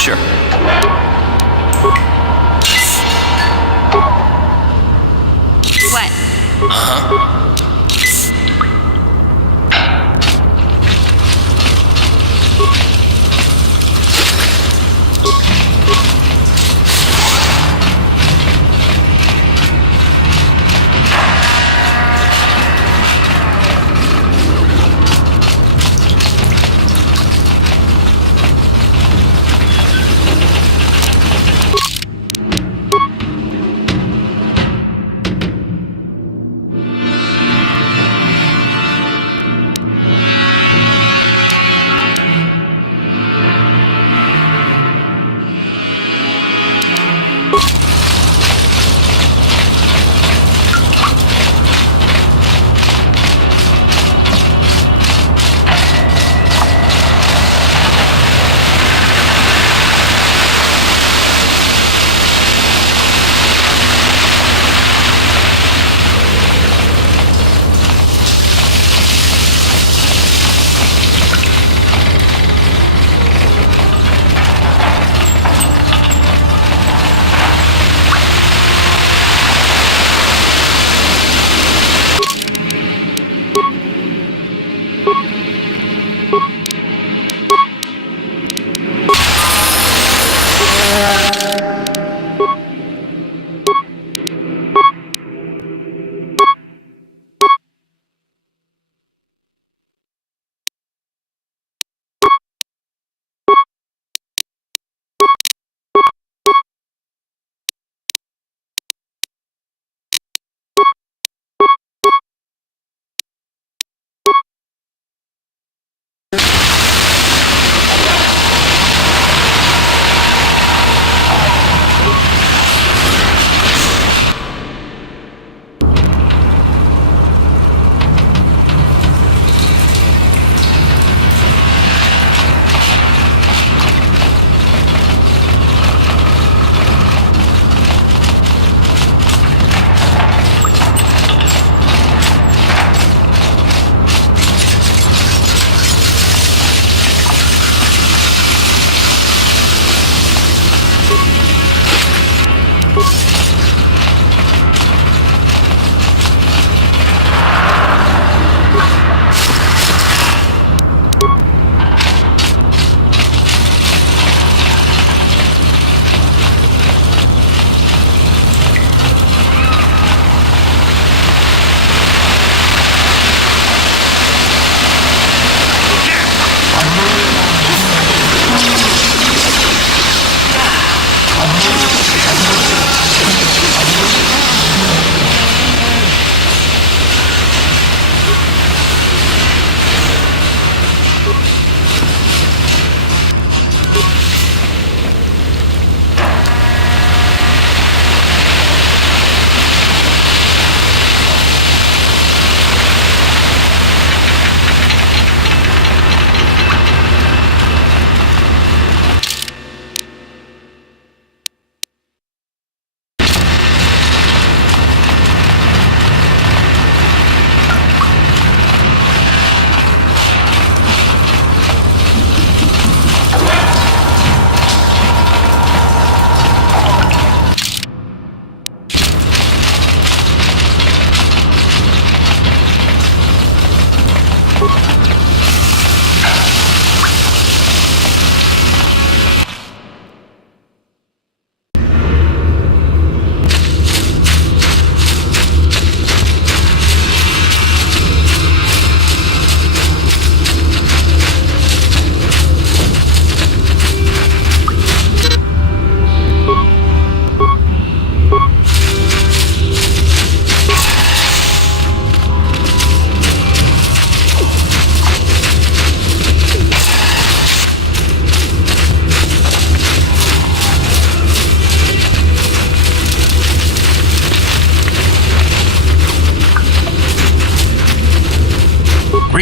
Sure. What? Uh-huh.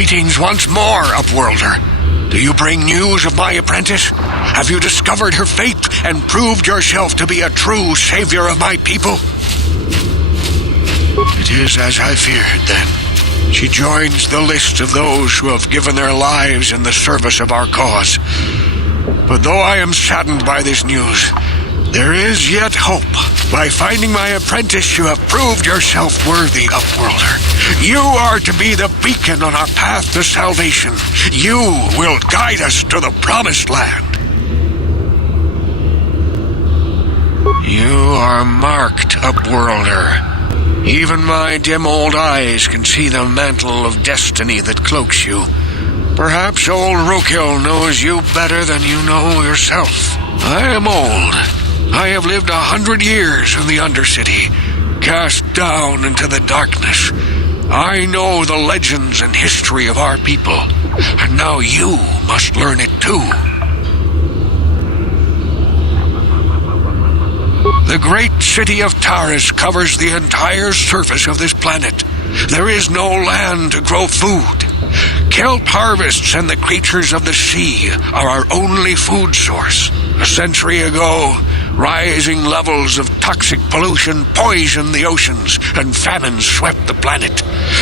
Greetings once more, Upworlder. Do you bring news of my apprentice? Have you discovered her fate and proved yourself to be a true savior of my people? It is as I feared, then. She joins the list of those who have given their lives in the service of our cause. But though I am saddened by this news, there is yet hope. By finding my apprentice, you have proved yourself worthy, Upworlder. You are to be the beacon on our path to salvation. You will guide us to the promised land. You are marked, Upworlder. Even my dim old eyes can see the mantle of destiny that cloaks you. Perhaps old Rukil knows you better than you know yourself. I am old. I have lived 100 years in the Undercity, cast down into the darkness. I know the legends and history of our people, and now you must learn it too. The great city of Taris covers the entire surface of this planet. There is no land to grow food. Kelp harvests and the creatures of the sea are our only food source. A century ago, rising levels of toxic pollution poisoned the oceans, and famine swept the planet.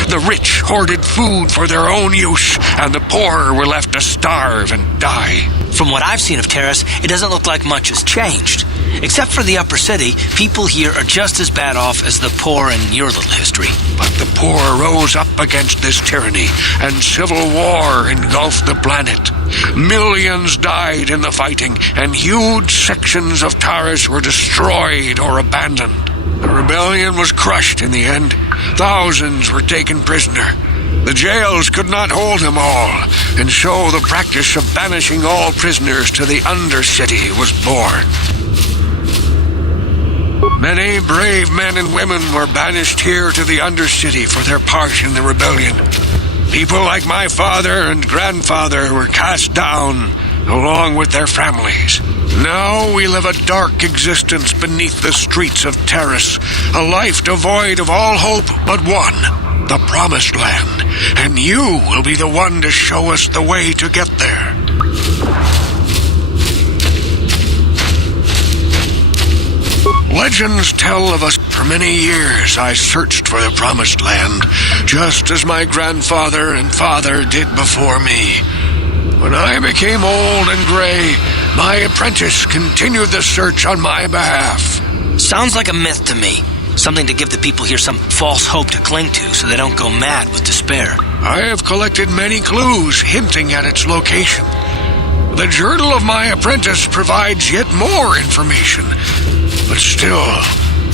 The rich hoarded food for their own use, and the poor were left to starve and die. From what I've seen of Taris, it doesn't look like much has changed. Except for the upper city, people here are just as bad off as the poor in your little history. But the poor rose up against this tyranny, and civil war engulfed the planet. Millions died in the fighting, and huge sections of Taris were destroyed or abandoned. The rebellion was crushed in the end. Thousands were taken prisoner. The jails could not hold them all, and so the practice of banishing all prisoners to the Undercity was born. Many brave men and women were banished here to the Undercity for their part in the rebellion. People like my father and grandfather were cast down, along with their families. Now we live a dark existence beneath the streets of Taris, a life devoid of all hope but one, the Promised Land, and you will be the one to show us the way to get there. Legends tell of us. For many years I searched for the Promised Land, just as my grandfather and father did before me. When I became old and gray, my apprentice continued the search on my behalf. Sounds like a myth to me. Something to give the people here some false hope to cling to so they don't go mad with despair. I have collected many clues hinting at its location. The journal of my apprentice provides yet more information. But still,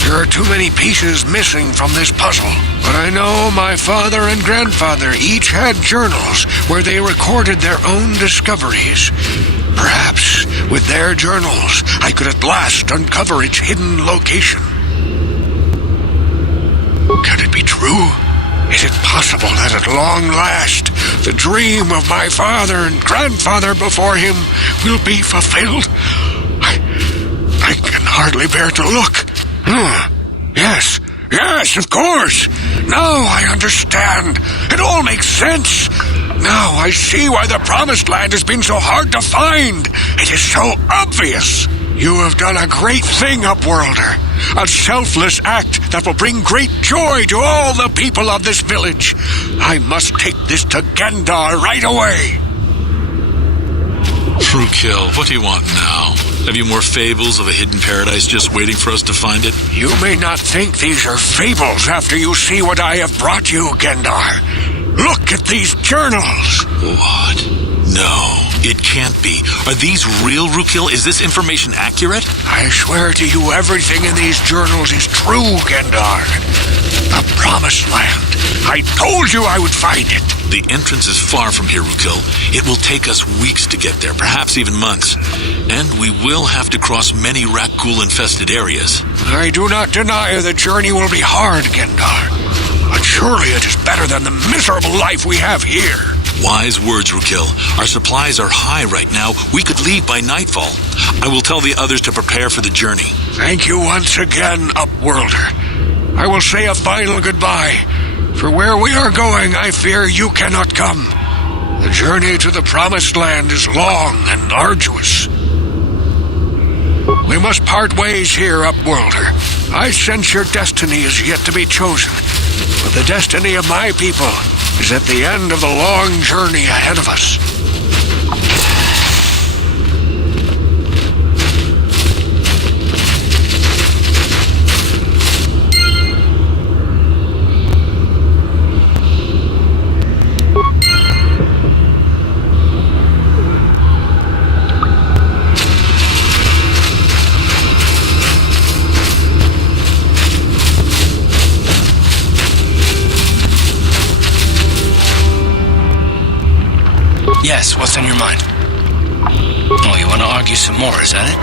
there are too many pieces missing from this puzzle. But I know my father and grandfather each had journals where they recorded their own discoveries. Perhaps with their journals, I could at last uncover its hidden location. Can it be true? Is it possible that at long last, the dream of my father and grandfather before him will be fulfilled? I can hardly bear to look. Yes, of course. Now I understand. It all makes sense. Now I see why the Promised Land has been so hard to find. It is so obvious. You have done a great thing, Upworlder. A selfless act that will bring great joy to all the people of this village. I must take this to Gendar right away. Rukil, what do you want now? Have you more fables of a hidden paradise just waiting for us to find it? You may not think these are fables after you see what I have brought you, Gendar. Look at these journals. What? No, it can't be. Are these real, Rukil? Is this information accurate? I swear to you everything in these journals is true, Gendar. The Promised Land. I told you I would find it. The entrance is far from here, Rukil. It will take us weeks to get there, perhaps even months. And we will have to cross many Rakghoul-infested areas. I do not deny the journey will be hard, Gendar. But surely it is better than the miserable life we have here. Wise words, Rukil. Our supplies are high right now. We could leave by nightfall. I will tell the others to prepare for the journey. Thank you once again, Upworlder. I will say a final goodbye. For where we are going, I fear you cannot come. The journey to the Promised Land is long and arduous. We must part ways here, Upworlder. I sense your destiny is yet to be chosen. But the destiny of my people is at the end of the long journey ahead of us. Terrace, what's on your mind? Oh, you want to argue some more, is that it?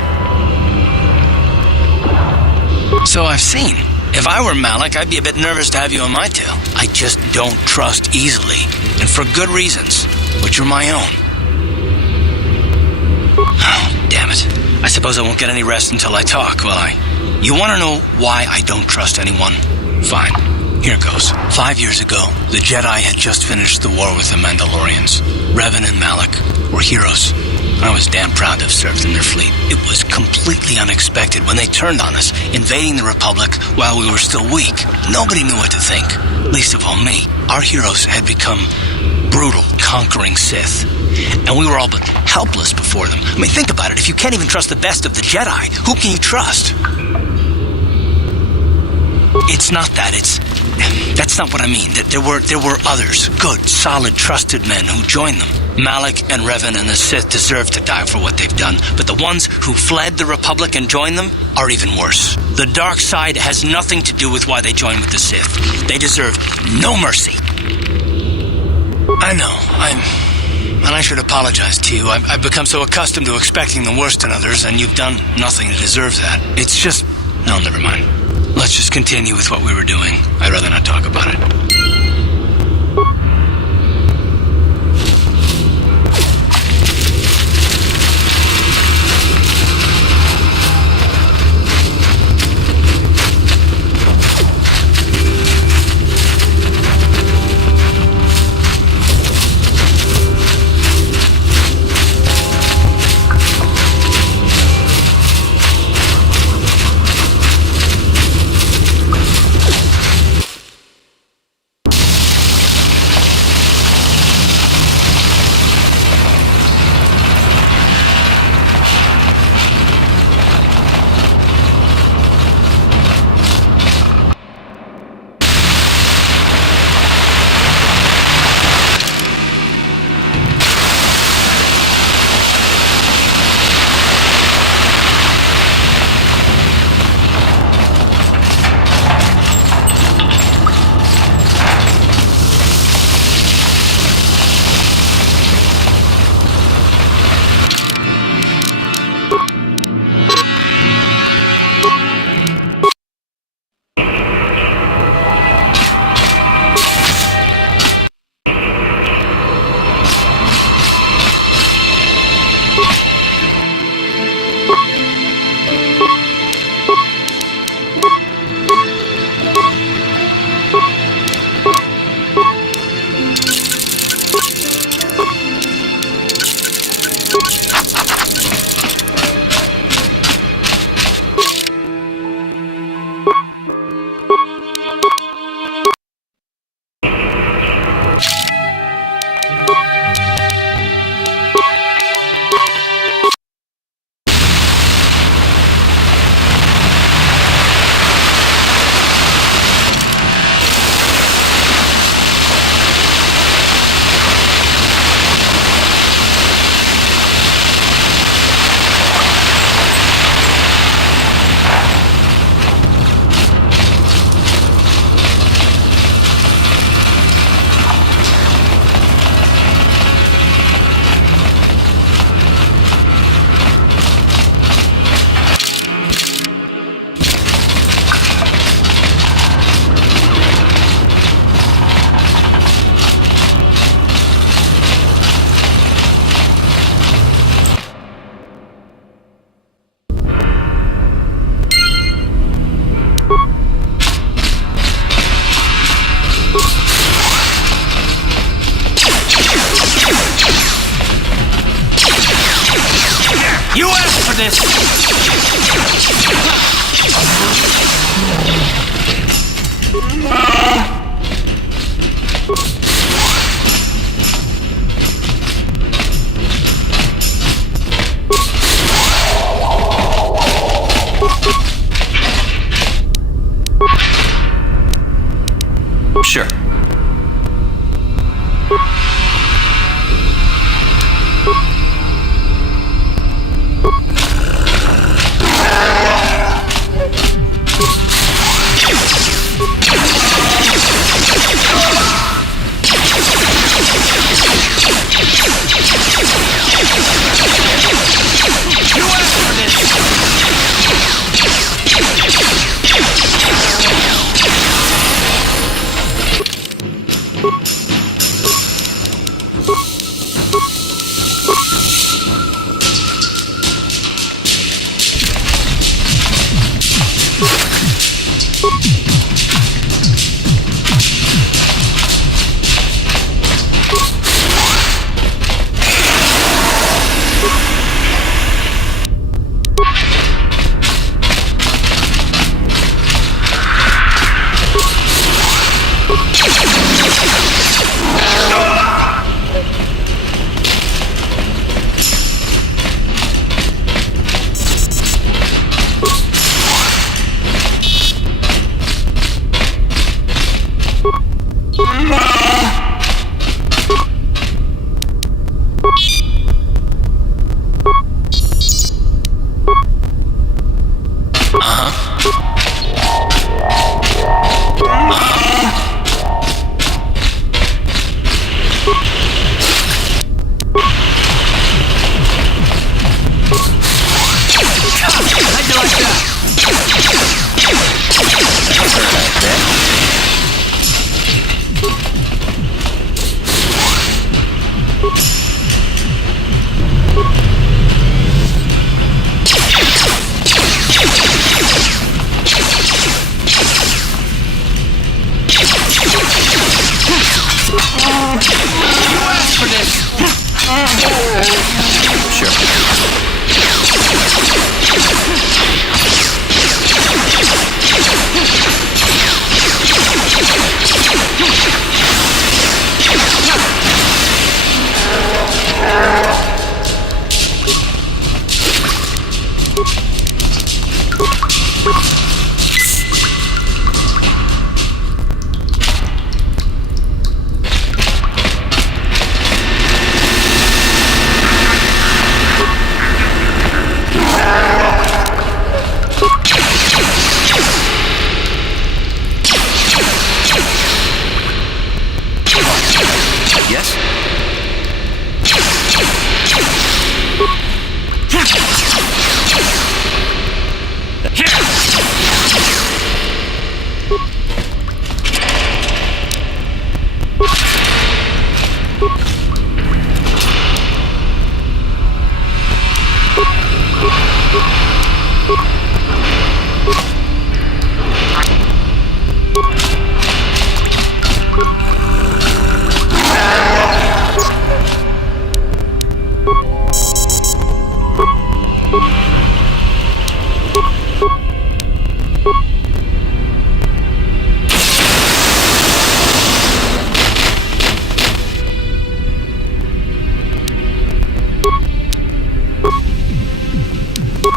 So I've seen. If I were Malik, I'd be a bit nervous to have you on my tail. I just don't trust easily, and for good reasons, which are my own. Oh, damn it. I suppose I won't get any rest until I talk, will I? You want to know why I don't trust anyone? Fine. Here goes. 5 years ago, the Jedi had just finished the war with the Mandalorians. Revan and Malik were heroes. I was damn proud to have served in their fleet. It was completely unexpected when they turned on us, invading the Republic while we were still weak. Nobody knew what to think, least of all me. Our heroes had become brutal, conquering Sith, and we were all but helpless before them. I mean, think about it. If you can't even trust the best of the Jedi, who can you trust? It's not that. That's not what I mean. There were others, good, solid, trusted men who joined them. Malik and Revan and the Sith deserve to die for what they've done, but the ones who fled the Republic and joined them are even worse. The dark side has nothing to do with why they joined with the Sith. They deserve no mercy. I know. And I should apologize to you. I've become so accustomed to expecting the worst in others, and you've done nothing to deserve that. It's just... No, never mind. Let's just continue with what we were doing. I'd rather not talk about it. You asked for this! Sure. How'd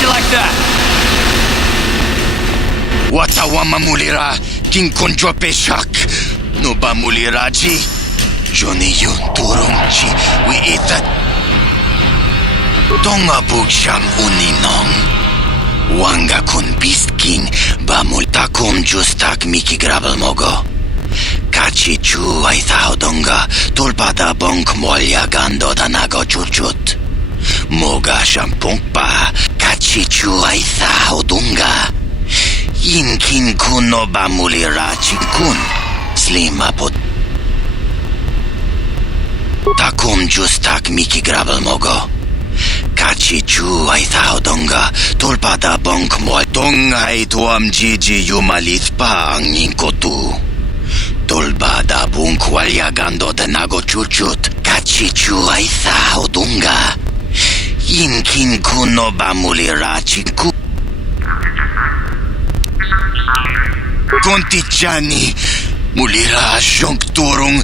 you like that? Watawa mamulira kinkonjo peshak. No ba muliraji. Joni yun turungchi we ita. Tonga bugsham uninong. Wanga kun beast king bamul takum justak miki grabel mogo. Kachi chu ay donga tulpada bonk molya gando danago chuchut. Moga shampong pa kachi chu ay dunga. Yinkin kuno bamulira chinkun. Slima pot. Takum justak miki grabel mogo. Kachi chu ay donga tulpada bonk mol. Tonga ay tuam jiji yumalit pa ang ninkotu. Tulbada bunk walyagando de nago chuchut. Kachi chu ay dunga. Yinkin kuno bamulira chinku. Kontichani mulira shonk turung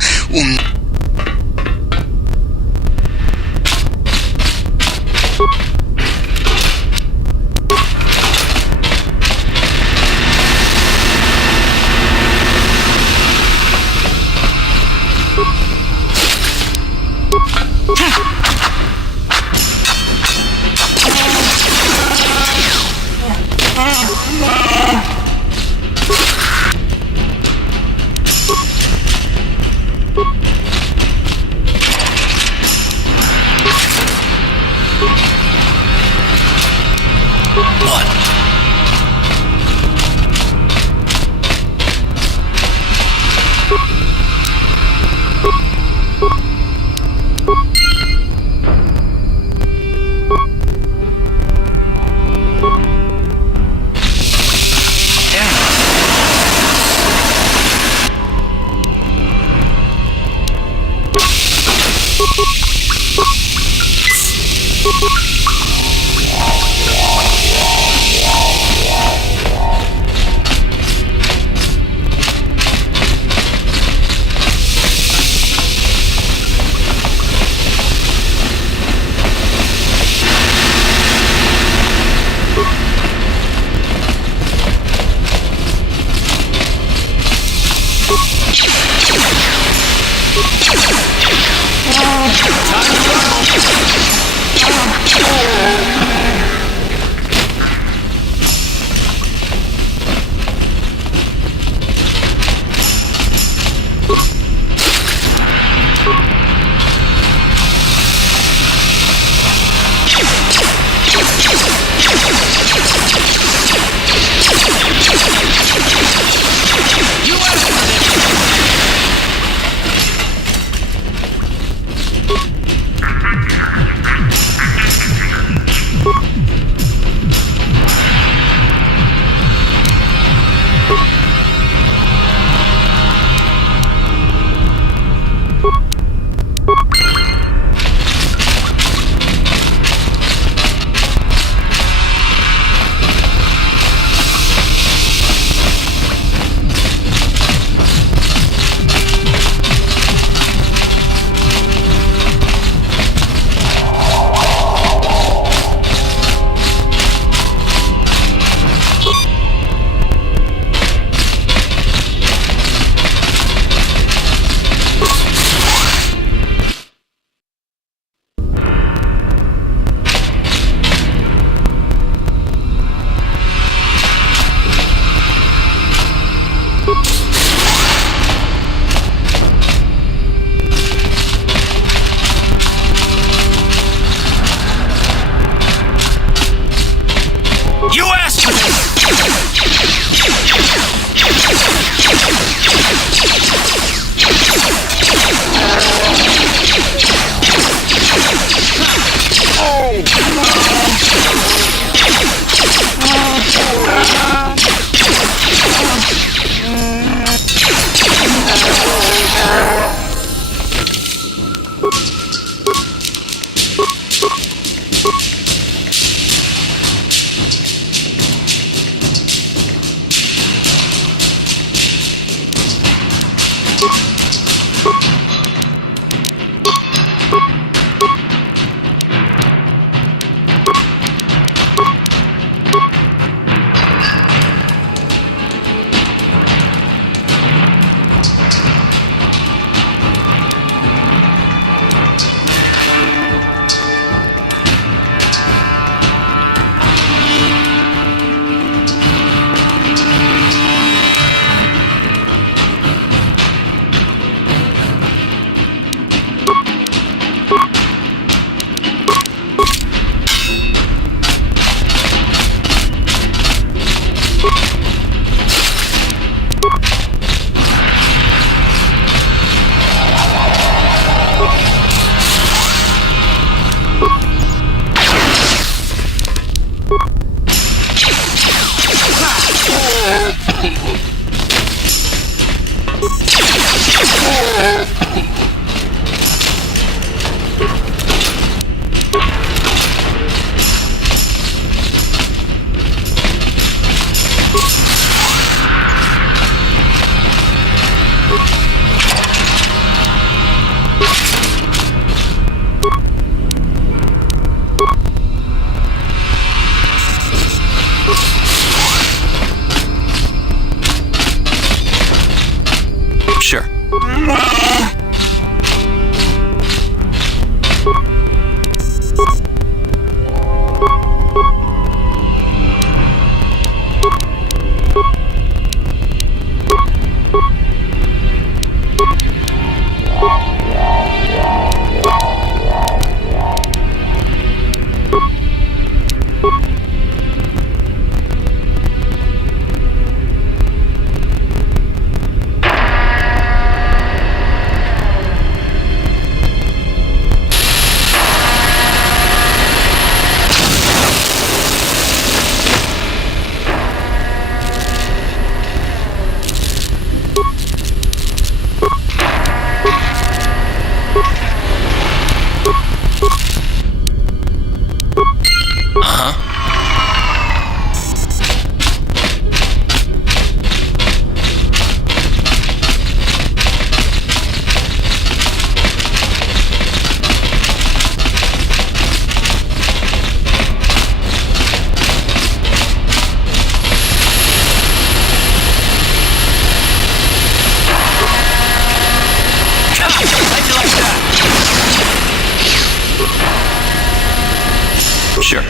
Sure.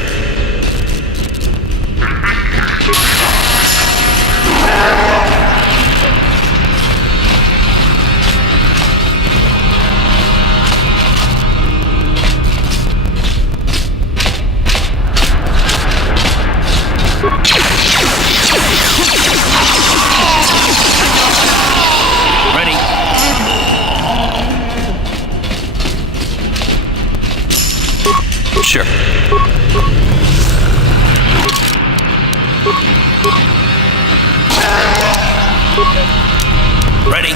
Ready. Sure. Ready.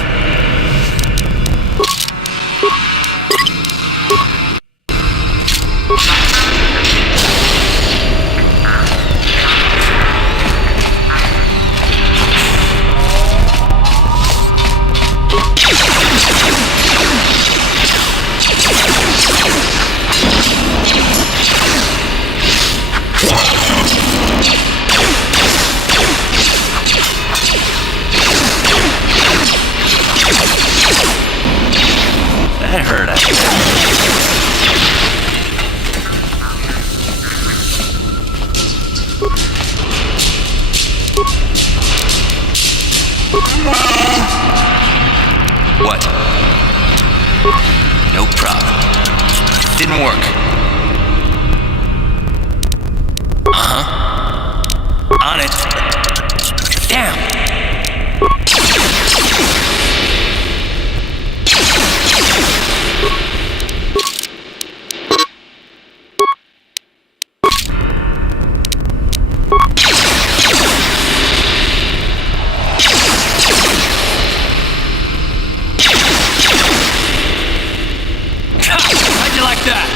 That hurt, What? No problem. Didn't work. On it. Damn. How'd you like that?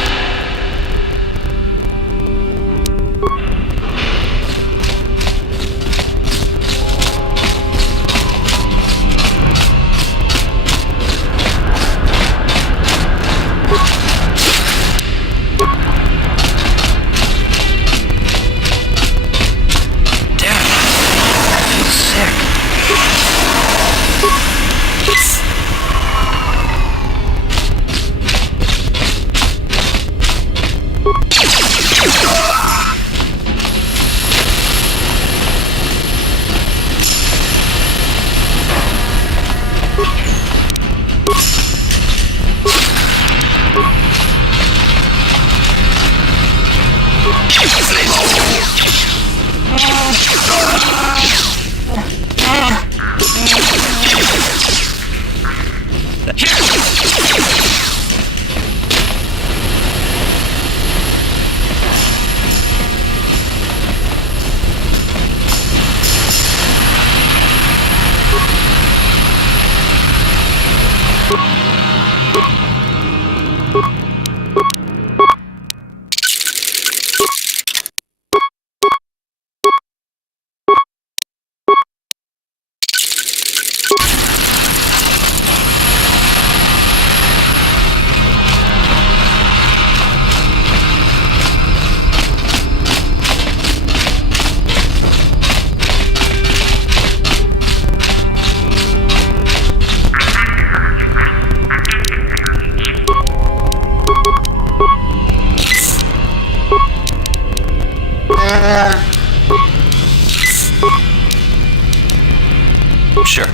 Sure.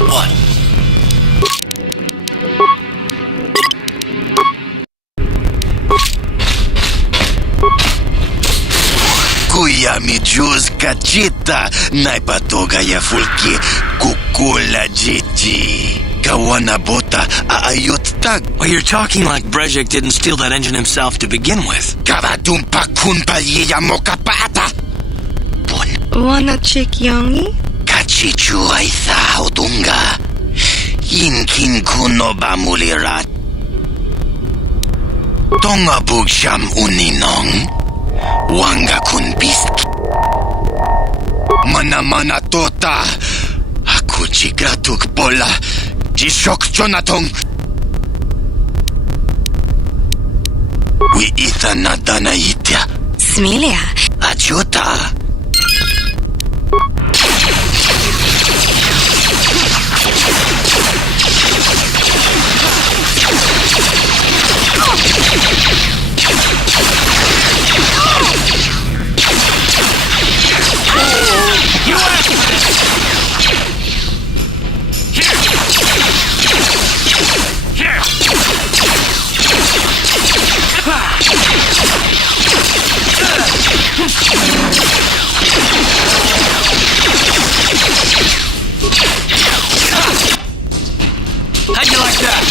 What? Kuya mi Juz kachita, naipatogaya fulki, kukula jiti. Kawana bota aayot tag. Well, you're talking like Brejik didn't steal that engine himself to begin with. Karadumpa kun paliya mokapata. Wanna chick yongi? Kach Chichu aitha haudunga. Inkin kuno bamulirat. Tonga bugsham uninong. Wanga kun bisk. Mana tota. Aku jigratuk bola. Jishok jonatong. We itha nadana itya. Smilia. Ajuta. You asked for this! Here! Here! How'd you like that?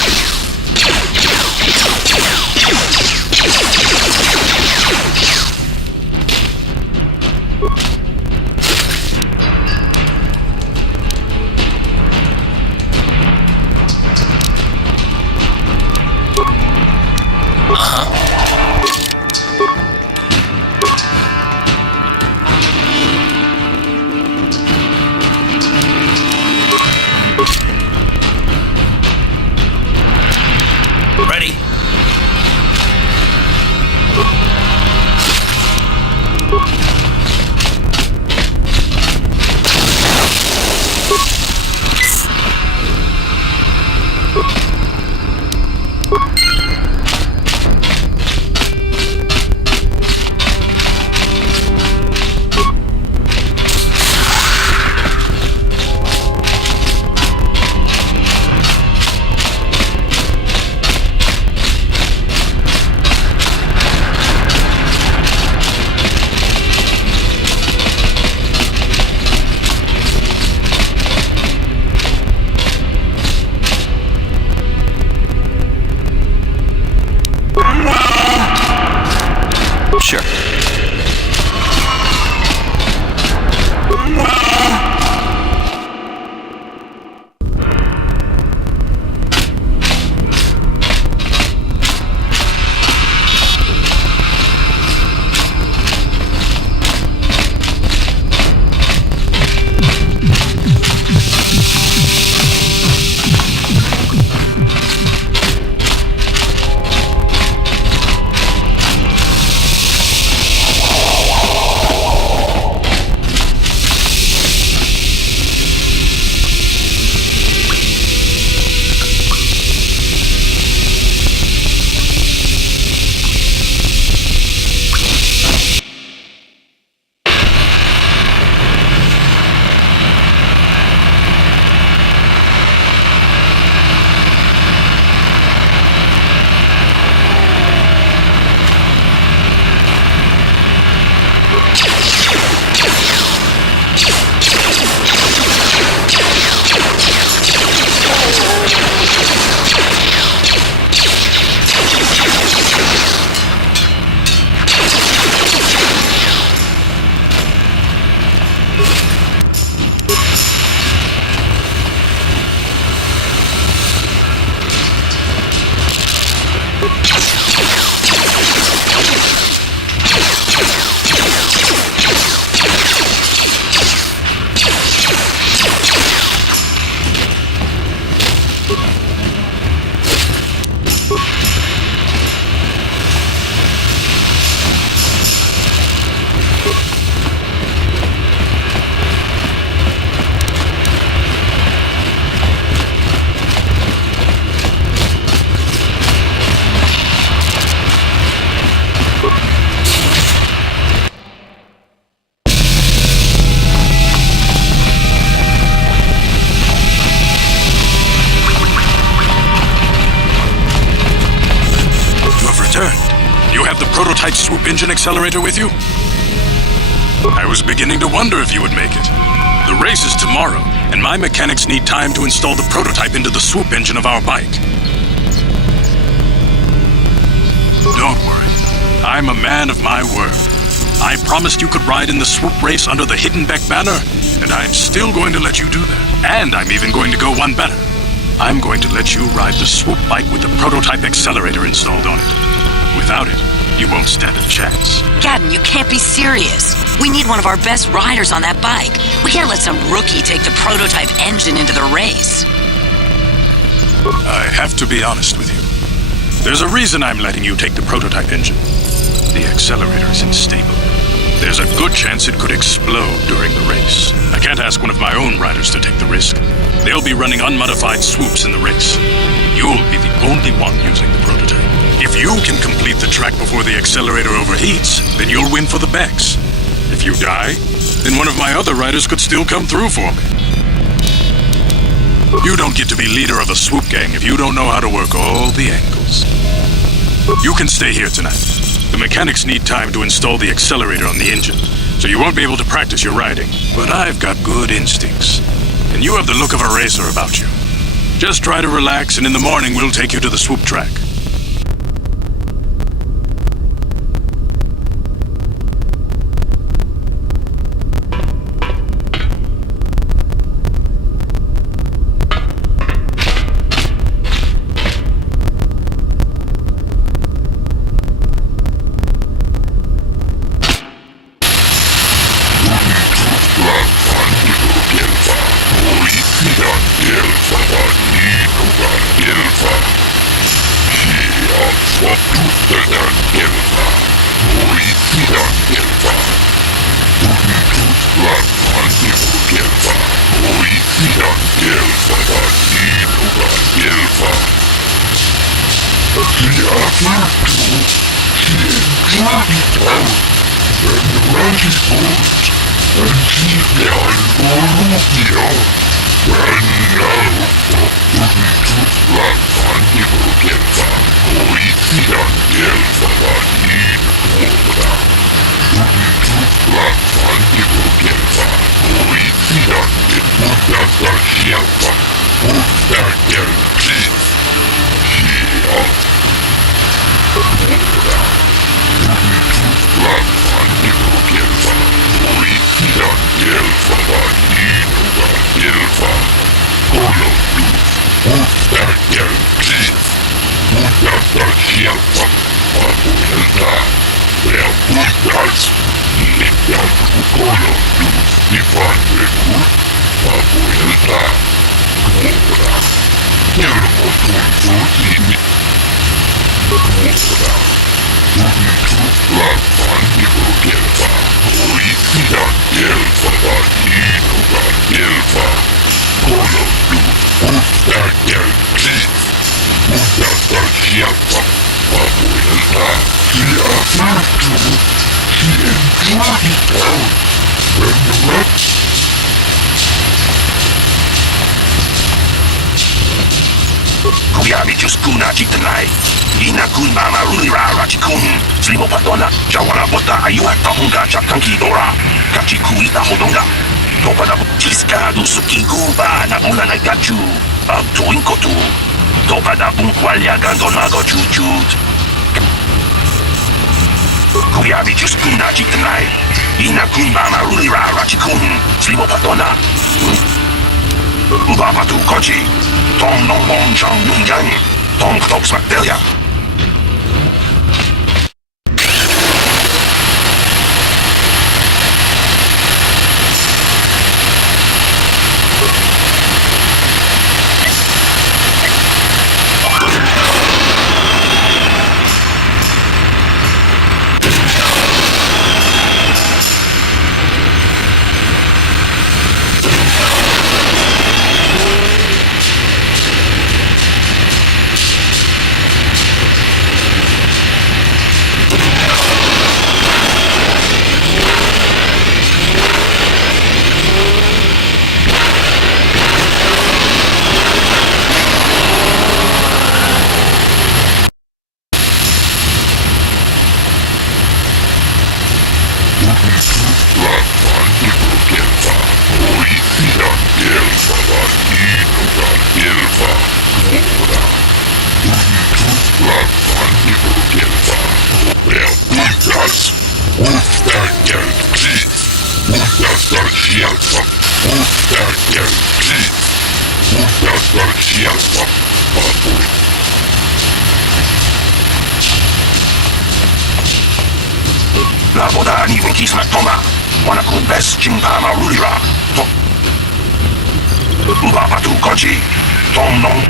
Ready? Sure. prototype swoop engine accelerator with you? I was beginning to wonder if you would make it. The race is tomorrow, and my mechanics need time to install the prototype into the swoop engine of our bike. Don't worry. I'm a man of my word. I promised you could ride in the swoop race under the Hidden Beck banner, And I'm still going to let you do that. And I'm even going to go one better. I'm going to let you ride the swoop bike with the prototype accelerator installed on it. Without it, you won't stand a chance. Gadden, you can't be serious. We need one of our best riders on that bike. We can't let some rookie take the prototype engine into the race. I have to be honest with you. There's a reason I'm letting you take the prototype engine. The accelerator is unstable. There's a good chance it could explode during the race. I can't ask one of my own riders to take the risk. They'll be running unmodified swoops in the race. You'll be the only one using the prototype. If you can complete the track before the accelerator overheats, then you'll win for the Becks. If you die, then one of my other riders could still come through for me. You don't get to be leader of a swoop gang if you don't know how to work all the angles. You can stay here tonight. The mechanics need time to install the accelerator on the engine, so you won't be able to practice your riding. But I've got good instincts, and you have the look of a racer about you. Just try to relax, and in the morning we'll take you to the swoop track. Uf, der Gelb, Unter der Schärfe. Laboda ni wikisma toma, wana ku bez jimpama rulira. Uba patu kochi, tom nong.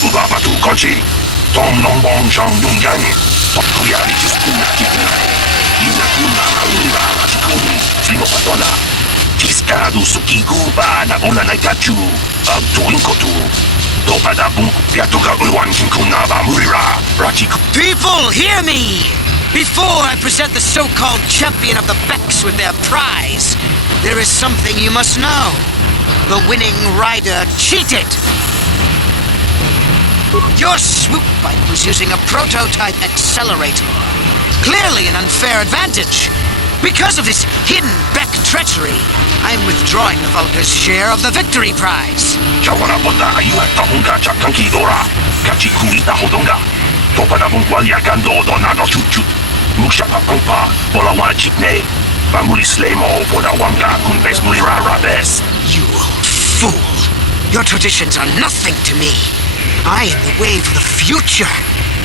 Ubapatu kochi, tom nong bong shang dung yang. Kuyari jiskuna kikna. Ina kuna maura matikuni, sino patona. Tiskadu sukigu ba na ona na kachu. Abtuin kotu. Dopada bung piatuka uwan kinkuna ba murira. Rachiku. People, hear me! Before I present the so-called champion of the Becks with their prize, there is something you must know. The winning rider cheated. Your swoop bike was using a prototype accelerator. Clearly an unfair advantage. Because of this hidden Beck treachery, I am withdrawing the Vulgar's share of the victory prize. Shawarabota ayuata hunga chakanki dora. Kachikuita hodonga. Topada bungwalia gando donado chuchu. Mushapa kumpa, bola wana chikne. Bamuli slemo, bola wanga kunbes mulira rabes. You old fool. Your traditions are nothing to me. I am the way for the future.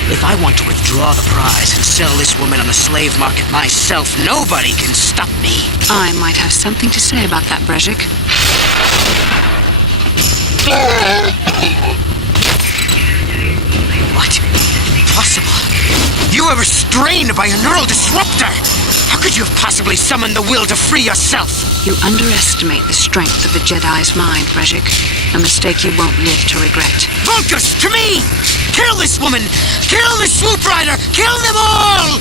If I want to withdraw the prize and sell this woman on the slave market myself, nobody can stop me. I might have something to say about that, Brezhik. What? Impossible. You were restrained by a neural disruptor. How could you have possibly summoned the will to free yourself? You underestimate the strength of the Jedi's mind, Brezhik. A mistake you won't live to regret. Vulgus, to me! Kill this woman! Kill the swoop rider! Kill them all!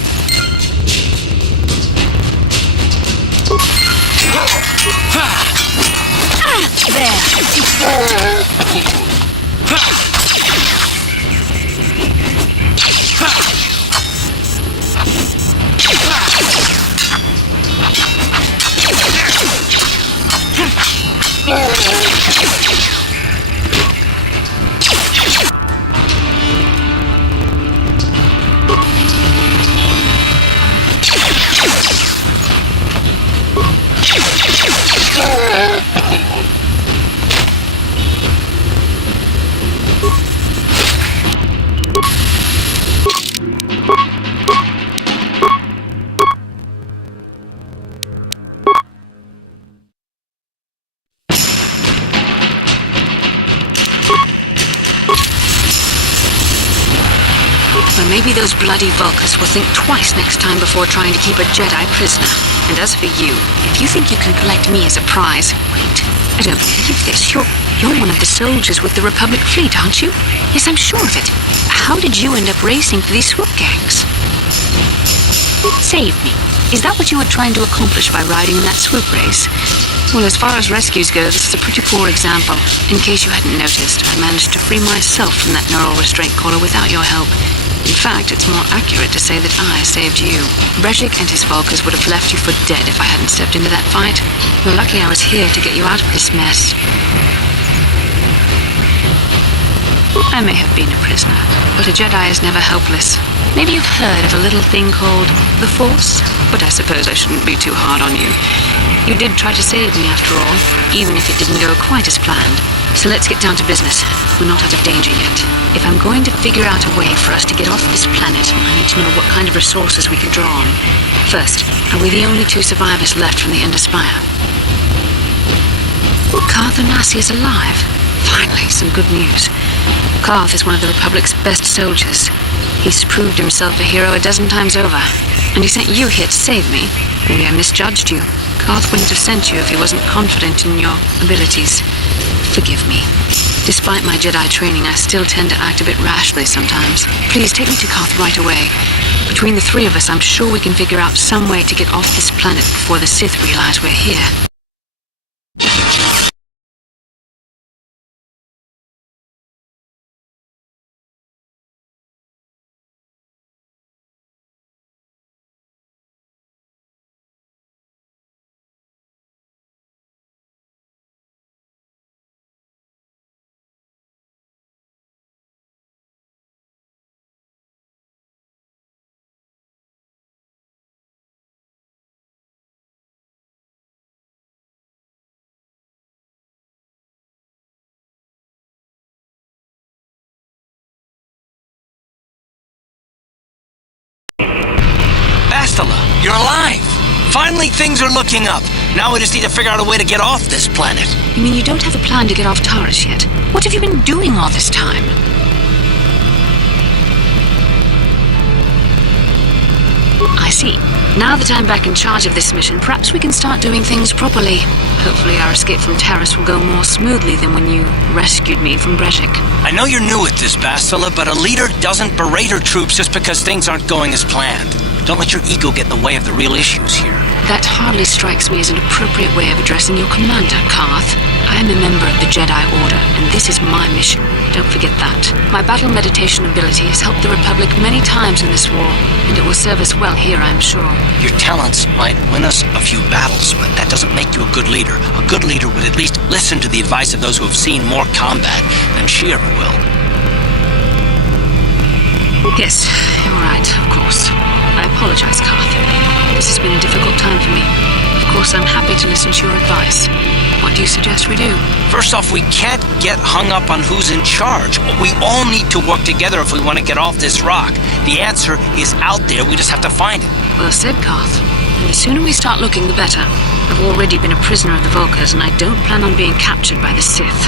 Well, maybe those bloody Vulcans will think twice next time before trying to keep a Jedi prisoner. And as for you, if you think you can collect me as a prize... Wait, I don't believe this. You're one of the soldiers with the Republic fleet, aren't you? Yes, I'm sure of it. How did you end up racing for these swoop gangs? Save me. Is that what you were trying to accomplish by riding in that swoop race? Well, as far as rescues go, this is a pretty poor example. In case you hadn't noticed, I managed to free myself from that neural restraint collar without your help. In fact, it's more accurate to say that I saved you. Brezhik and his Vulcans would have left you for dead if I hadn't stepped into that fight. You're lucky I was here to get you out of this mess. I may have been a prisoner, but a Jedi is never helpless. Maybe you've heard of a little thing called the Force, but I suppose I shouldn't be too hard on you. You did try to save me after all, even if it didn't go quite as planned. So let's get down to business. We're not out of danger yet. If I'm going to figure out a way for us to get off this planet, I need to know what kind of resources we can draw on. First, are we the only two survivors left from the Ender Spire? Carthanasi is alive. Finally, some good news. Karth is one of the Republic's best soldiers. He's proved himself a hero a dozen times over. And he sent you here to save me. Maybe I misjudged you. Karth wouldn't have sent you if he wasn't confident in your abilities. Forgive me. Despite my Jedi training, I still tend to act a bit rashly sometimes. Please take me to Karth right away. Between the three of us, I'm sure we can figure out some way to get off this planet before the Sith realize we're here. Bastila, you're alive! Finally, things are looking up. Now we just need to figure out a way to get off this planet. You mean you don't have a plan to get off Taurus yet? What have you been doing all this time? I see. Now that I'm back in charge of this mission, perhaps we can start doing things properly. Hopefully our escape from Taurus will go more smoothly than when you rescued me from Brezhik. I know you're new at this, Bastila, but a leader doesn't berate her troops just because things aren't going as planned. Don't let your ego get in the way of the real issues here. That hardly strikes me as an appropriate way of addressing your commander, Karth. I am a member of the Jedi Order, and this is my mission. Don't forget that. My battle meditation ability has helped the Republic many times in this war, and it will serve us well here, I'm sure. Your talents might win us a few battles, but that doesn't make you a good leader. A good leader would at least listen to the advice of those who have seen more combat than she ever will. Yes, you're right, of course. I apologize, Karth. This has been a difficult time for me. Of course, I'm happy to listen to your advice. What do you suggest we do? First off, we can't get hung up on who's in charge. We all need to work together if we want to get off this rock. The answer is out there. We just have to find it. Well said, Karth. And the sooner we start looking, the better. I've already been a prisoner of the Vulkars, and I don't plan on being captured by the Sith.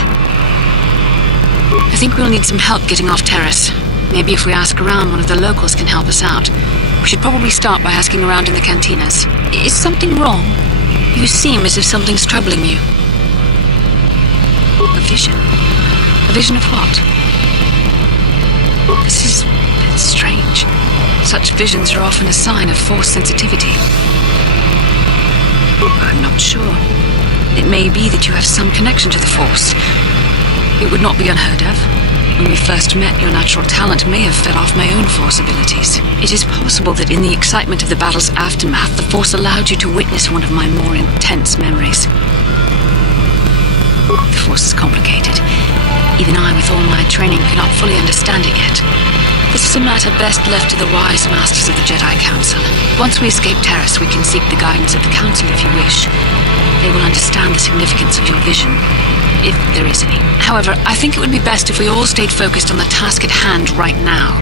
I think we'll need some help getting off Taurus. Maybe if we ask around, one of the locals can help us out. We should probably start by asking around in the cantinas. Is something wrong? You seem as if something's troubling you. A vision? A vision of what? This is strange. Such visions are often a sign of force sensitivity. I'm not sure. It may be that you have some connection to the Force. It would not be unheard of. When we first met, your natural talent may have fed off my own Force abilities. It is possible that in the excitement of the battle's aftermath, the Force allowed you to witness one of my more intense memories. The Force is complicated. Even I, with all my training, cannot fully understand it yet. This is a matter best left to the wise masters of the Jedi Council. Once we escape Taurus, we can seek the guidance of the Council if you wish. They will understand the significance of your vision, if there is any. However, I think it would be best if we all stayed focused on the task at hand right now.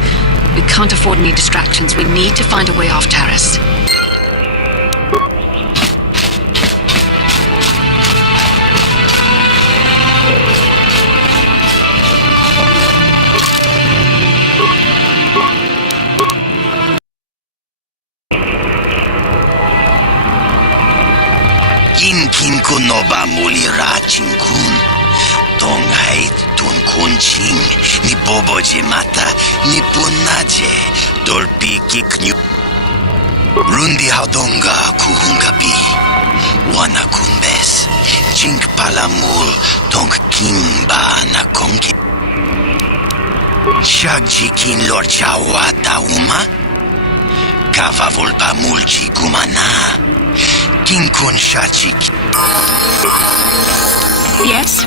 We can't afford any distractions. We need to find a way off Taurus. Kin kunoba mulira chinkun. Tongait tun kunching. Ni boboje mata. Ni punaje. Dolpi kiknyu. Rundi haudonga kuhungabi. Wana kunbes. Chink palamul. Tong kimba na kongi. Shagjikin lorchawa tauma. Kava volpa mulchi kumana. Kinkun Shachik. Yes?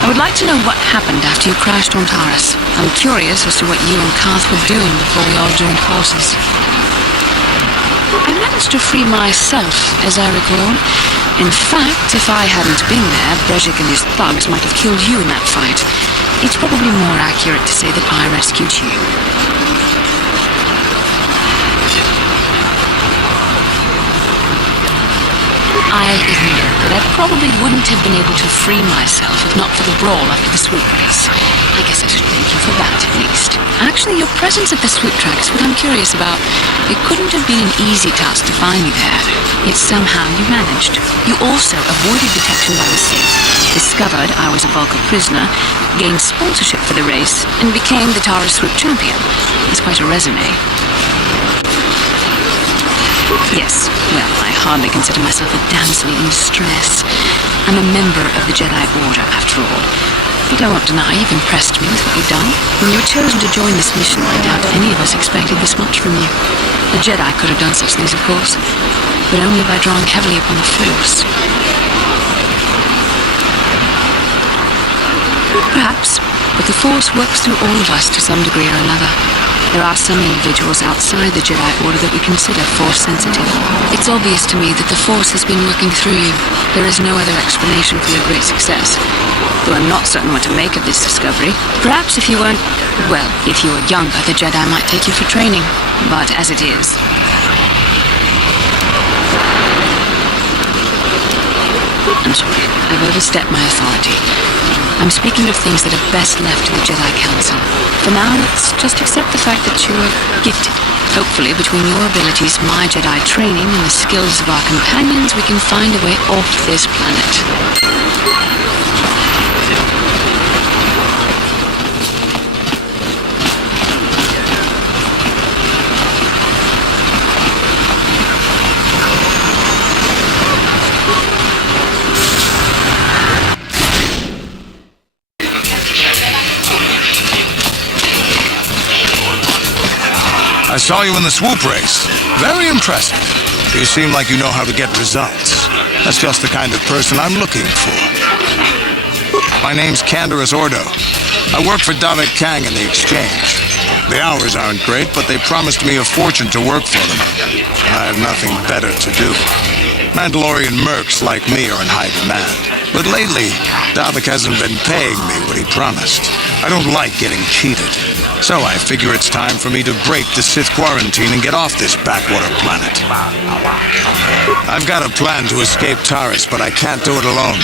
I would like to know what happened after you crashed on Taurus. I'm curious as to what you and Karth were doing before we all joined forces. I managed to free myself, as I recall. In fact, if I hadn't been there, Brezhik and his thugs might have killed you in that fight. It's probably more accurate to say that I rescued you. I'll admit that I probably wouldn't have been able to free myself if not for the brawl after the swoop race. I guess I should thank you for that, at least. Actually, your presence at the swoop track is what I'm curious about. It couldn't have been an easy task to find me there, yet somehow you managed. You also avoided detection by the Sith, discovered I was a Vulcan prisoner, gained sponsorship for the race, and became the Taurus swoop champion. It's quite a resume. Yes, well, I hardly consider myself a damsel in distress. I'm a member of the Jedi Order, after all. But I won't deny you've impressed me with what you've done. When you were chosen to join this mission, I doubt any of us expected this much from you. The Jedi could have done such things, of course, but only by drawing heavily upon the Force. Perhaps, but the Force works through all of us to some degree or another. There are some individuals outside the Jedi Order that we consider Force-sensitive. It's obvious to me that the Force has been working through you. There is no other explanation for your great success. Though I'm not certain what to make of this discovery. Perhaps if you weren't... well, if you were younger, the Jedi might take you for training. But as it is... I'm sorry, I've overstepped my authority. I'm speaking of things that are best left to the Jedi Council. For now, let's just accept the fact that you are gifted. Hopefully, between your abilities, my Jedi training, and the skills of our companions, we can find a way off this planet. I saw you in the swoop race. Very impressive. You seem like you know how to get results. That's just the kind of person I'm looking for. My name's Canderous Ordo. I work for Davik Kang in the Exchange. The hours aren't great, but they promised me a fortune to work for them. I have nothing better to do. Mandalorian mercs like me are in high demand. But lately, Davik hasn't been paying me what he promised. I don't like getting cheated. So I figure it's time for me to break the Sith quarantine and get off this backwater planet. I've got a plan to escape Taurus, but I can't do it alone.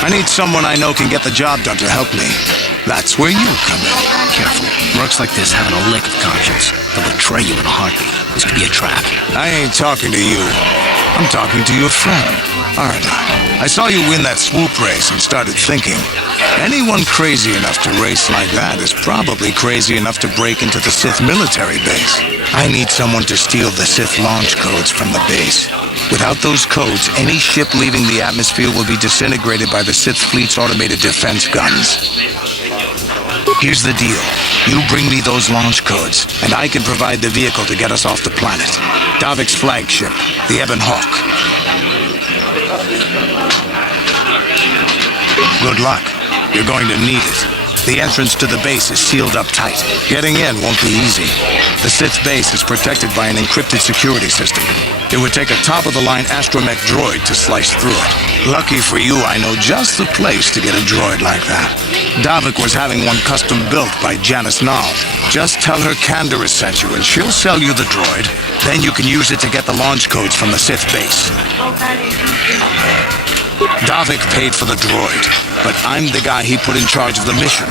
I need someone I know can get the job done to help me. That's where you come in. Careful. Mercs like this haven't a lick of conscience. They'll betray you in a heartbeat. This could be a trap. I ain't talking to you. I'm talking to your friend, aren't I? I saw you win that swoop race and started thinking, anyone crazy enough to race like that is probably crazy enough to break into the Sith military base. I need someone to steal the Sith launch codes from the base. Without those codes, any ship leaving the atmosphere will be disintegrated by the Sith fleet's automated defense guns. Here's the deal. You bring me those launch codes, and I can provide the vehicle to get us off the planet. Davik's flagship, the Ebon Hawk. Good luck. You're going to need it. The entrance to the base is sealed up tight. Getting in won't be easy. The Sith base is protected by an encrypted security system. It would take a top-of-the-line astromech droid to slice through it. Lucky for you, I know just the place to get a droid like that. Davik was having one custom-built by Janice Nall. Just tell her Canderous sent you, and she'll sell you the droid. Then you can use it to get the launch codes from the Sith base. Davik paid for the droid, but I'm the guy he put in charge of the mission.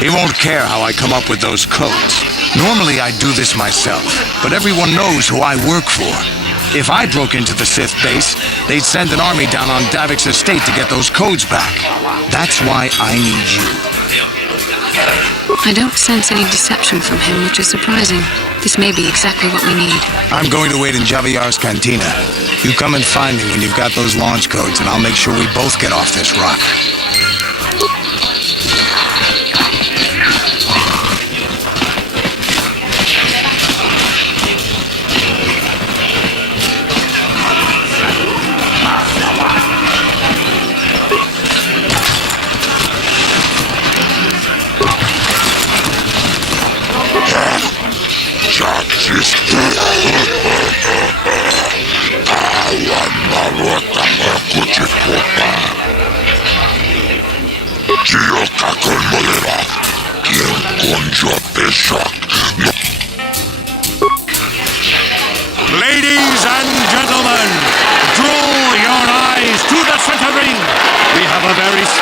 He won't care how I come up with those codes. Normally I do this myself, but everyone knows who I work for. If I broke into the Sith base, they'd send an army down on Davik's estate to get those codes back. That's why I need you. I don't sense any deception from him, which is surprising. This may be exactly what we need. I'm going to wait in Javiar's cantina. You come and find me when you've got those launch codes, and I'll make sure we both get off this rock.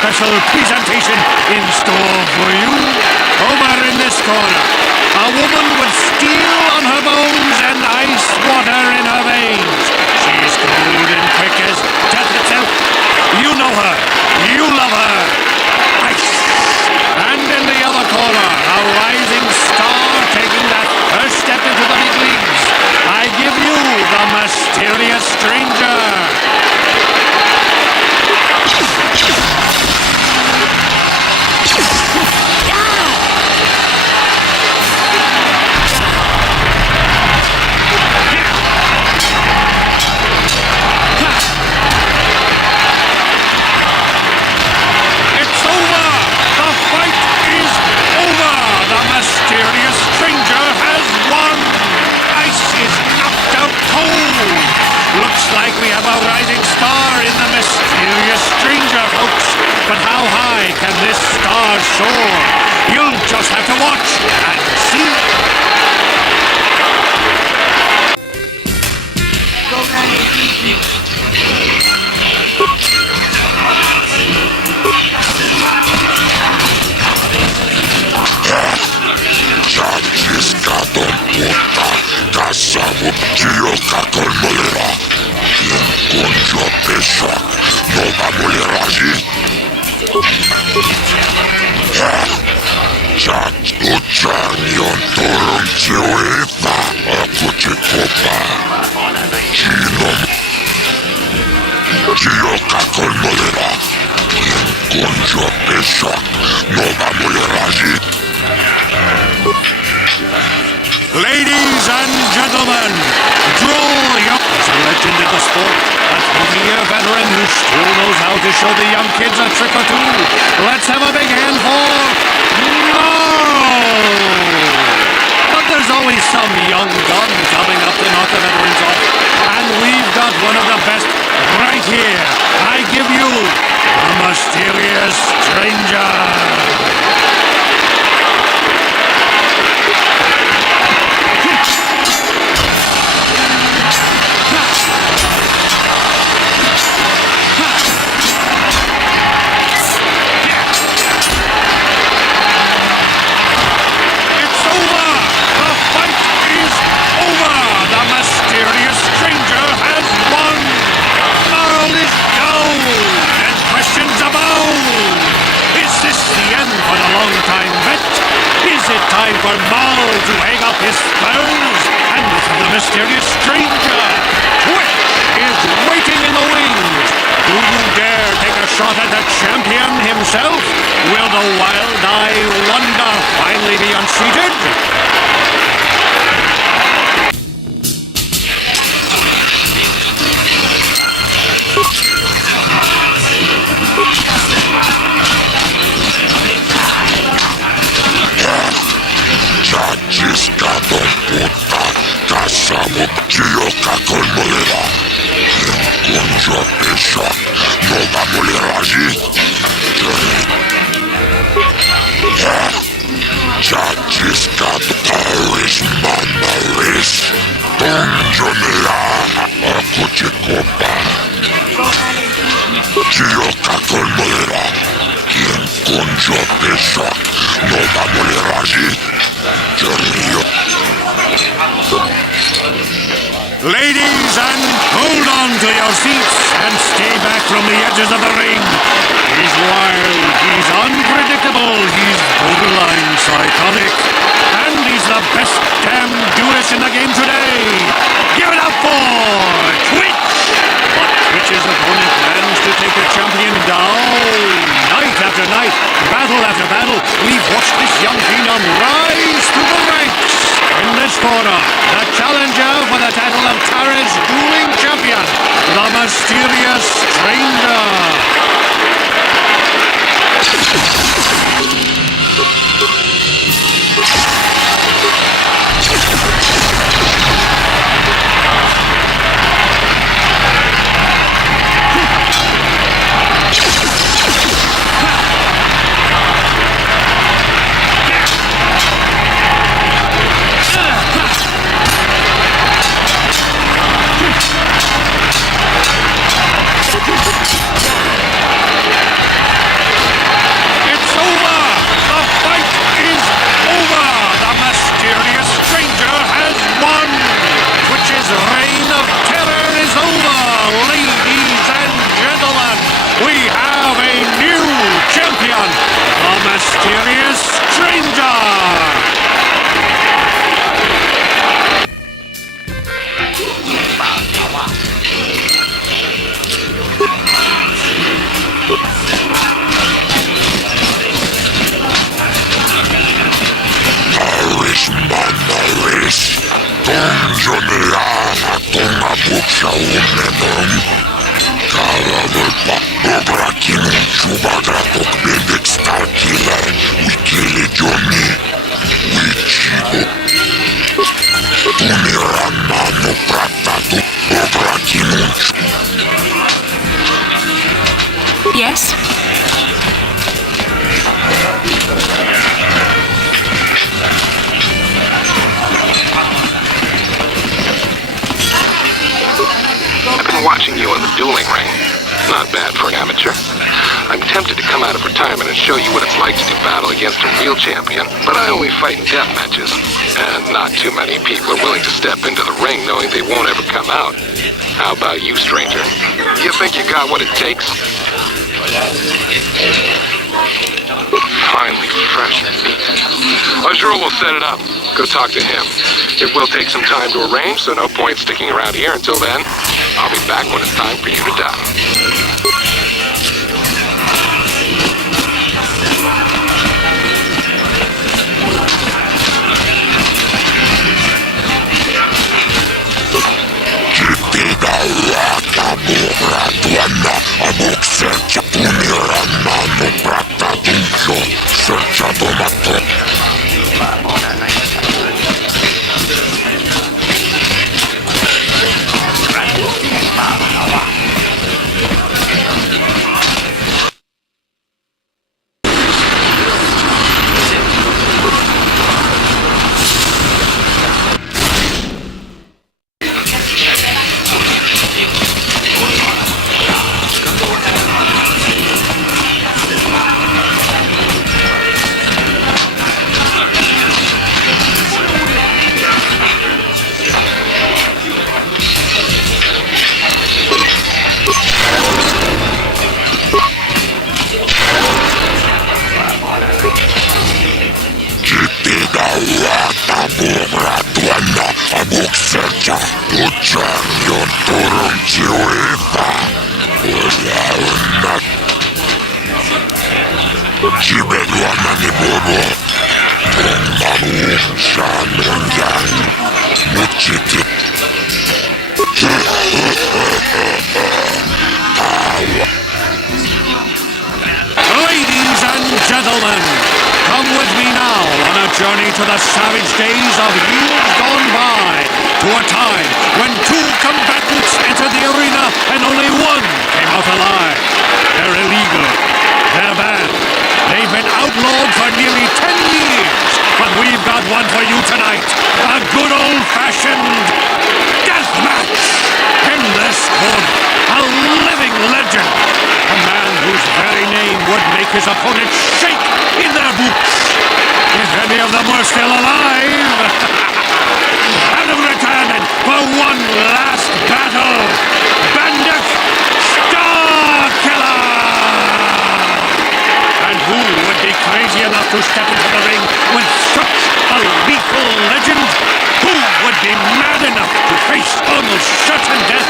special presentation in store for you. Over in this corner, a woman with steel on her bones and ice water in her veins. She's cold and quick as death itself. You know her. You love her. Ice. And in the other corner, a rising star taking that first step into the big leagues. I give you the mysterious stranger. Mysterious stranger has won! Ice is knocked out cold! Looks like we have a rising star in the mysterious stranger, folks. But how high can this star soar? You'll just have to watch and see. Zaciskatą puta, kasamo dzioka kolmolera. Konjo peszak, nowa molerazi. Zacznion torom cioefa, a kucie kopa. Cinom dzioka kolmolera. Konjo peszak, nowa molerazi. Ladies and gentlemen, draw your... He's a legend in the sport, a 20-year veteran who still knows how to show the young kids a trick or two. Let's have a big hand for... Marl! But there's always some young gun coming up to knock the veterans off. And we've got one of the best right here. I give you a mysterious stranger. Time for Mal to hang up his spurs and listen to the mysterious stranger. Twitch is waiting in the wings. Do you dare take a shot at the champion himself? Will the wild-eye wonder finally be unseated? Zaciskatą puta, kasamo dzioka kolmolera. Konjo peszak, nowa molerazi. Zaciskatą Paris mamaris. Konjo mela, a kucie kopa. Dzioka kolmolera. Konjo peszak, nowa molerazi. Ladies, and hold on to your seats and stay back from the edges of the ring. He's wild, he's unpredictable, he's borderline psychotic, and he's the best damn duelist in the game today. Give it up for Twitch! But Twitch's opponent plans to take the champion down. Night after night, battle after battle, we've watched this young phenom rise through the ranks. In this corner, the challenger for the title of Tara's dueling champion, the mysterious stranger. mysterious stranger! Yes? I've been watching you on the dueling ring. Not bad for an amateur. I'm tempted to come out of retirement and show you what it's like to do battle against a real champion, but I only fight in death matches. And not too many people are willing to step into the ring knowing they won't ever come out. How about you, stranger? You think you got what it takes? Finally fresh meat. Azrael will set it up. Go talk to him. It will take some time to arrange, so no point sticking around here until then. I'll be back when it's time for you to die. Ladies and gentlemen, come with me now on a journey to the savage days of years gone by, to a time when two combatants entered the arena and only one came out alive. They're illegal. They're banned. They've been outlawed for nearly 10 years, but we've got one for you tonight. A good old-fashioned death match. In this corner, a living legend. A man whose very name would make his opponents shake in their boots. If any of them were still alive. And returning for one last battle, Bandit Starkiller! And who would be crazy enough to step into the ring with such a lethal legend? Who would be mad enough to face almost certain death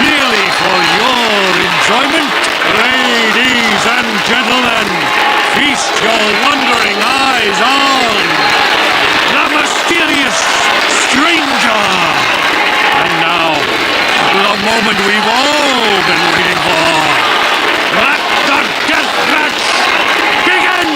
merely for your enjoyment? Ladies and gentlemen, feast your wondering eyes on the mysterious stranger. And now, the moment we've all been waiting for. Let the death match begin!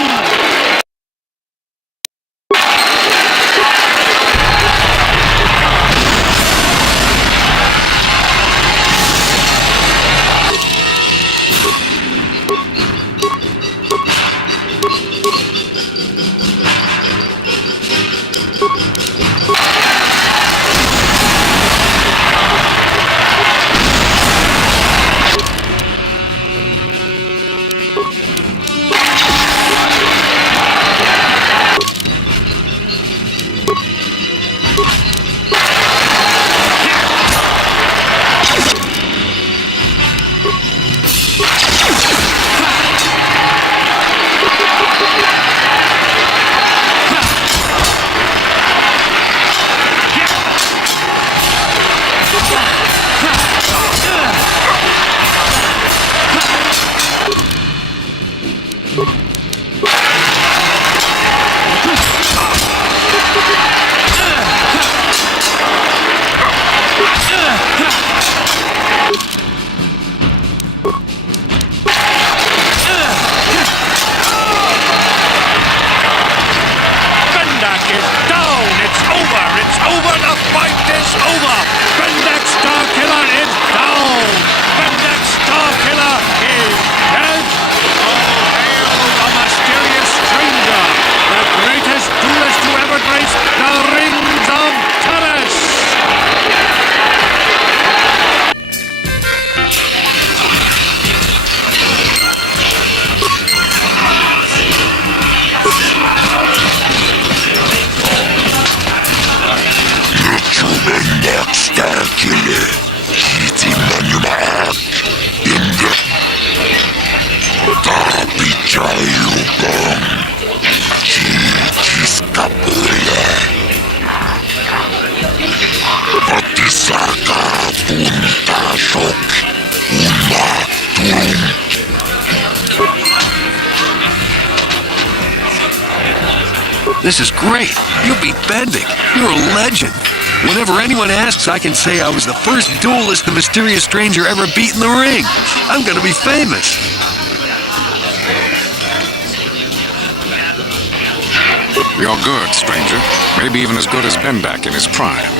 Bendak is down! It's over! It's over! The fight is over! Bendak Starkiller is down! Bendak Starkiller is dead! All hail the mysterious stranger! The greatest duelist to ever grace the rings of Taras! Bendak Starkiller, hitting Manumak in the Tapicayubang, Chichis Kapula, Patisaka Puntasok, Uma Turum. This is great. You beat Bendik. You're a legend. Whenever anyone asks, I can say I was the first duelist the mysterious stranger ever beat in the ring. I'm gonna be famous. You're good, stranger. Maybe even as good as Bendak in his prime.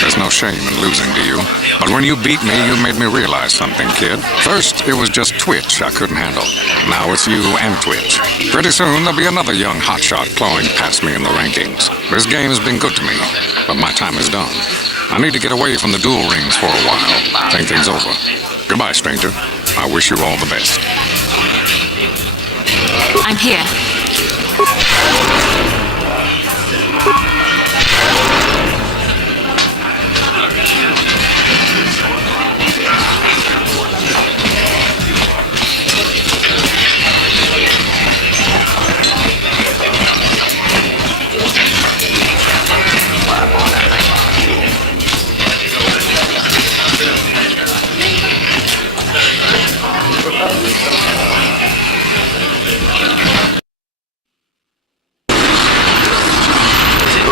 There's no shame in losing to you. But when you beat me, you made me realize something, kid. First, it was just Twitch I couldn't handle. Now it's you and Twitch. Pretty soon, there'll be another young hotshot clawing past me in the rankings. This game has been good to me, but my time is done. I need to get away from the duel rings for a while. Think things over. Goodbye, stranger. I wish you all the best. I'm here.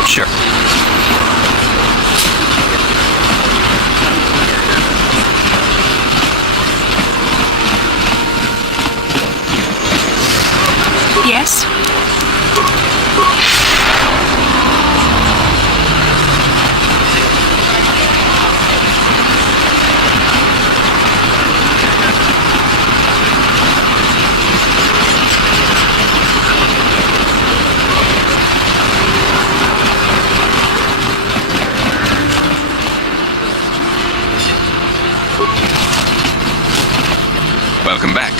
Sure. Yes? Welcome back.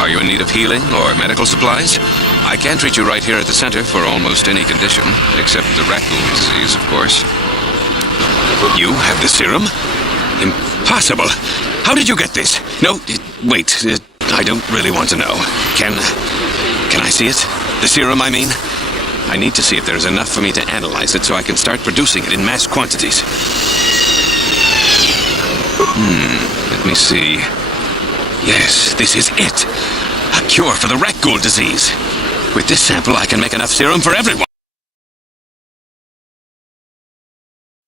Are you in need of healing or medical supplies? I can treat you right here at the center for almost any condition, except the raccoon disease, of course. You have the serum? Impossible! How did you get this? No, wait, I don't really want to know. Can I see it? The serum, I mean? I need to see if there's enough for me to analyze it so I can start producing it in mass quantities. Let me see. Yes, this is it. A cure for the rat ghoul disease. With this sample, I can make enough serum for everyone.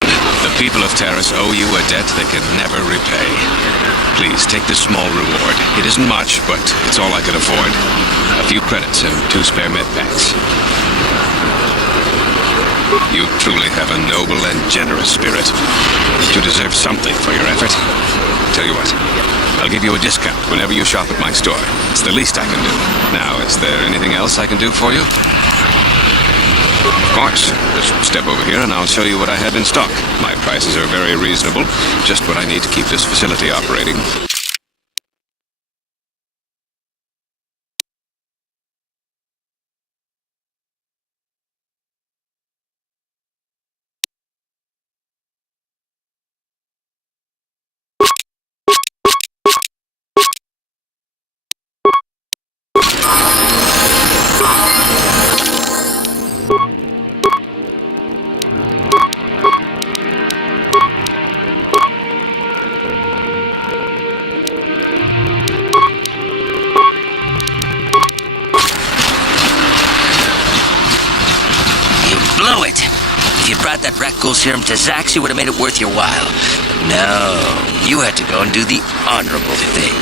The people of Taras owe you a debt they can never repay. Please take this small reward. It isn't much, but it's all I could afford. A few credits and 2 spare med packs. You truly have a noble and generous spirit. You deserve something for your effort. Tell you what, I'll give you a discount whenever you shop at my store. It's the least I can do. Now, is there anything else I can do for you? Of course. Just step over here and I'll show you what I have in stock. My prices are very reasonable. Just what I need to keep this facility operating. Blew it. If you brought that rat ghoul serum to Zax, you would have made it worth your while. No, you had to go and do the honorable thing.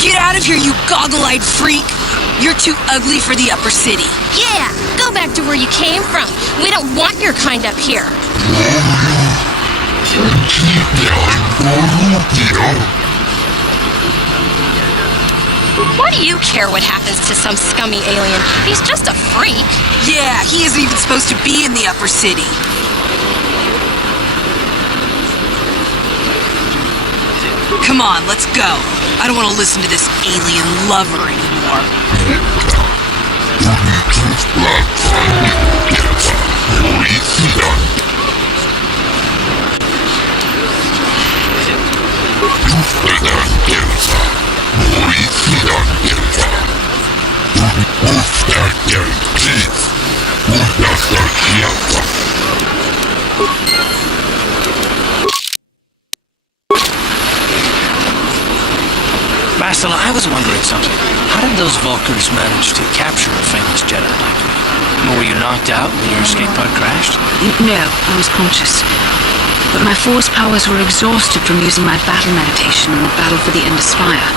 Get out of here, you goggle-eyed freak! You're too ugly for the upper city. Yeah, go back to where you came from. We don't want your kind up here. Why do you care what happens to some scummy alien? He's just a freak. Yeah, he isn't even supposed to be in the upper city. Come on, let's go. I don't want to listen to this alien lover anymore. Bastila, I was wondering something. How did those Vulkars manage to capture a famous Jedi like me? Were you knocked out when your escape pod crashed? No, I was conscious. But my force powers were exhausted from using my battle meditation in the battle for the Ender Spire.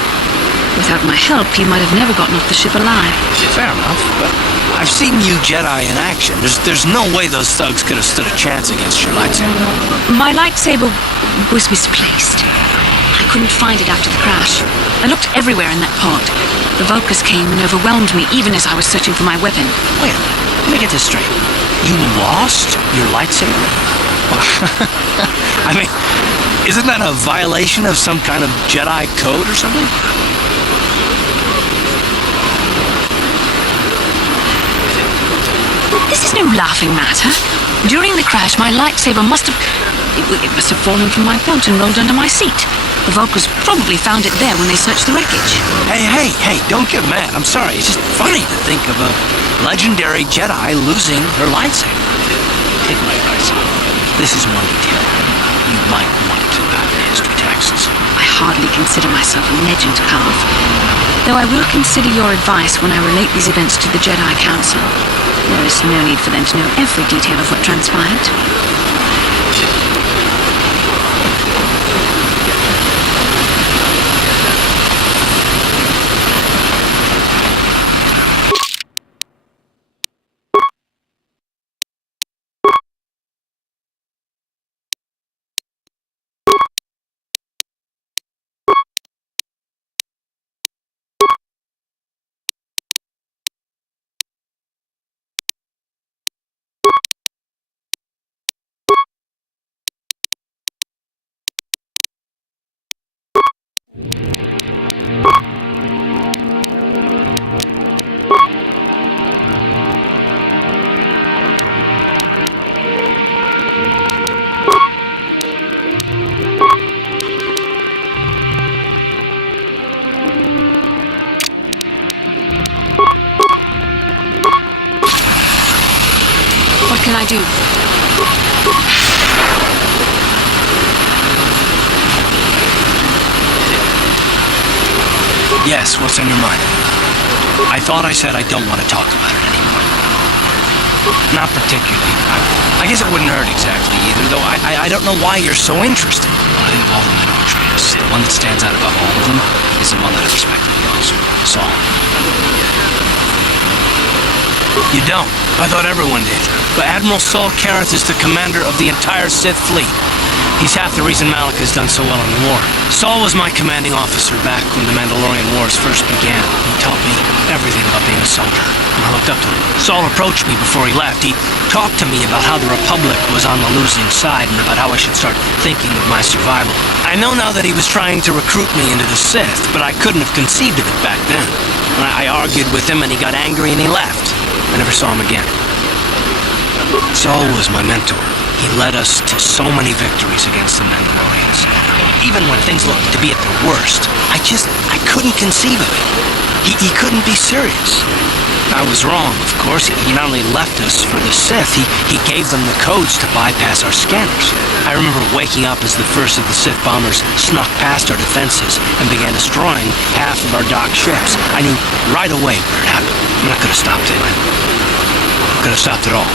Without my help, you might have never gotten off the ship alive. Fair enough, but I've seen you Jedi in action. There's no way those thugs could have stood a chance against your lightsaber. My lightsaber was misplaced. I couldn't find it after the crash. I looked everywhere in that pod. The Vulkars came and overwhelmed me even as I was searching for my weapon. Wait a minute. Let me get this straight. You lost your lightsaber? I mean, isn't that a violation of some kind of Jedi code or something? This is no laughing matter. During the crash, my lightsaber must have fallen from my belt and rolled under my seat. The Vulkars probably found it there when they searched the wreckage. Hey, don't get mad. I'm sorry. It's just funny to think of a legendary Jedi losing her lightsaber. Take my advice. This is one detail you might want to add in history texts. I hardly consider myself a legend, Carl. Though I will consider your advice when I relate these events to the Jedi Council. There is no need for them to know every detail of what transpired. What can I do? Yes, what's on your mind? I thought I said I don't want to talk about it anymore. Not particularly. I guess it wouldn't hurt exactly either, though I don't know why you're so interested. I think of all the men who betrayed us, the one that stands out above all of them is the one that I respected the most, Saul. You don't. I thought everyone did. But Admiral Saul Karath is the commander of the entire Sith fleet. He's half the reason Malak has done so well in the war. Saul was my commanding officer back when the Mandalorian Wars first began. He taught me everything about being a soldier. And I look walked up to him. Saul approached me before he left. He talked to me about how the Republic was on the losing side and about how I should start thinking of my survival. I know now that he was trying to recruit me into the Sith, but I couldn't have conceived of it back then. I argued with him and he got angry and he left. I never saw him again. Saul was my mentor. He led us to so many victories against the Mandalorians. Even when things looked to be at their worst, I couldn't conceive of it. He couldn't be serious. I was wrong, of course. He not only left us for the Sith, he gave them the codes to bypass our scanners. I remember waking up as the first of the Sith bombers snuck past our defenses and began destroying half of our docked ships. I knew right away where it happened. I could have stopped it. I could have stopped it all.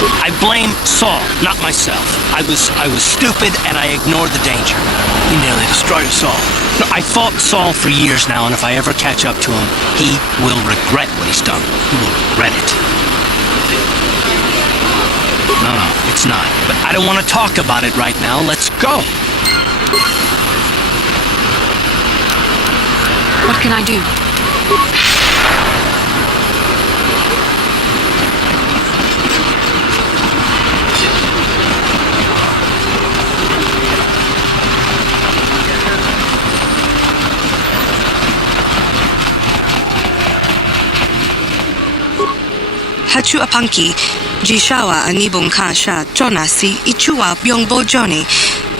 I blame Saul, not myself. I was stupid and I ignored the danger. He nearly destroyed us all. No, I fought Saul for years now, and if I ever catch up to him, he will regret what he's done. He will regret it. No, it's not. But I don't want to talk about it right now. Let's go. What can I do? Hachu apanki, jishawa anibong kasha, jonasi, ichua byongbo joni,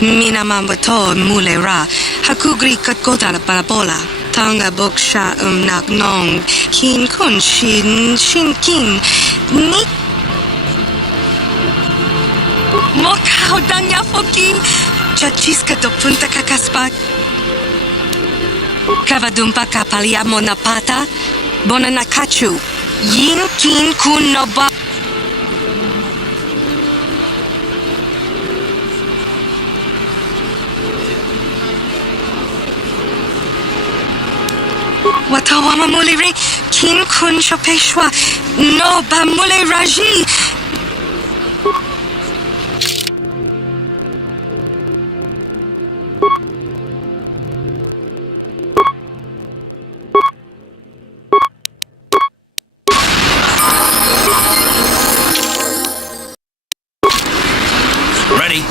minamambato mule ra, hakugri katkota la parabola, tanga boksha nak nong, kin kun shin kin, ni. Mokao danya foki, chachiska do punta kakaspat. Kavadumpa kapaliamo napata, bonanakachu. Yin kin kun no ba. Watawama muliri kin kun shopeshwa no ba mule raji. Ready?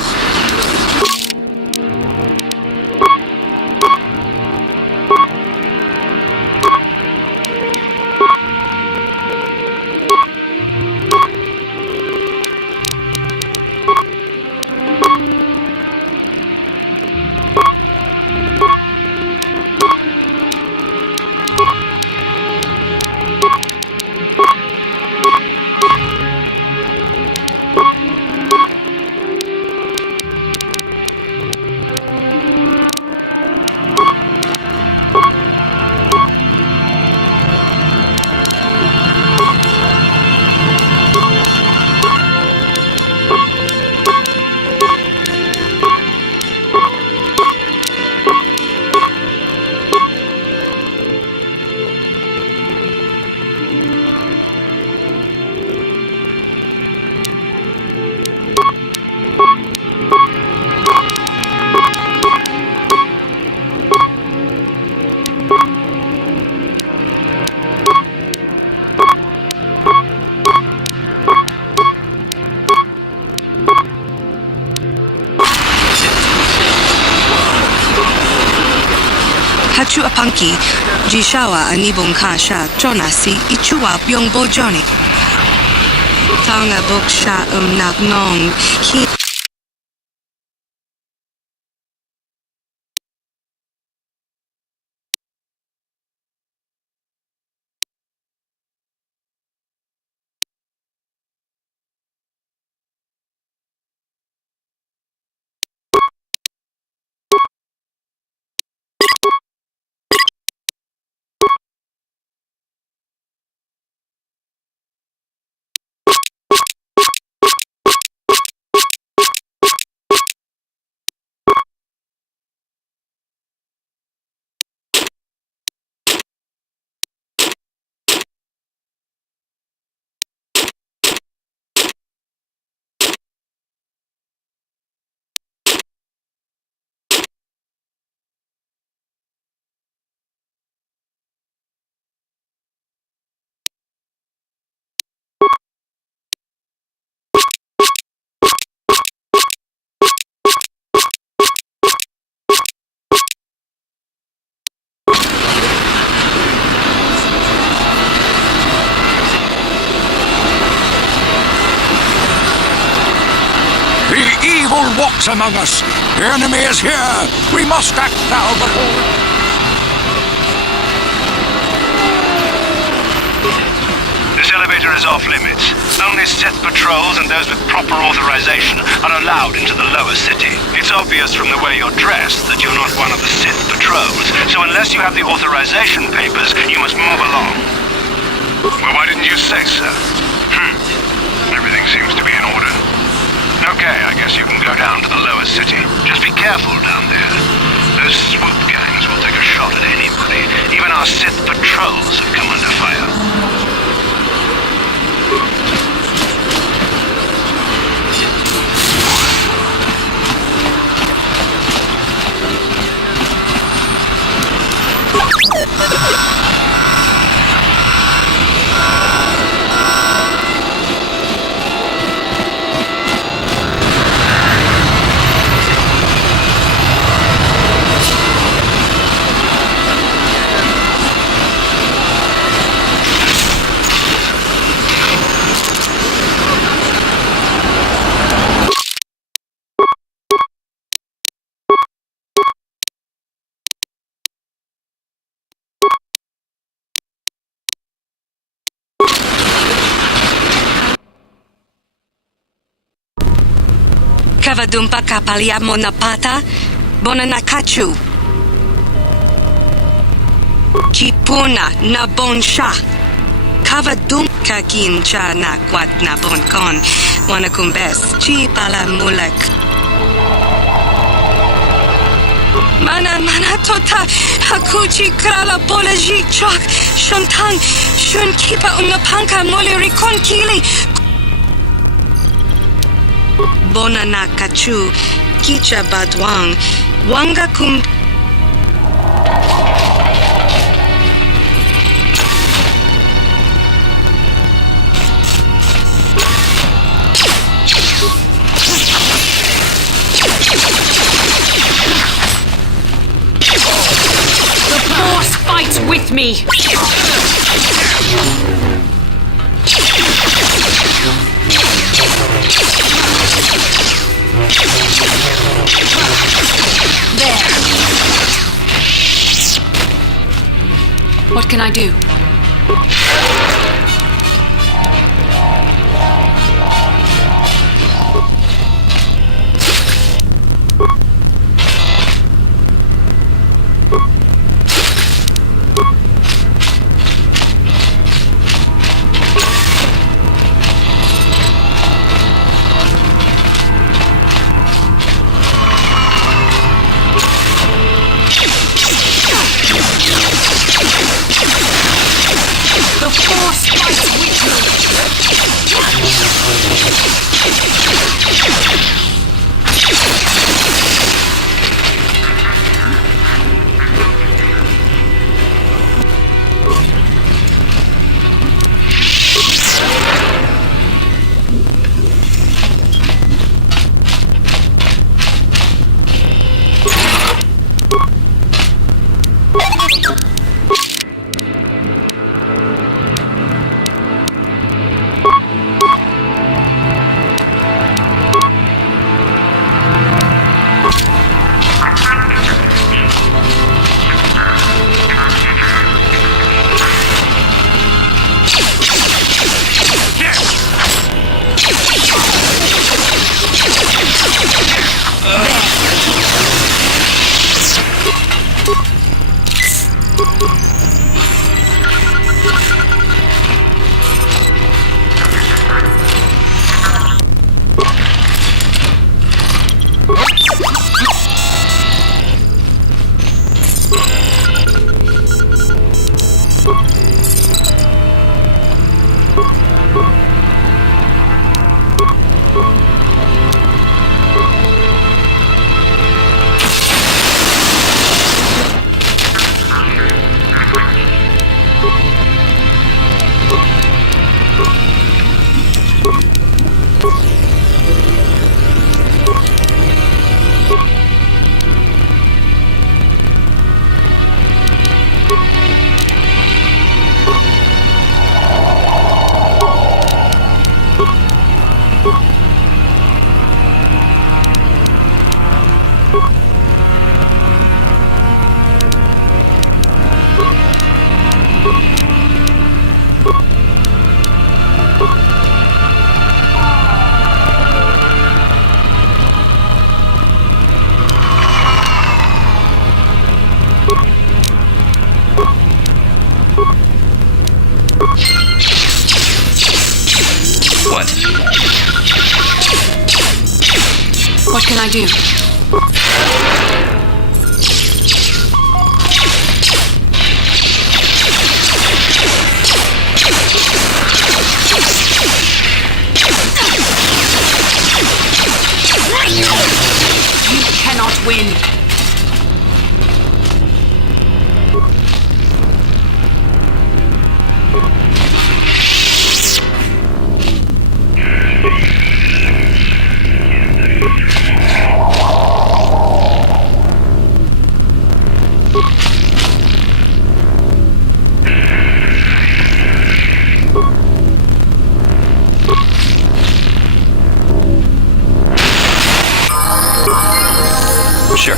Hachu apanki, jishawa anibong kasha, jonasi, ichua byongbo joni. Tanga boksha nak nong, kin. Evil walks among us. The enemy is here. We must act now before... This elevator is off limits. Only Sith patrols and those with proper authorization are allowed into the lower city. It's obvious from the way you're dressed that you're not one of the Sith patrols, so unless you have the authorization papers, you must move along. Well, why didn't you say so? Everything seems to be in order. Okay, I guess you can go down to the lower city. Just be careful down there. Those swoop gangs will take a shot at anybody. Even our Sith patrols have come under fire. Kavadumpa kapaliamo na pata, bona nakachu. Kipuna na bonsha. Kavadumka kincha na kwat na bonkon. Wanakumbes, chi pala mulek. Mana tota, hakuchi krala bolaji chok, shontang, shun kipa unapanka mole rikon kili. Bona na kachu, kicha badwang, wanga kum... The Force fights with me! There! What can I do? The can I do? You cannot win. Sure.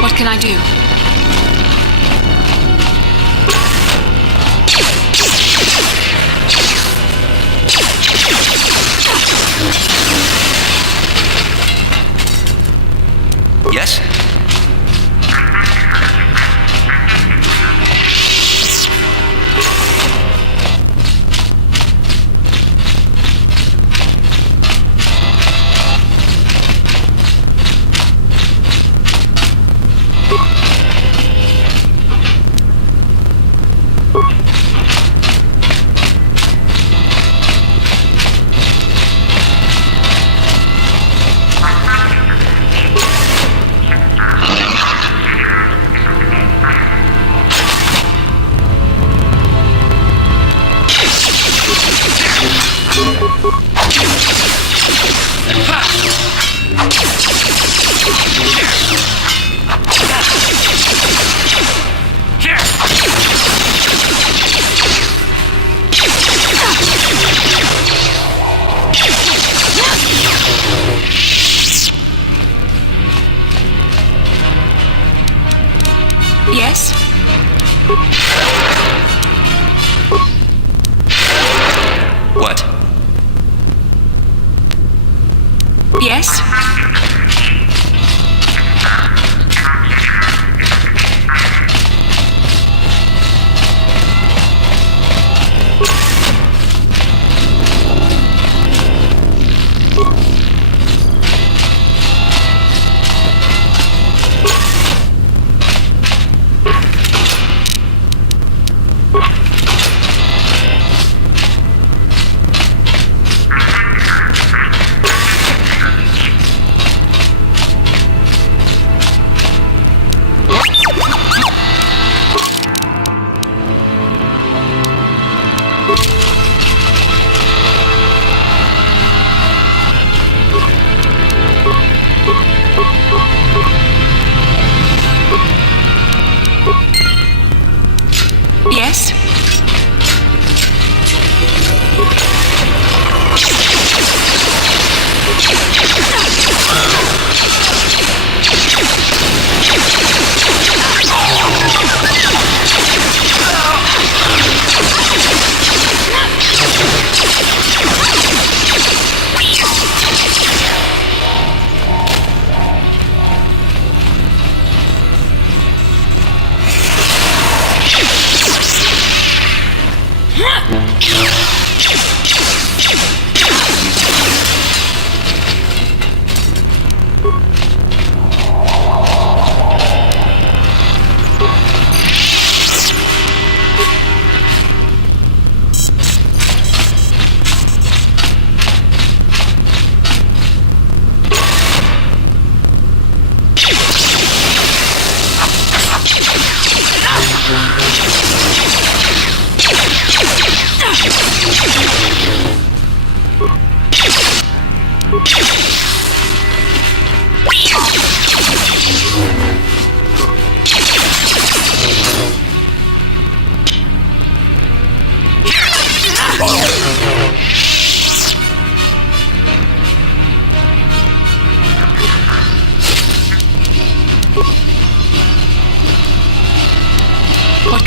What can I do? Yes? Yes? What? Yes?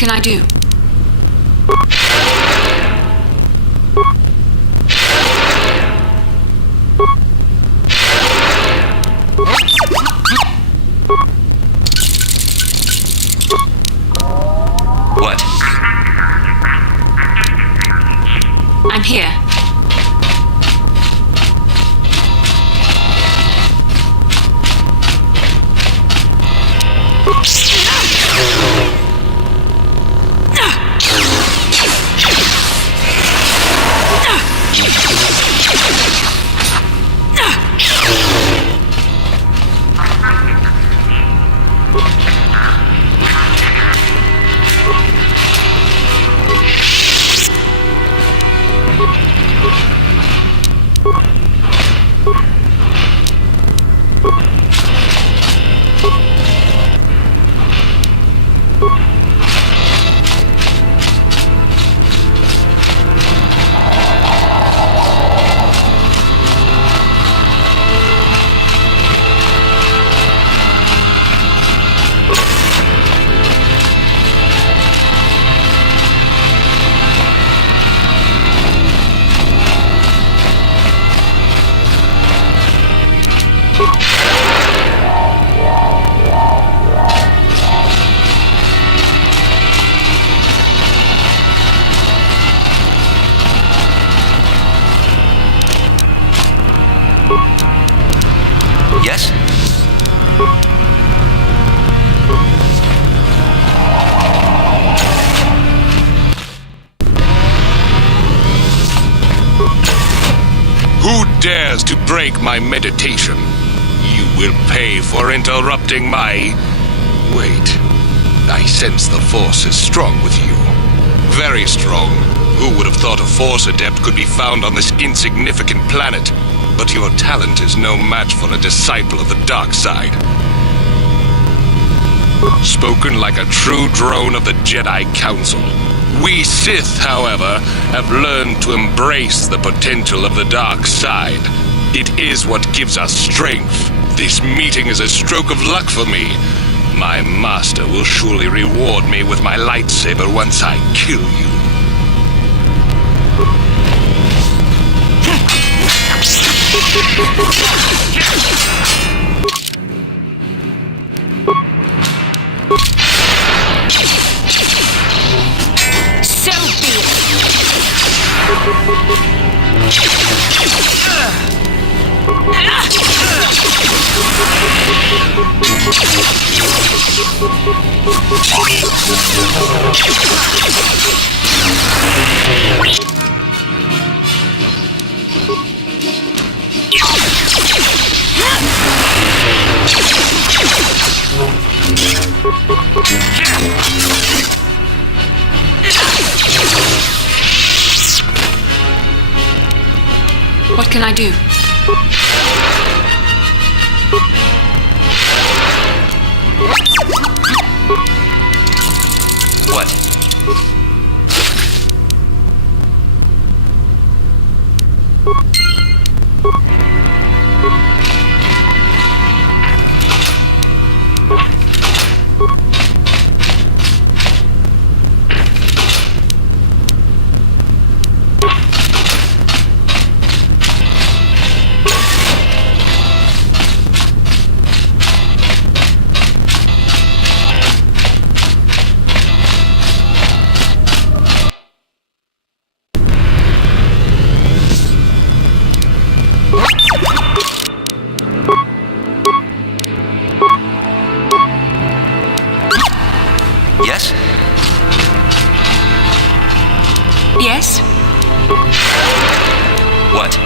can I do? What? I'm here. Yes? Who dares to break my meditation? You will pay for interrupting my... Wait. I sense the Force is strong with you. Very strong. Who would have thought a Force adept could be found on this insignificant planet? But your talent is no match for a disciple of the dark side. Spoken like a true drone of the Jedi Council. We Sith, however, have learned to embrace the potential of the dark side. It is what gives us strength. This meeting is a stroke of luck for me. My master will surely reward me with my lightsaber once I kill you. So be What can I do? What? Yes? Yes? What?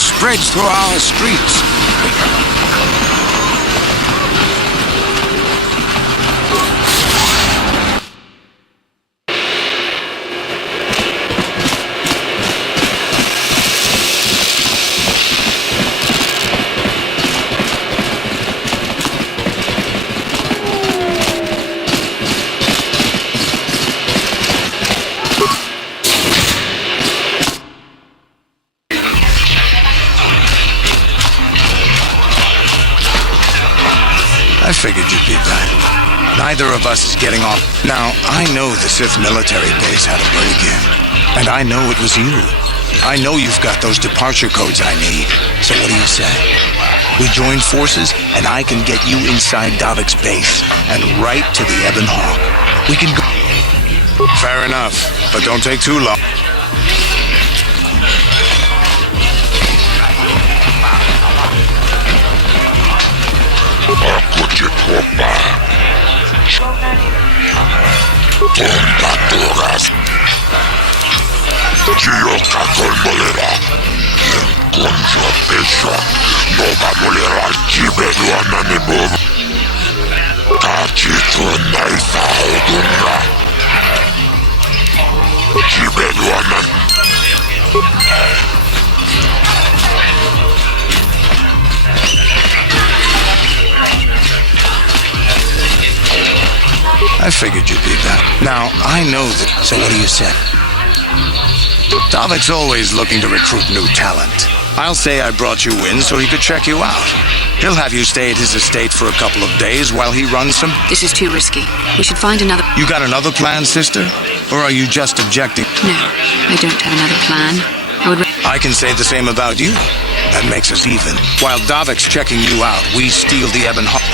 spreads through our streets. I figured you'd be back. Neither of us is getting off. Now, I know the Sith military base had a break-in. And I know it was you. I know you've got those departure codes I need. So what do you say? We join forces, and I can get you inside Davik's base, and right to the Ebon Hawk. We can go... Fair enough, but don't take too long. Tentadoras. Chioca colmolera. Contra pesha. Nova molera. Chibeduana nebov. Kachito naifa odunga. Chibeduana. I figured you'd be back. Now, I know that... So what do you say? Davik's always looking to recruit new talent. I'll say I brought you in so he could check you out. He'll have you stay at his estate for a couple of days while he runs some... This is too risky. We should find another... You got another plan, sister? Or are you just objecting? No, I don't have another plan. I can say the same about you. That makes us even. While Davik's checking you out, we steal the Ebon Hawk.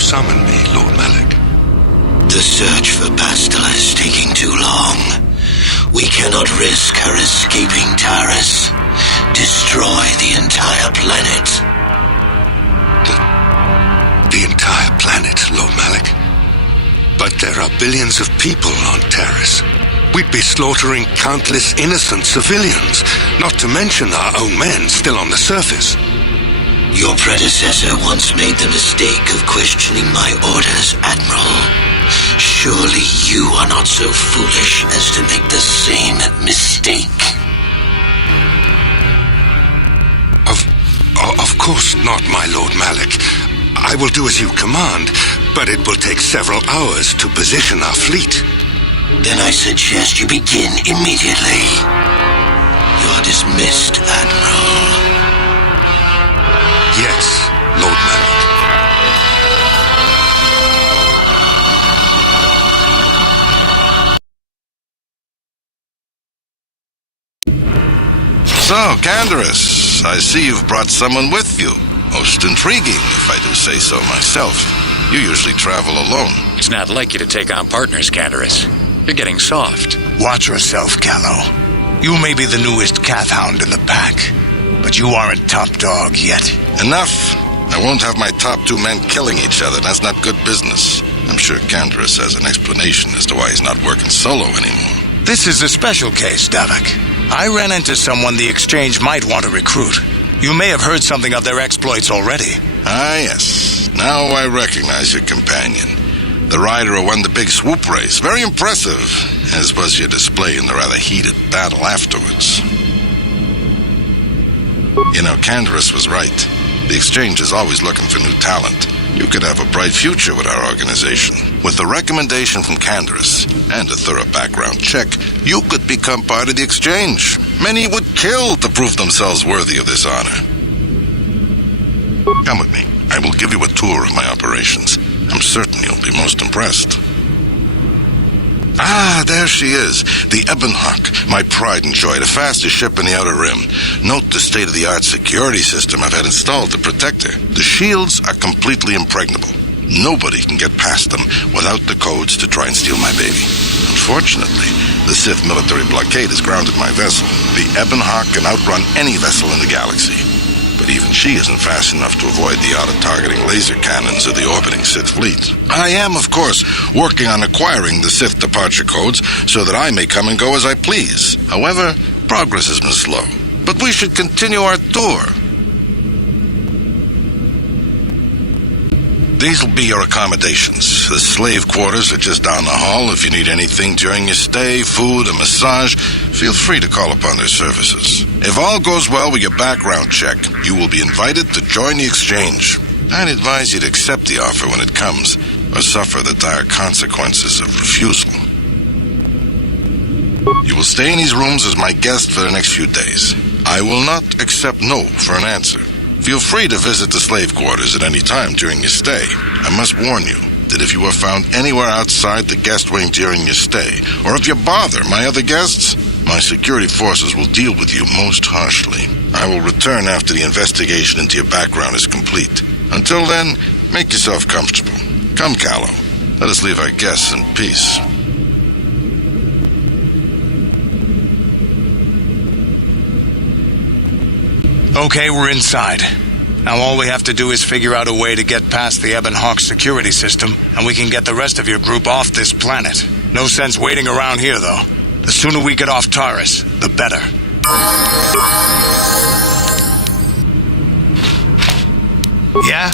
Summon me, Lord Malik. The search for Bastila is taking too long. We cannot risk her escaping Taris. Destroy the entire planet. The entire planet, Lord Malik? But there are billions of people on Taris. We'd be slaughtering countless innocent civilians, not to mention our own men still on the surface. Your predecessor once made the mistake of questioning my orders, Admiral. Surely you are not so foolish as to make the same mistake. Of course not, my Lord Malik. I will do as you command, but it will take several hours to position our fleet. Then I suggest you begin immediately. You are dismissed, Admiral. Yes, Lord Malik. So, Canderous, I see you've brought someone with you. Most intriguing, if I do say so myself. You usually travel alone. It's not like you to take on partners, Canderous. You're getting soft. Watch yourself, Callow. You may be the newest Cath Hound in the pack, but you aren't top dog yet. Enough. I won't have my top two men killing each other. That's not good business. I'm sure Canderous has an explanation as to why he's not working solo anymore. This is a special case, Davik. I ran into someone the Exchange might want to recruit. You may have heard something of their exploits already. Ah, yes. Now I recognize your companion. The rider who won the big swoop race. Very impressive, as was your display in the rather heated battle afterwards. You know, Canderous was right. The Exchange is always looking for new talent. You could have a bright future with our organization. With a recommendation from Candaris and a thorough background check, you could become part of the Exchange. Many would kill to prove themselves worthy of this honor. Come with me. I will give you a tour of my operations. I'm certain you'll be most impressed. Ah, there she is, the Ebonhawk, my pride and joy, the fastest ship in the Outer Rim. Note the state-of-the-art security system I've had installed to protect her. The shields are completely impregnable. Nobody can get past them without the codes to try and steal my baby. Unfortunately, the Sith military blockade has grounded my vessel. The Ebonhawk can outrun any vessel in the galaxy. But even she isn't fast enough to avoid the auto-targeting laser cannons of the orbiting Sith fleet. I am, of course, working on acquiring the Sith departure codes so that I may come and go as I please. However, progress has been slow. But we should continue our tour. These will be your accommodations. The slave quarters are just down the hall. If you need anything during your stay, food, a massage, feel free to call upon their services. If all goes well with your background check, you will be invited to join the Exchange. I'd advise you to accept the offer when it comes, or suffer the dire consequences of refusal. You will stay in these rooms as my guest for the next few days. I will not accept no for an answer. Feel free to visit the slave quarters at any time during your stay. I must warn you that if you are found anywhere outside the guest wing during your stay, or if you bother my other guests, my security forces will deal with you most harshly. I will return after the investigation into your background is complete. Until then, make yourself comfortable. Come, Callow. Let us leave our guests in peace. Okay, we're inside. Now all we have to do is figure out a way to get past the Ebonhawk security system, and we can get the rest of your group off this planet. No sense waiting around here, though. The sooner we get off Taurus, the better. Yeah?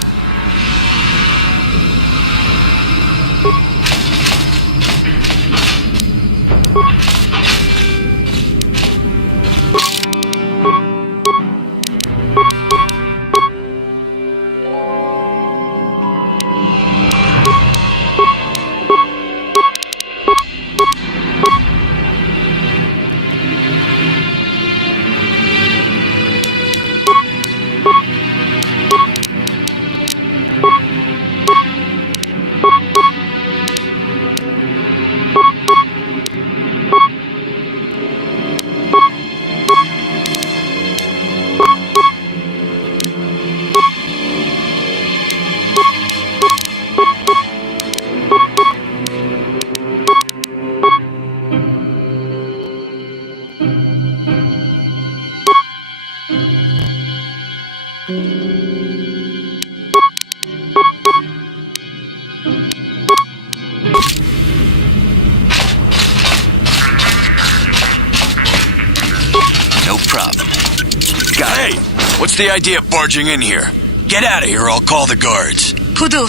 What's the idea of barging in here? Get out of here or I'll call the guards. Pudu,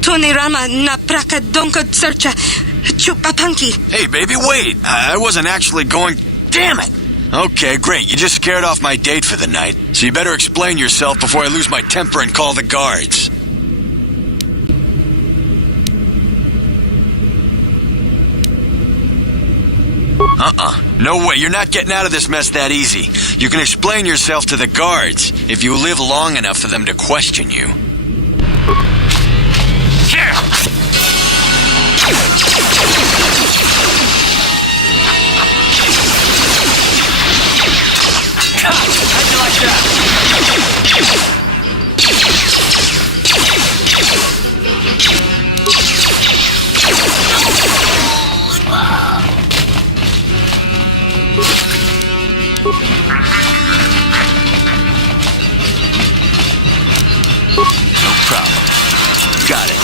Tonirama na praka donko searcha chupapanki. Hey, baby, wait. I wasn't actually going... Damn it! Okay, great. You just scared off my date for the night. So you better explain yourself before I lose my temper and call the guards. No way. You're not getting out of this mess that easy. You can explain yourself to the guards if you live long enough for them to question you. Here! How'd you like that? No problem. Got it.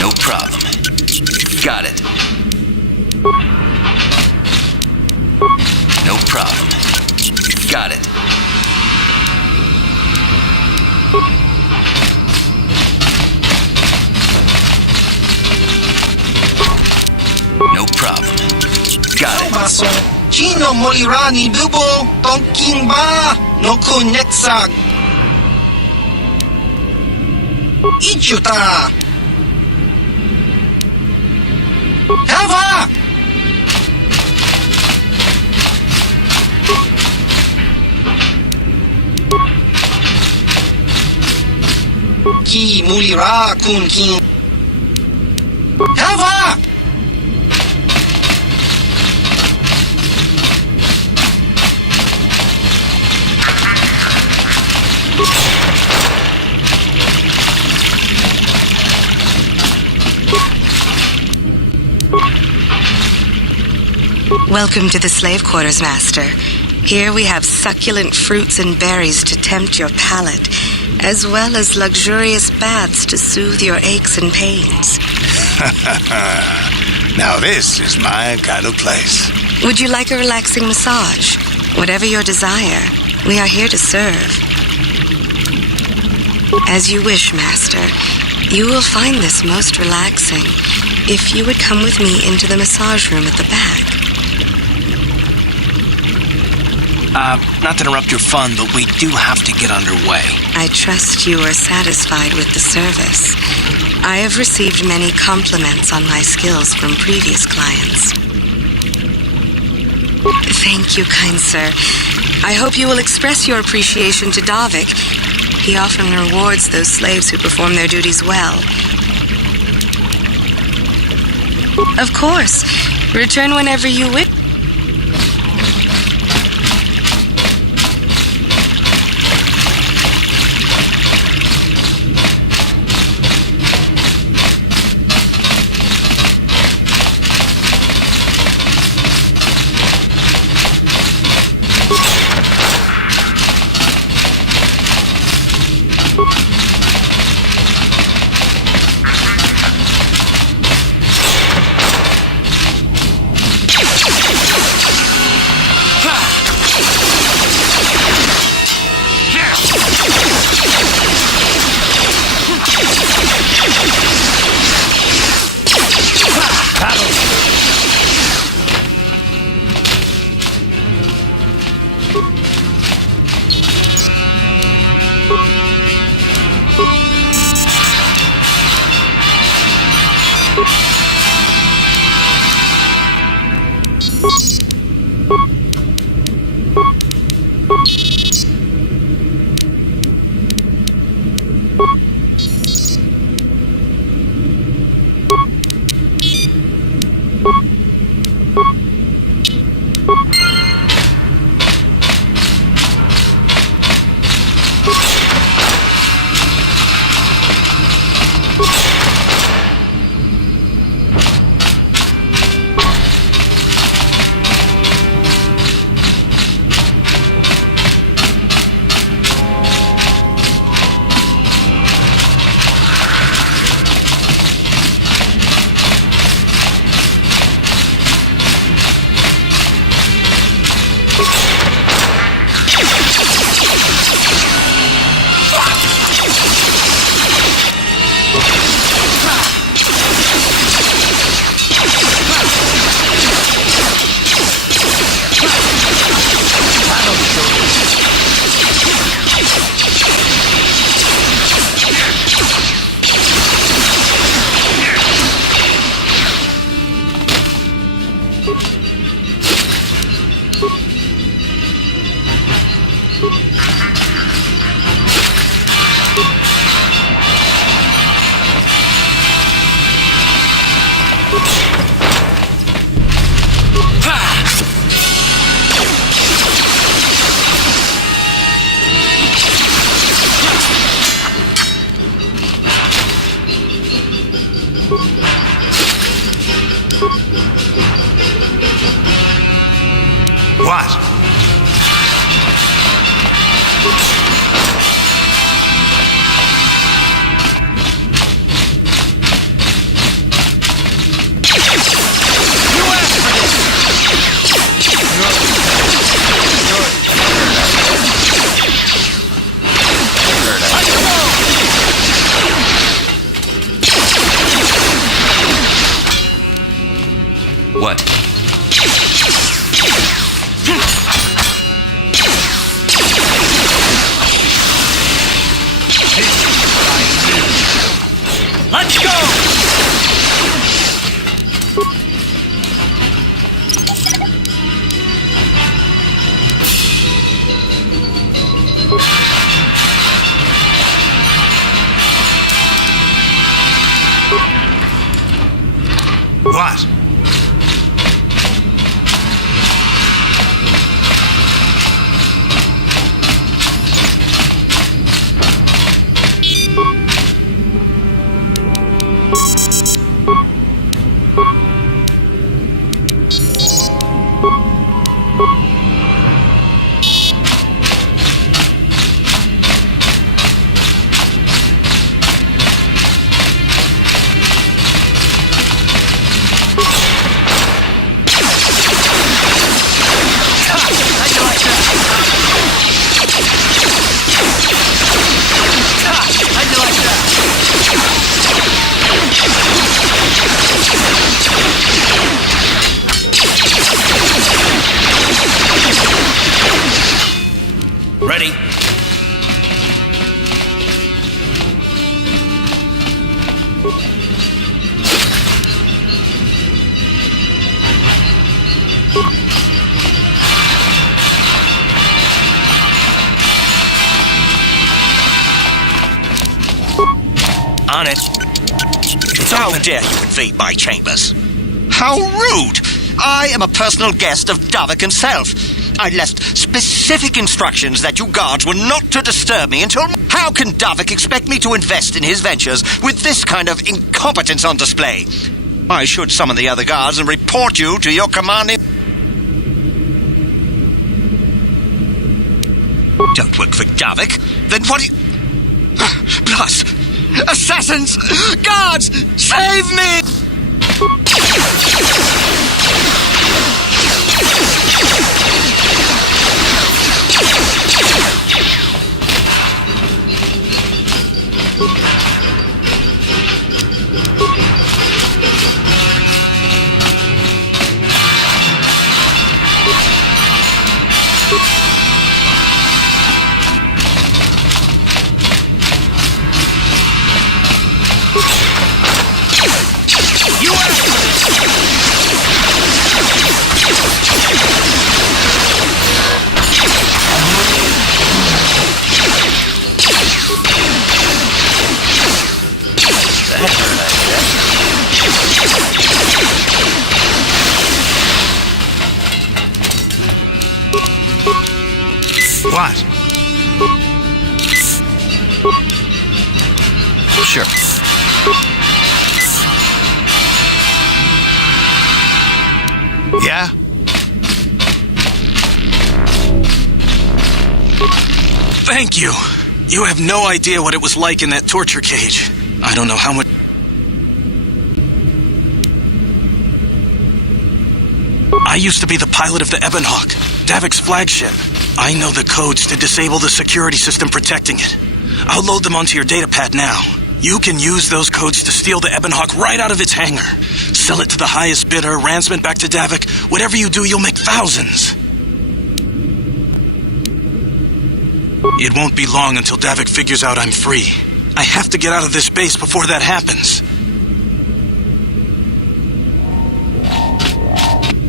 No problem. Got it. No problem. Got it. No problem. Got it. Baso. Chino molirani dubo. Tonking ba. No kuneksag. Ichuta. Hava. Ki mulira kun kin. Hava. Welcome to the slave quarters, Master. Here we have succulent fruits and berries to tempt your palate, as well as luxurious baths to soothe your aches and pains. Now this is my kind of place. Would you like a relaxing massage? Whatever your desire, we are here to serve. As you wish, Master. You will find this most relaxing if you would come with me into the massage room at the back. Not to interrupt your fun, but we do have to get underway. I trust you are satisfied with the service. I have received many compliments on my skills from previous clients. Thank you, kind sir. I hope you will express your appreciation to Davik. He often rewards those slaves who perform their duties well. Of course. Return whenever you wish. What? What? On it. How dare you invade my chambers? How rude! I am a personal guest of Davik himself. I left specific instructions that you guards were not to disturb me until... How can Davik expect me to invest in his ventures with this kind of incompetence on display? I should summon the other guards and report you to your commanding... Don't work for Davik? Then what do you... Plus, assassins! Guards! Save me! What? Sure. Yeah? Thank you. You have no idea what it was like in that torture cage. I don't know how much... I used to be the pilot of the Ebonhawk, Davik's flagship. I know the codes to disable the security system protecting it. I'll load them onto your datapad now. You can use those codes to steal the Ebonhawk right out of its hangar. Sell it to the highest bidder, ransom it back to Davik. Whatever you do, you'll make thousands. It won't be long until Davik figures out I'm free. I have to get out of this base before that happens.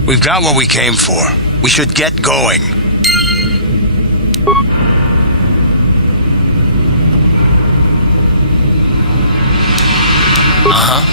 We've got what we came for. We should get going. Uh-huh.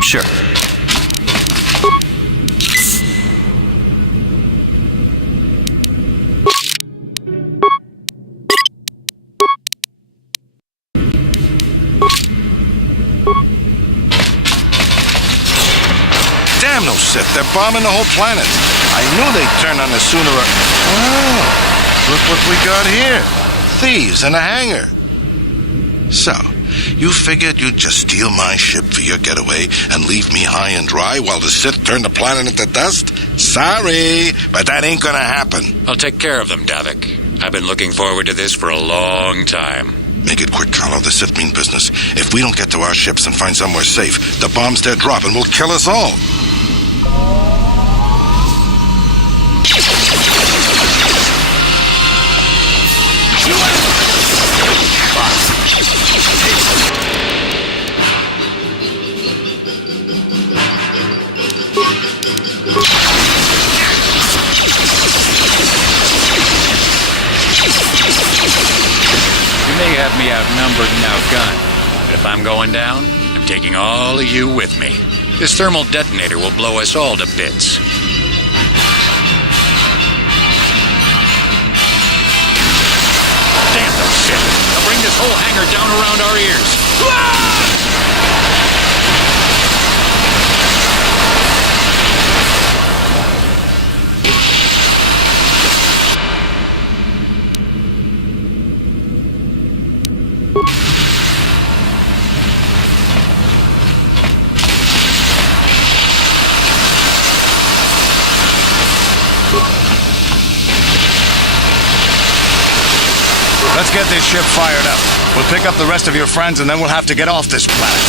Sure. Damn those Sith, they're bombing the whole planet. I knew they'd turn on us sooner or... Oh, look what we got here. Thieves in a hangar. So, you figured you'd just steal my ship for your getaway and leave me high and dry while the Sith turn the planet into dust? Sorry, but that ain't gonna happen. I'll take care of them, Davik. I've been looking forward to this for a long time. Make it quick, Carlo. The Sith mean business. If we don't get to our ships and find somewhere safe, the bombs they're dropping will kill us all. You may have me outnumbered and outgunned, but if I'm going down, I'm taking all of you with me. This thermal detonator will blow us all to bits. Damn those shit! Now bring the this whole hangar down around our ears. Let's get this ship fired up. We'll pick up the rest of your friends and then we'll have to get off this planet.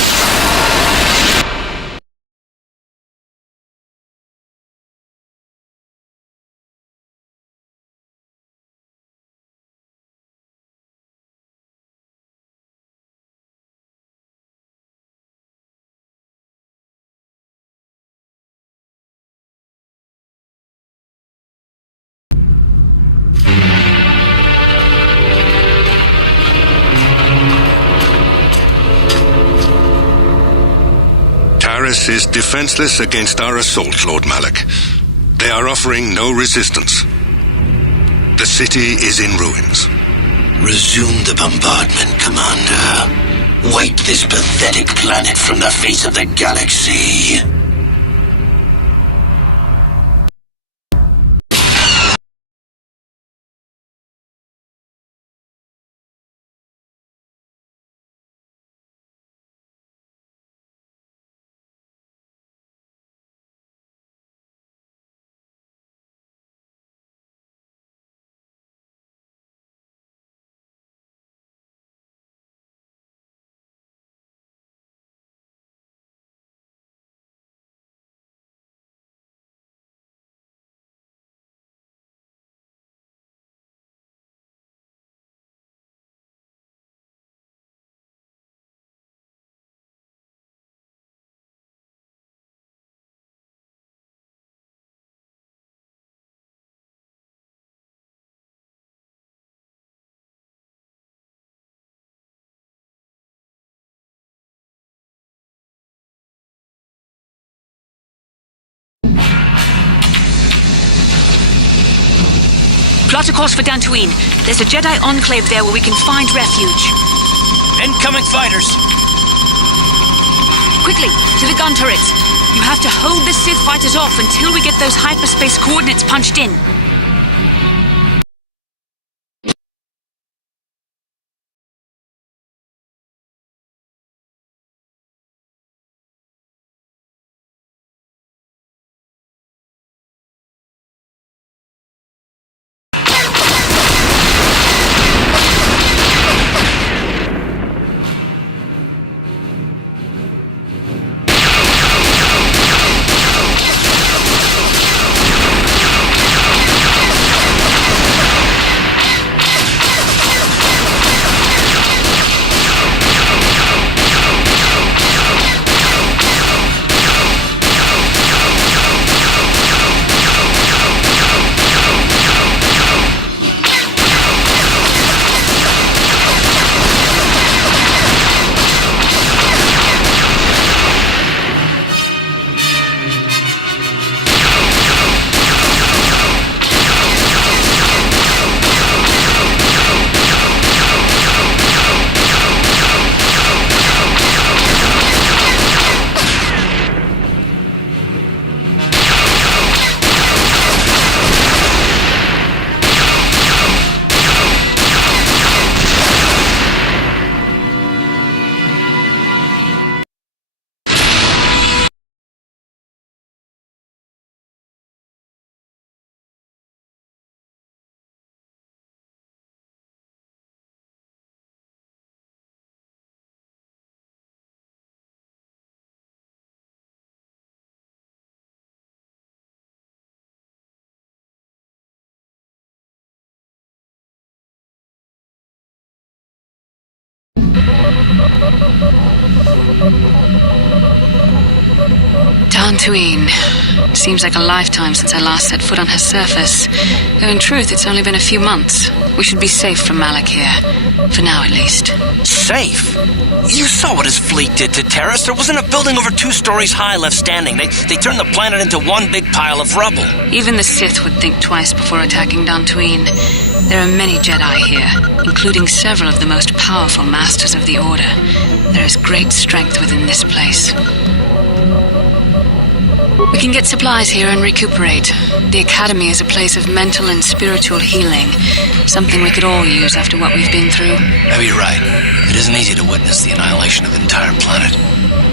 Taris is defenseless against our assault, Lord Malak. They are offering no resistance. The city is in ruins. Resume the bombardment, Commander. Wipe this pathetic planet from the face of the galaxy. Plot a course for Dantooine. There's a Jedi enclave there where we can find refuge. Incoming fighters! Quickly, to the gun turrets. You have to hold the Sith fighters off until we get those hyperspace coordinates punched in. Dantooine. Seems like a lifetime since I last set foot on her surface. Though in truth, it's only been a few months. We should be safe from Malak here. For now, at least. Safe? You saw what his fleet did to Taris. There wasn't a building over 2 stories high left standing. They turned the planet into one big pile of rubble. Even the Sith would think twice before attacking Dantooine. There are many Jedi here, including several of the most powerful masters of the Order. There is great strength within this place. We can get supplies here and recuperate. The Academy is a place of mental and spiritual healing, something we could all use after what we've been through. Maybe you're right. It isn't easy to witness the annihilation of an entire planet.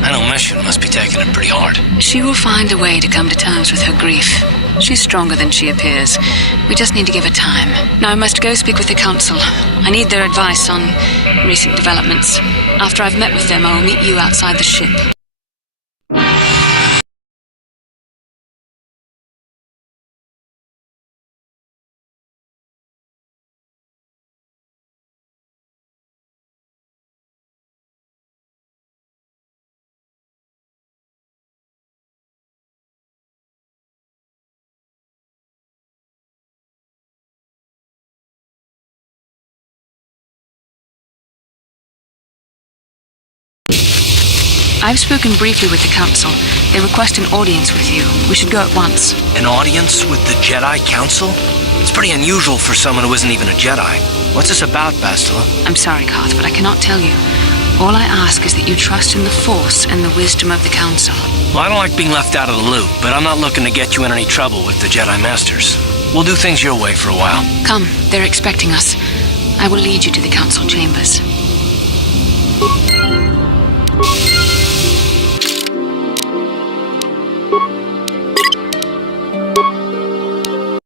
I know Mission must be taking it pretty hard. She will find a way to come to terms with her grief. She's stronger than she appears. We just need to give her time. Now I must go speak with the Council. I need their advice on recent developments. After I've met with them, I will meet you outside the ship. I've spoken briefly with the Council. They request an audience with you. We should go at once. An audience with the Jedi Council? It's pretty unusual for someone who isn't even a Jedi. What's this about, Bastila? I'm sorry, Koth, but I cannot tell you. All I ask is that you trust in the Force and the wisdom of the Council. Well, I don't like being left out of the loop, but I'm not looking to get you in any trouble with the Jedi Masters. We'll do things your way for a while. Come, they're expecting us. I will lead you to the Council chambers.